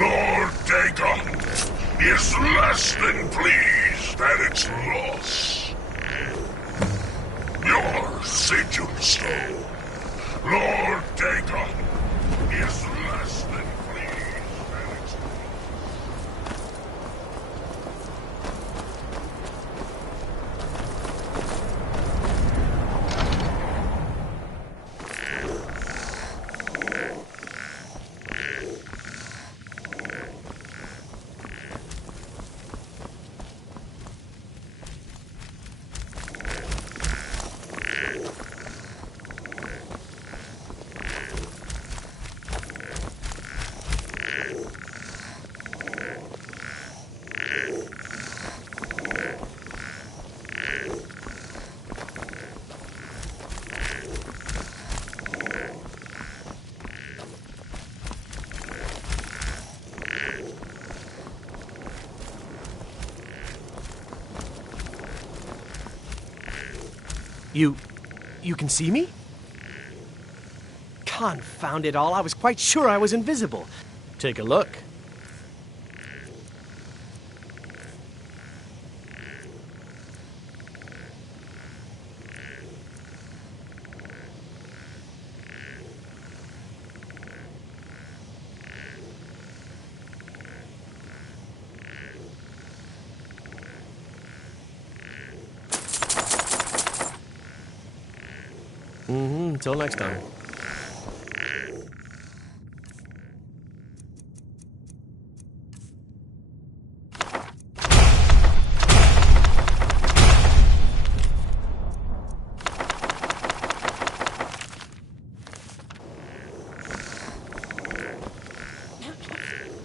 Lord Dagon is less than pleased at its loss. Your sigil stone, Lord Dagon, is less than pleased at its You can see me? Confound it all, I was quite sure I was invisible. Take a look. Until next time.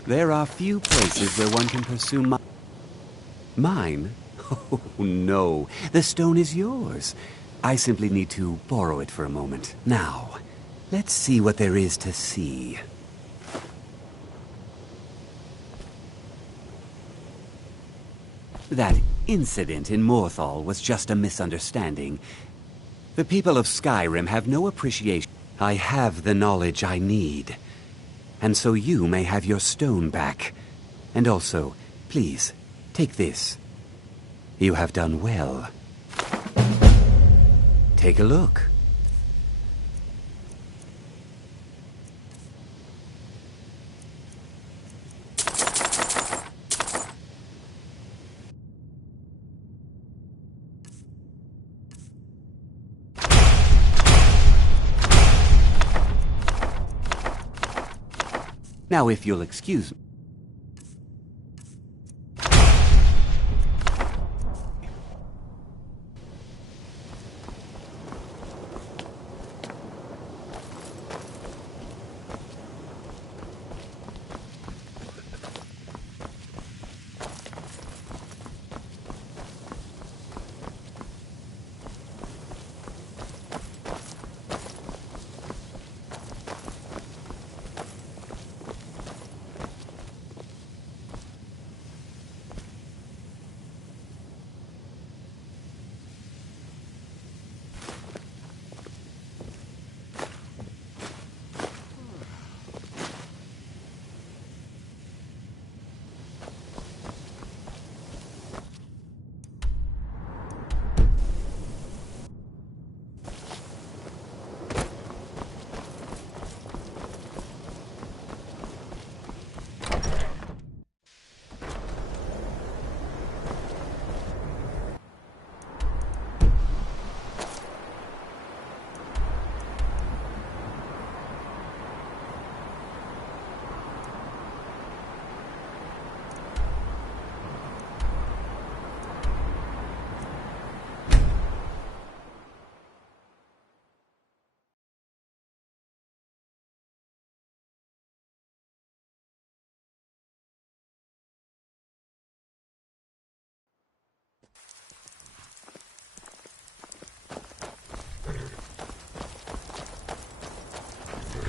There are few places where one can pursue mine? Oh, no. The stone is yours. I simply need to borrow it for a moment. Now, let's see what there is to see. That incident in Morthal was just a misunderstanding. The people of Skyrim have no appreciation. I have the knowledge I need. And so you may have your stone back. And also, please, take this. You have done well. Take a look. Now, if you'll excuse me.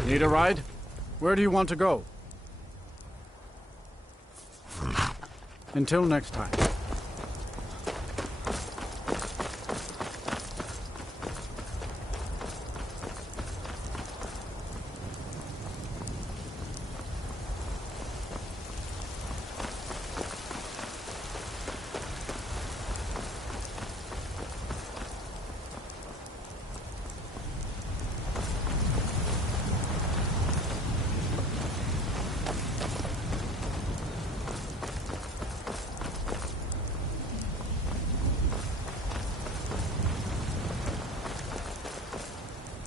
Need a ride? Where do you want to go? Until next time.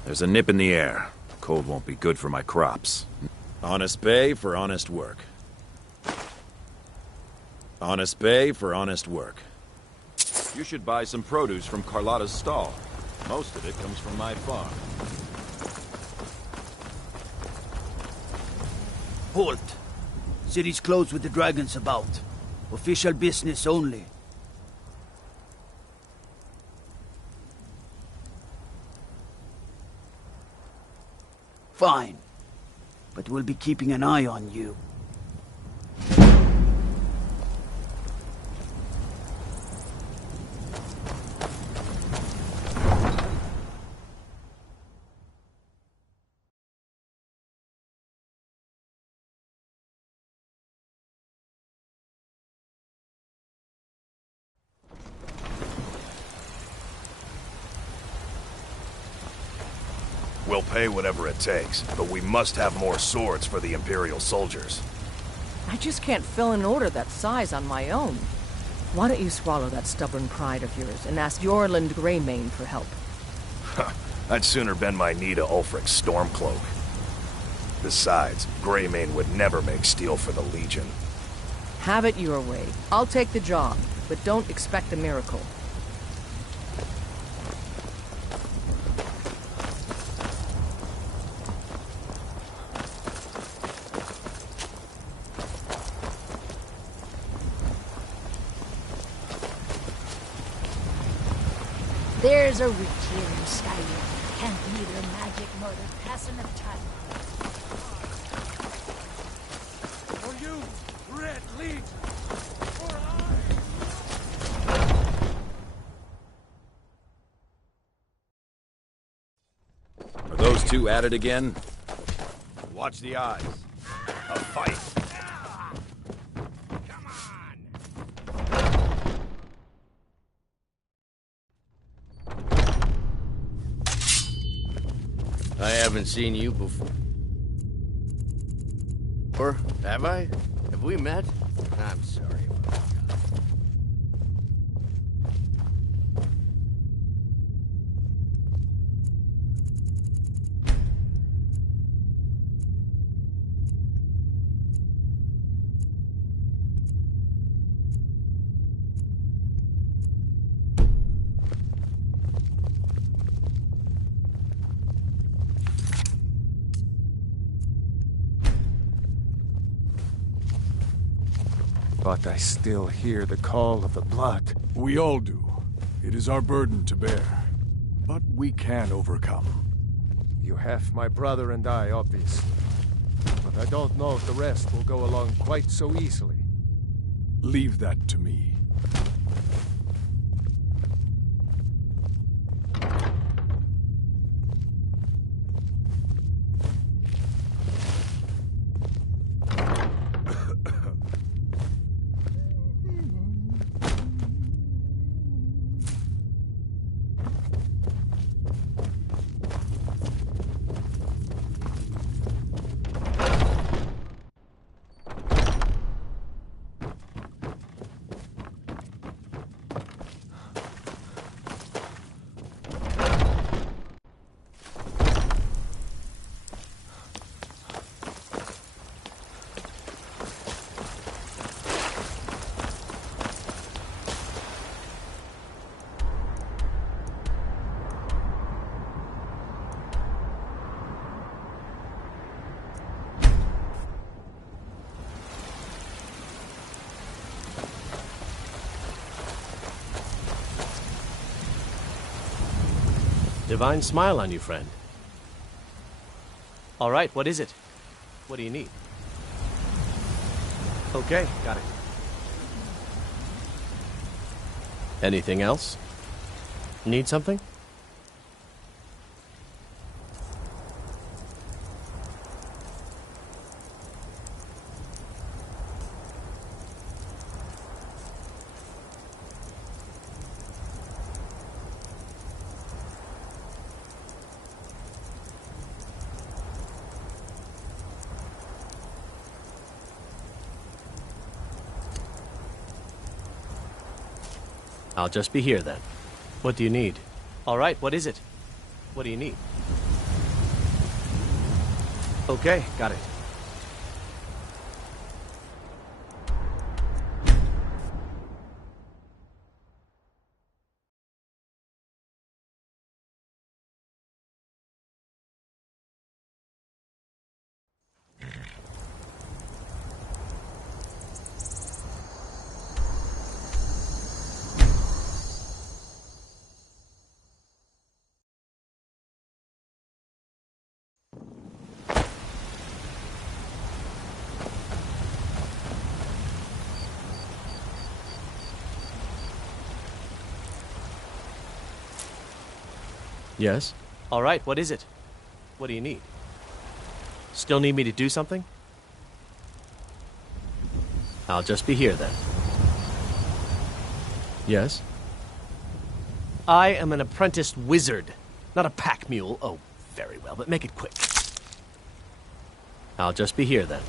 There's a nip in the air. Cold won't be good for my crops. Honest pay for honest work. Honest pay for honest work. You should buy some produce from Carlotta's stall. Most of it comes from my farm. Halt! City's closed with the dragons about. Official business only. Fine. But we'll be keeping an eye on you. We'll pay whatever it takes, but we must have more swords for the Imperial soldiers. I just can't fill an order that size on my own. Why don't you swallow that stubborn pride of yours and ask Yorland Greymane for help? I'd sooner bend my knee to Ulfric's Stormcloak. Besides, Greymane would never make steel for the Legion. Have it your way. I'll take the job, but don't expect a miracle. There's a witch here in Skyrim. Can't neither magic nor the passing of time. For you, Red Legion! Are those two at it again? Watch the eyes. A fight. I haven't seen you before. Or have I? Have we met? I'm sorry. but I still hear the call of the blood. We all do. It is our burden to bear. But we can overcome. You have my brother and I, obviously. But I don't know if the rest will go along quite so easily. Leave that to me. Divine smile on you, friend. All right, what is it? What do you need? Okay, got it. Anything else? Need something? I'll just be here then. What do you need? All right, what is it? What do you need? Okay, got it. Yes? All right, what is it? What do you need? Still need me to do something? I'll just be here then. Yes? I am an apprenticed wizard, not a pack mule. Oh, very well, but make it quick. I'll just be here then.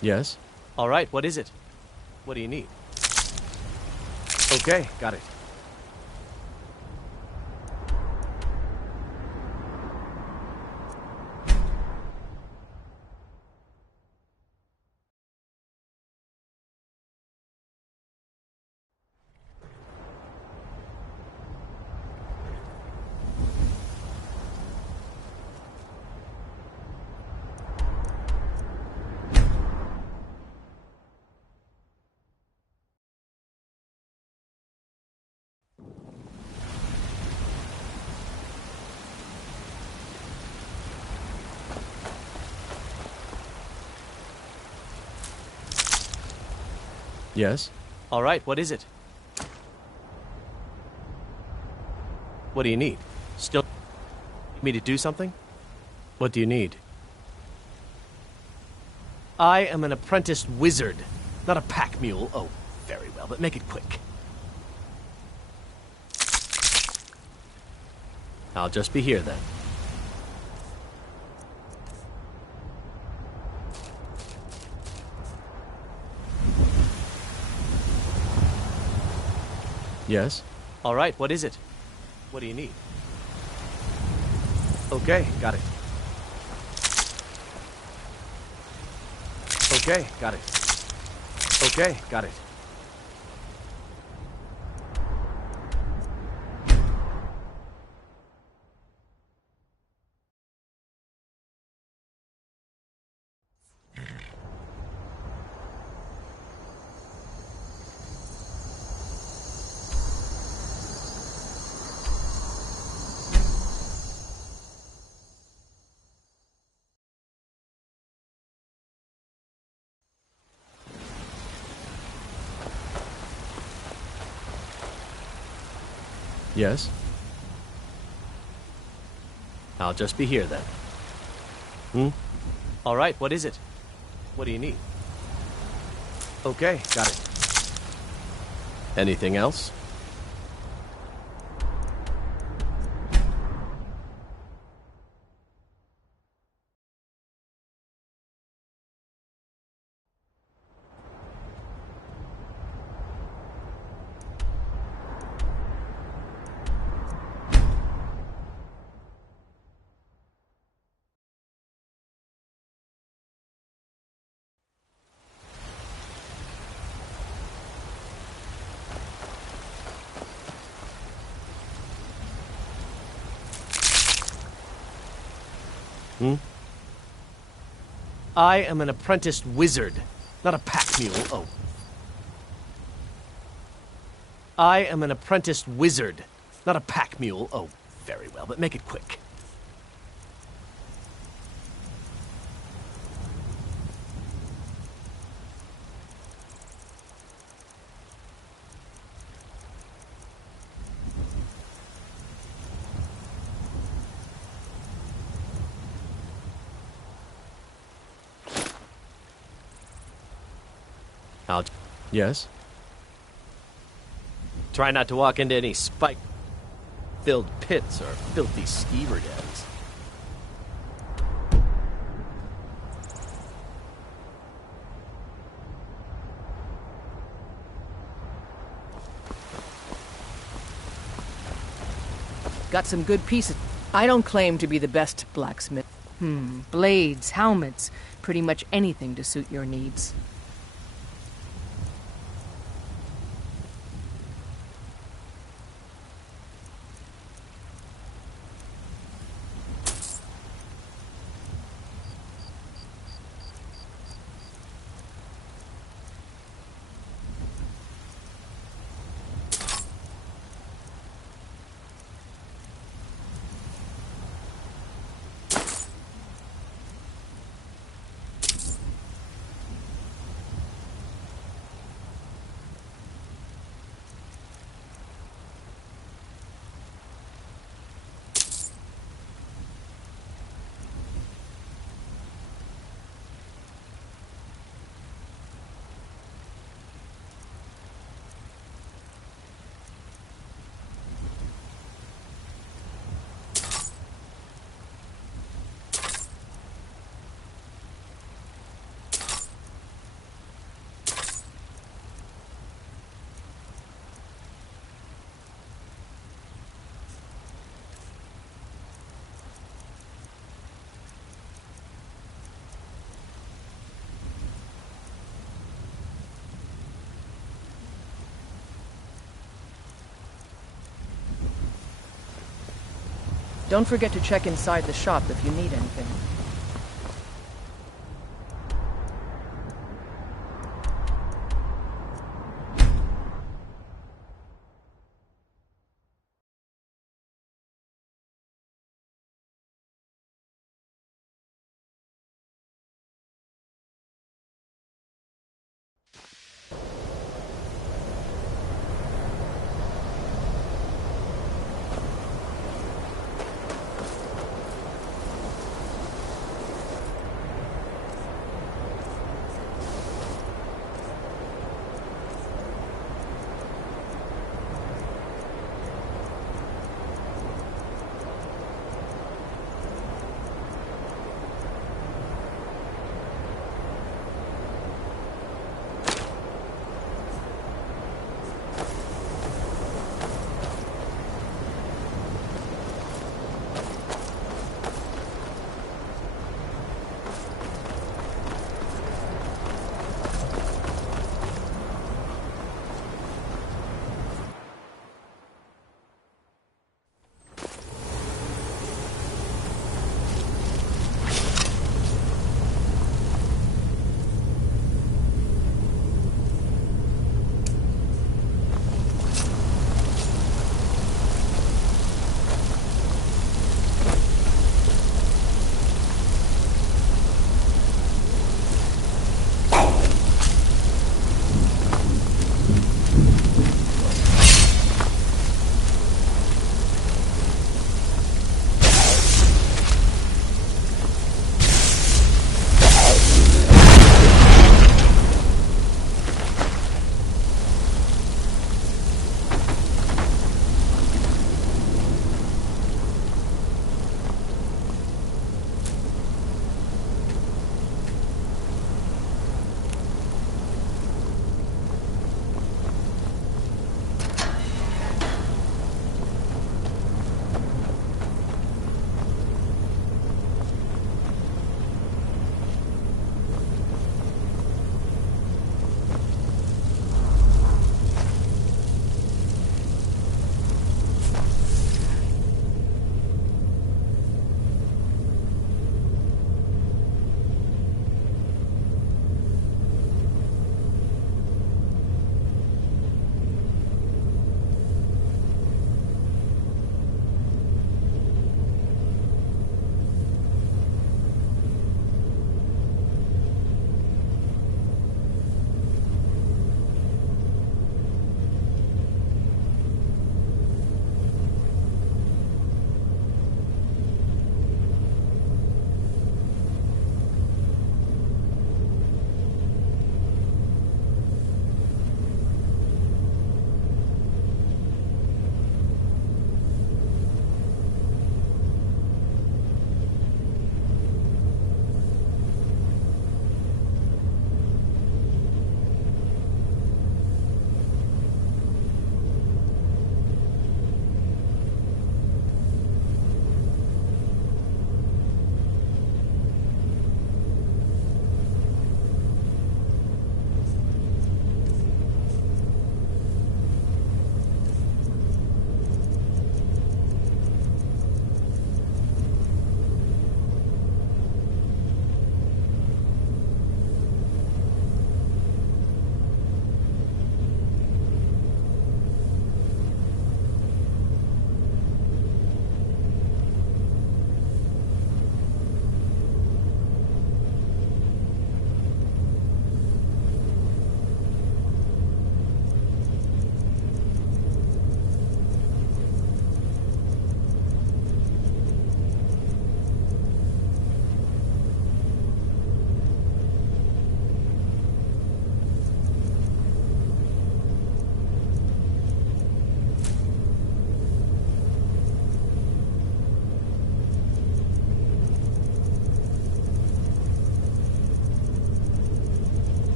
Yes? All right, what is it? What do you need? Okay, got it. Yes? All right, what is it? What do you need? Still need me to do something? What do you need? I am an apprenticed wizard, not a pack mule. Oh, very well, but make it quick. I'll just be here then. Yes? All right, what is it? What do you need? Okay, got it. Okay, got it. Okay, got it. Yes? I'll just be here then. All right, what is it? What do you need? Okay, got it. Anything else? I am an apprenticed wizard, not a pack mule. Oh. I am an apprenticed wizard, not a pack mule. Oh, very well, but make it quick. Yes? Try not to walk into any spike-filled pits or filthy skeever dens. Got some good pieces. I don't claim to be the best blacksmith. Blades, helmets, pretty much anything to suit your needs. Don't forget to check inside the shop if you need anything.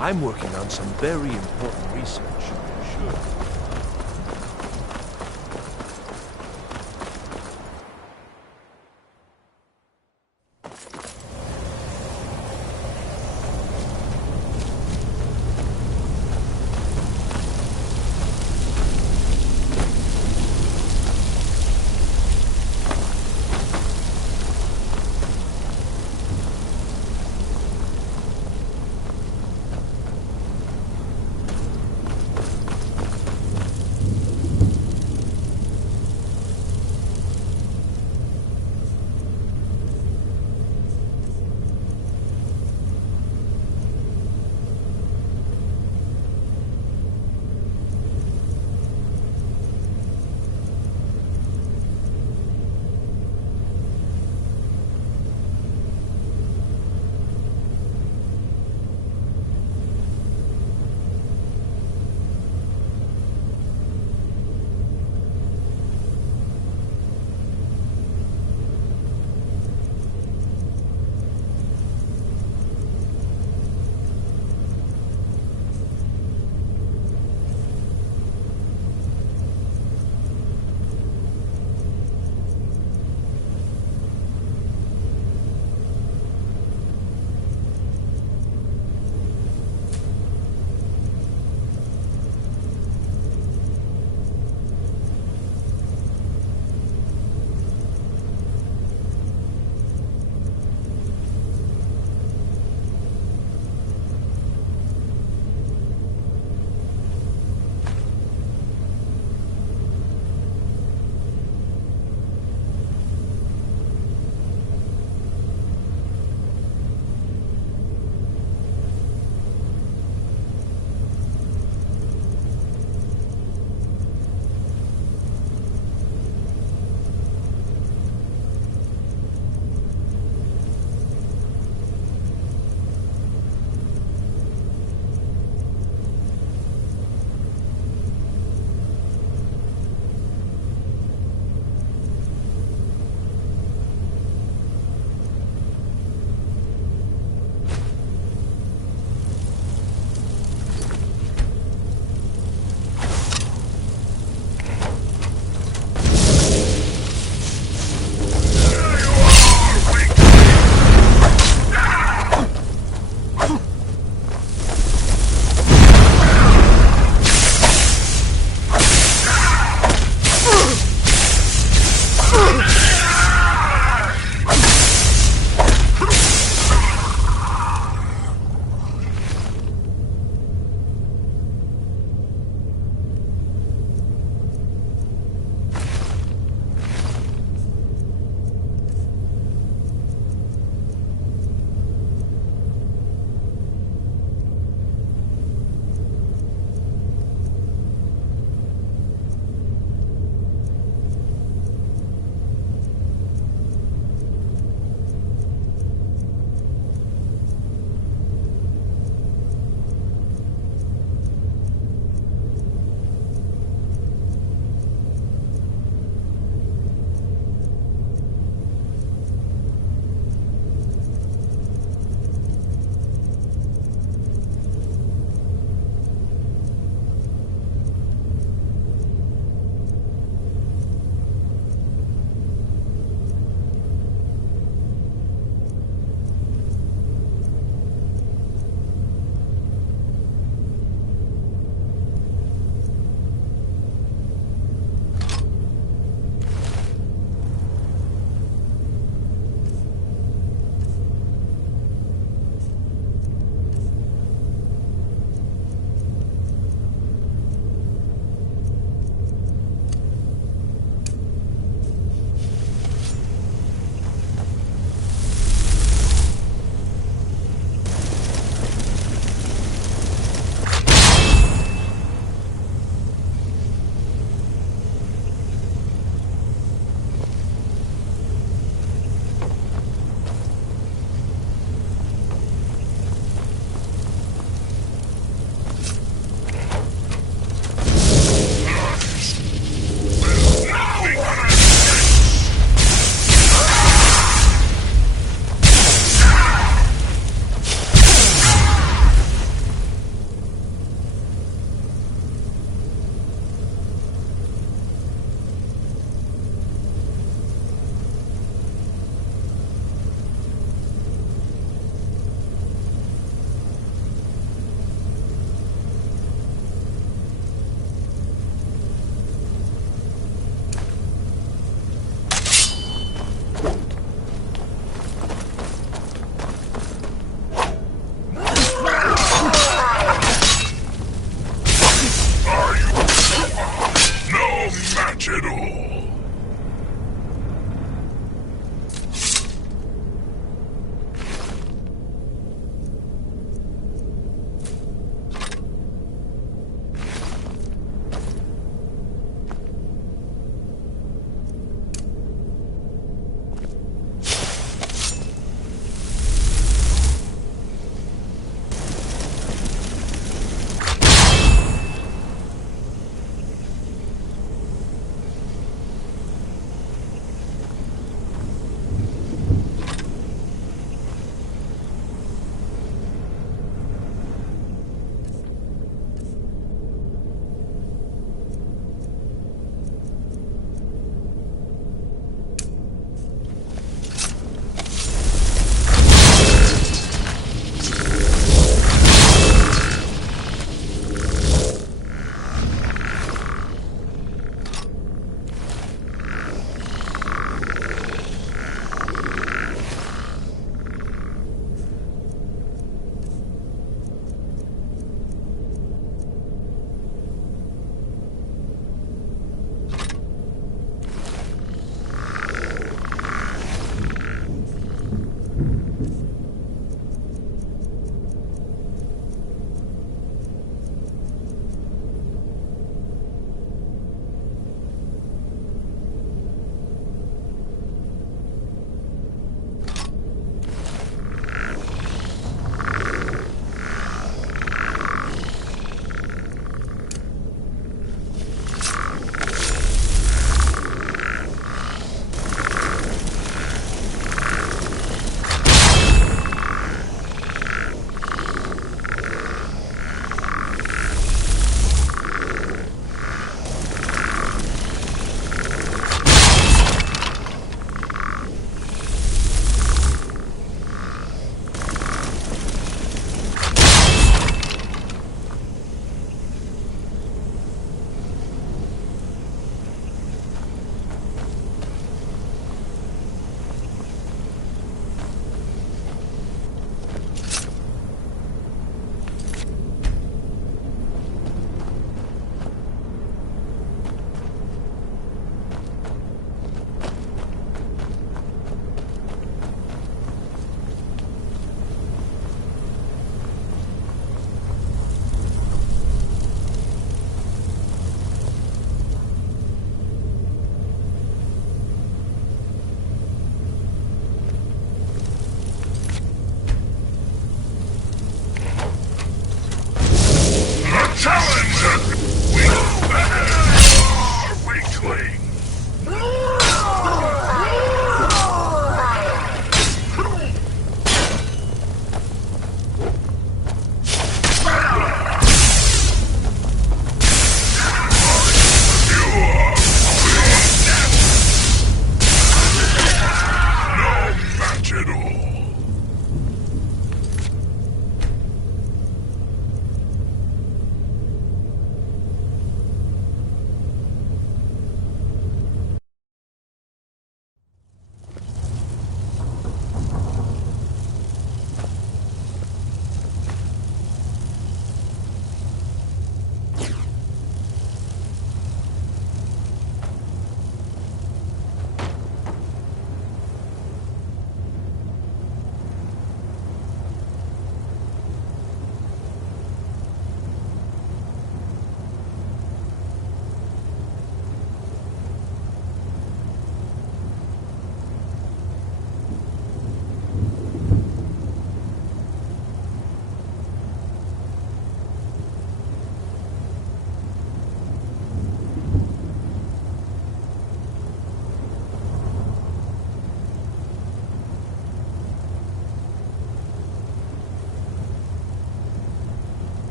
I'm working on some very important research. Sure.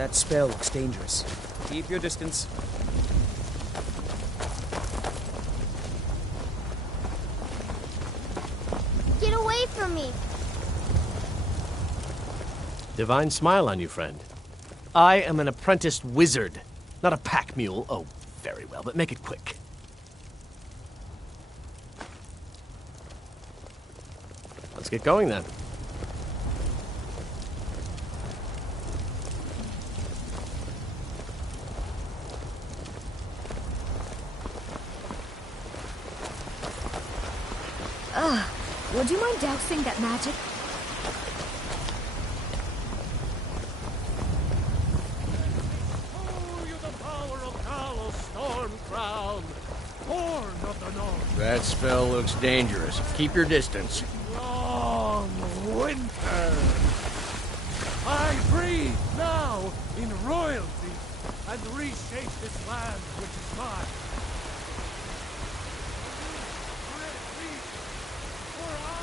That spell looks dangerous. Keep your distance. Get away from me! Divine smile on you, friend. I am an apprenticed wizard, not a pack mule. Oh, very well, but make it quick. Let's get going then. Would you mind dousing that magic? That spell looks dangerous. Keep your distance. Long winter. I breathe now in royalty and reshape this land which is mine. For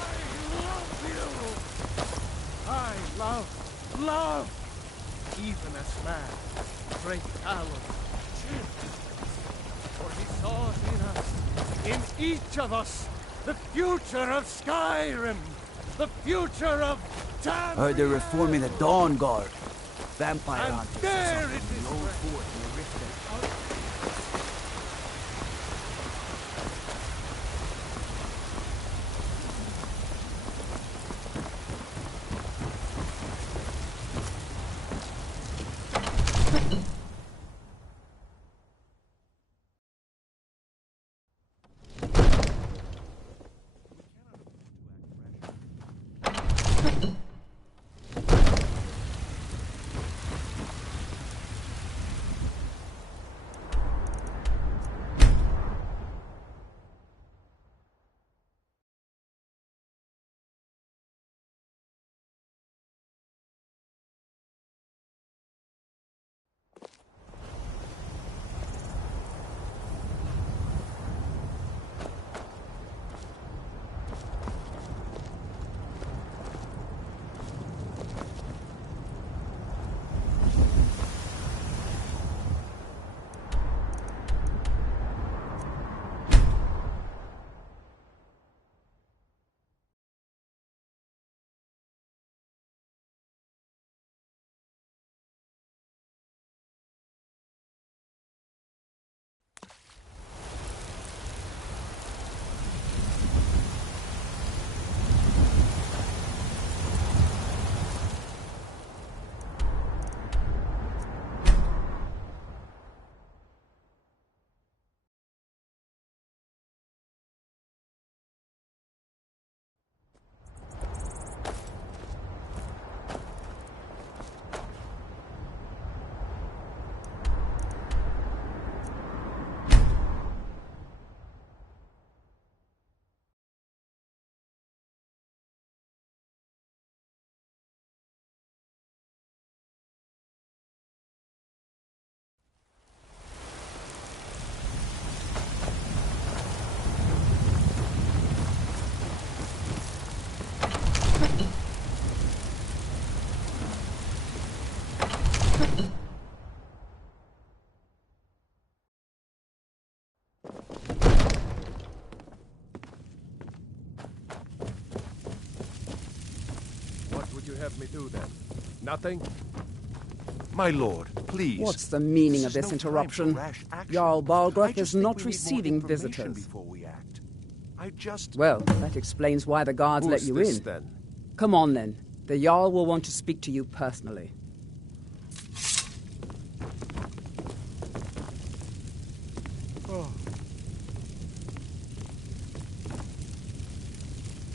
I love, even as man, great Talon, for he saw in each of us, the future of Skyrim, the future of Tam. Heard they're reforming the Dawn Guard. Vampire And hunters. there it is, The old fort in the Rift. What would you have me do then? Nothing? My lord, please. What's the meaning of this interruption? Jarl Balgruth is not receiving visitors. Well, that explains why the guards let Who's you this, in. then? Come on, then. The Jarl will want to speak to you personally.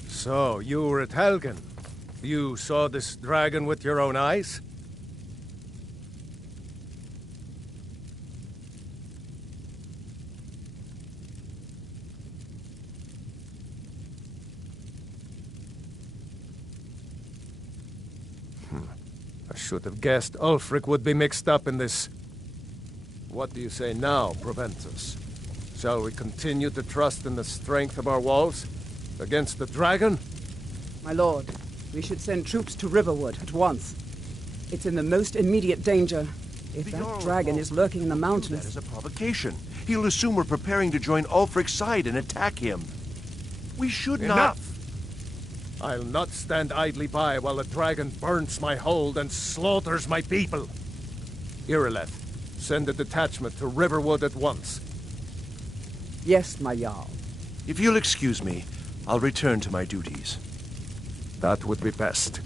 So, you were at Helgen. You saw this dragon with your own eyes? I should have guessed Ulfric would be mixed up in this. What do you say now, Proventus? Shall we continue to trust in the strength of our walls? Against the dragon? My lord, we should send troops to Riverwood at once. It's in the most immediate danger. If that dragon is lurking in the mountains... That is a provocation. He'll assume we're preparing to join Ulfric's side and attack him. We should not... Enough! I'll not stand idly by while the dragon burns my hold and slaughters my people. Irileth, send a detachment to Riverwood at once. Yes, my Jarl. If you'll excuse me, I'll return to my duties. That would be best.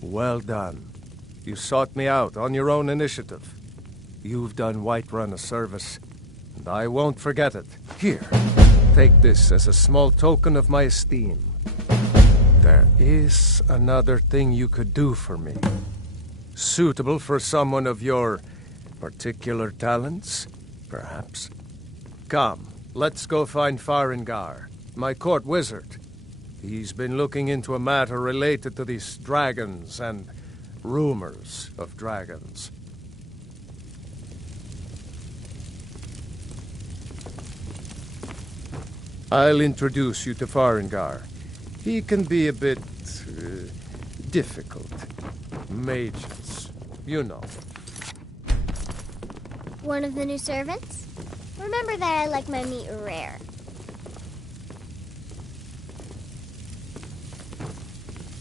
Well done. You sought me out on your own initiative. You've done Whiterun a service, and I won't forget it. Here, take this as a small token of my esteem. There is another thing you could do for me. Suitable for someone of your particular talents, perhaps. Come, let's go find Farengar, my court wizard. He's been looking into a matter related to these dragons and rumors of dragons. I'll introduce you to Farengar. He can be a bit difficult. Mages, you know. One of the new servants? Remember that I like my meat rare.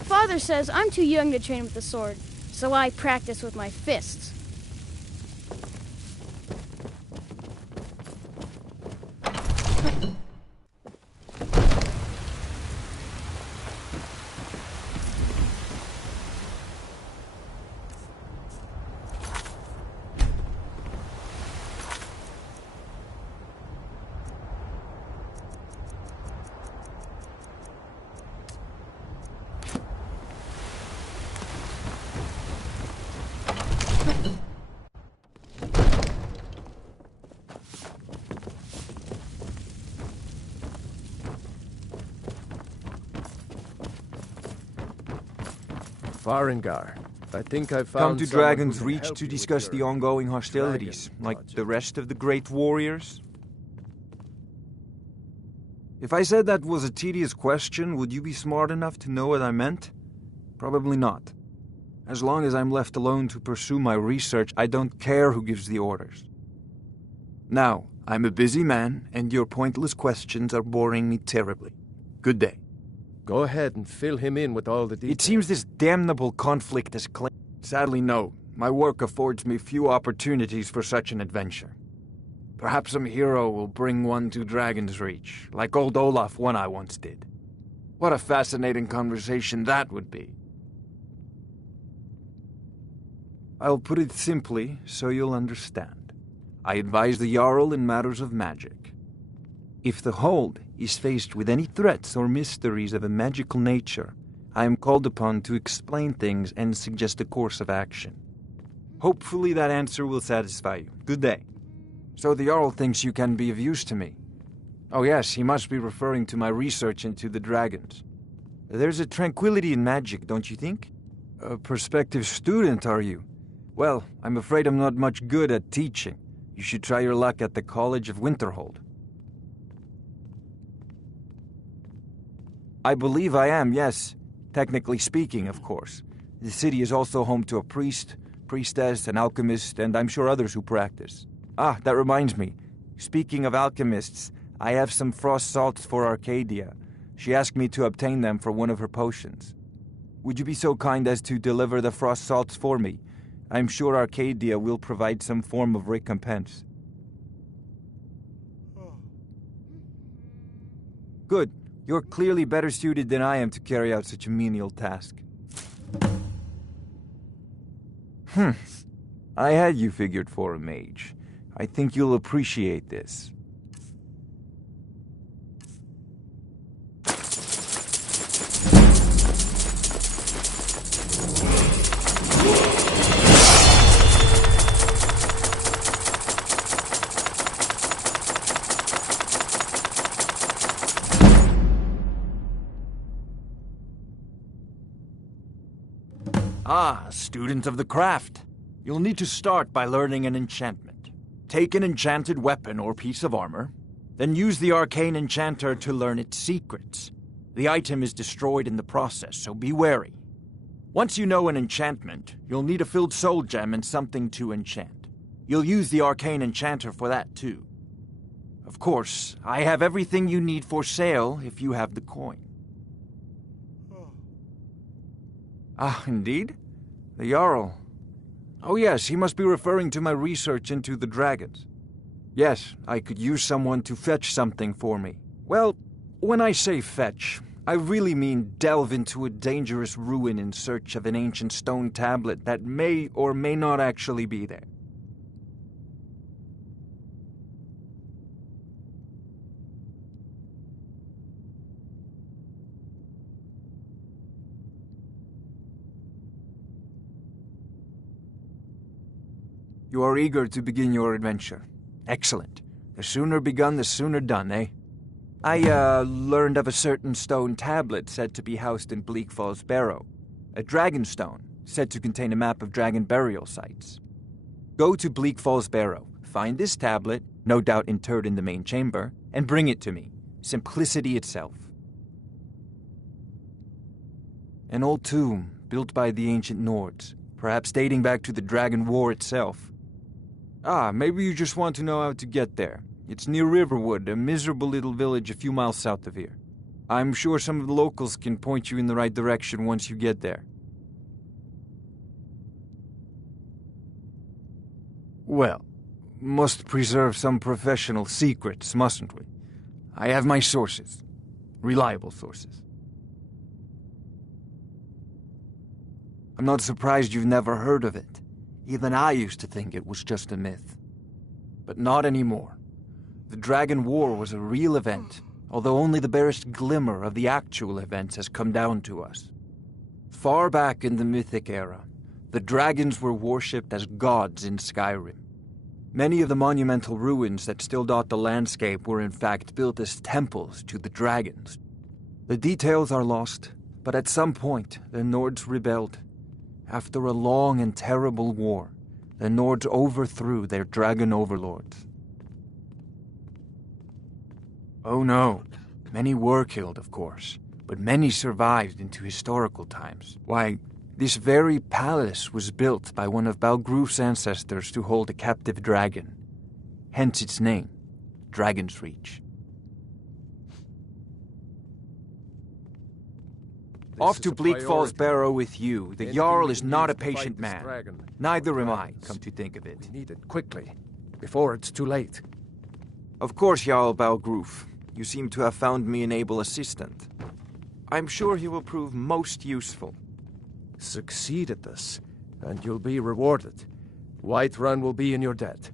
Father says I'm too young to train with the sword, so I practice with my fists. Farengar, I think I've found Come to someone Dragon's who can Reach help to you with discuss your the ongoing hostilities, dragon like project. the rest of the great warriors? If I said that was a tedious question, would you be smart enough to know what I meant? Probably not. As long as I'm left alone to pursue my research, I don't care who gives the orders. Now, I'm a busy man, and your pointless questions are boring me terribly. Good day. Go ahead and fill him in with all the details. It seems this damnable conflict has claimed... Sadly, no. My work affords me few opportunities for such an adventure. Perhaps some hero will bring one to Dragon's Reach, like old Olaf one I once did. What a fascinating conversation that would be. I'll put it simply so you'll understand. I advise the Jarl in matters of magic. If the Hold is faced with any threats or mysteries of a magical nature, I am called upon to explain things and suggest a course of action. Hopefully that answer will satisfy you. Good day. So the Jarl thinks you can be of use to me. Oh yes, he must be referring to my research into the dragons. There's a tranquility in magic, don't you think? A prospective student, are you? Well, I'm afraid I'm not much good at teaching. You should try your luck at the College of Winterhold. I believe I am, yes. Technically speaking, of course. The city is also home to a priest, priestess, an alchemist, and I'm sure others who practice. Ah, that reminds me. Speaking of alchemists, I have some frost salts for Arcadia. She asked me to obtain them for one of her potions. Would you be so kind as to deliver the frost salts for me? I'm sure Arcadia will provide some form of recompense. Good. You're clearly better suited than I am to carry out such a menial task. I had you figured for a mage. I think you'll appreciate this. Ah, student of the craft. You'll need to start by learning an enchantment. Take an enchanted weapon or piece of armor, then use the arcane enchanter to learn its secrets. The item is destroyed in the process, so be wary. Once you know an enchantment, you'll need a filled soul gem and something to enchant. You'll use the arcane enchanter for that, too. Of course, I have everything you need for sale if you have the coin. Ah, indeed? The Jarl. Oh yes, he must be referring to my research into the dragons. Yes, I could use someone to fetch something for me. Well, when I say fetch, I really mean delve into a dangerous ruin in search of an ancient stone tablet that may or may not actually be there. You are eager to begin your adventure. Excellent. The sooner begun, the sooner done, eh? I, learned of a certain stone tablet said to be housed in Bleak Falls Barrow. A dragon stone, said to contain a map of dragon burial sites. Go to Bleak Falls Barrow, find this tablet, no doubt interred in the main chamber, and bring it to me. Simplicity itself. An old tomb, built by the ancient Nords, perhaps dating back to the Dragon War itself. Ah, maybe you just want to know how to get there. It's near Riverwood, a miserable little village a few miles south of here. I'm sure some of the locals can point you in the right direction once you get there. Well, must preserve some professional secrets, mustn't we? I have my sources. Reliable sources. I'm not surprised you've never heard of it. Even I used to think it was just a myth. But not anymore. The Dragon War was a real event, although only the barest glimmer of the actual events has come down to us. Far back in the Mythic era, the dragons were worshipped as gods in Skyrim. Many of the monumental ruins that still dot the landscape were in fact built as temples to the dragons. The details are lost, but at some point the Nords rebelled. After a long and terrible war, the Nords overthrew their dragon overlords. Oh no, many were killed, of course, but many survived into historical times. Why, this very palace was built by one of Balgruf's ancestors to hold a captive dragon. Hence its name, Dragon's Reach. Off to Bleak Falls Barrow with you. The Jarl is not a patient man. Neither am I, come to think of it. We need it quickly, before it's too late. Of course, Jarl Balgruf. You seem to have found me an able assistant. I'm sure he will prove most useful. Succeed at this, and you'll be rewarded. Whiterun will be in your debt.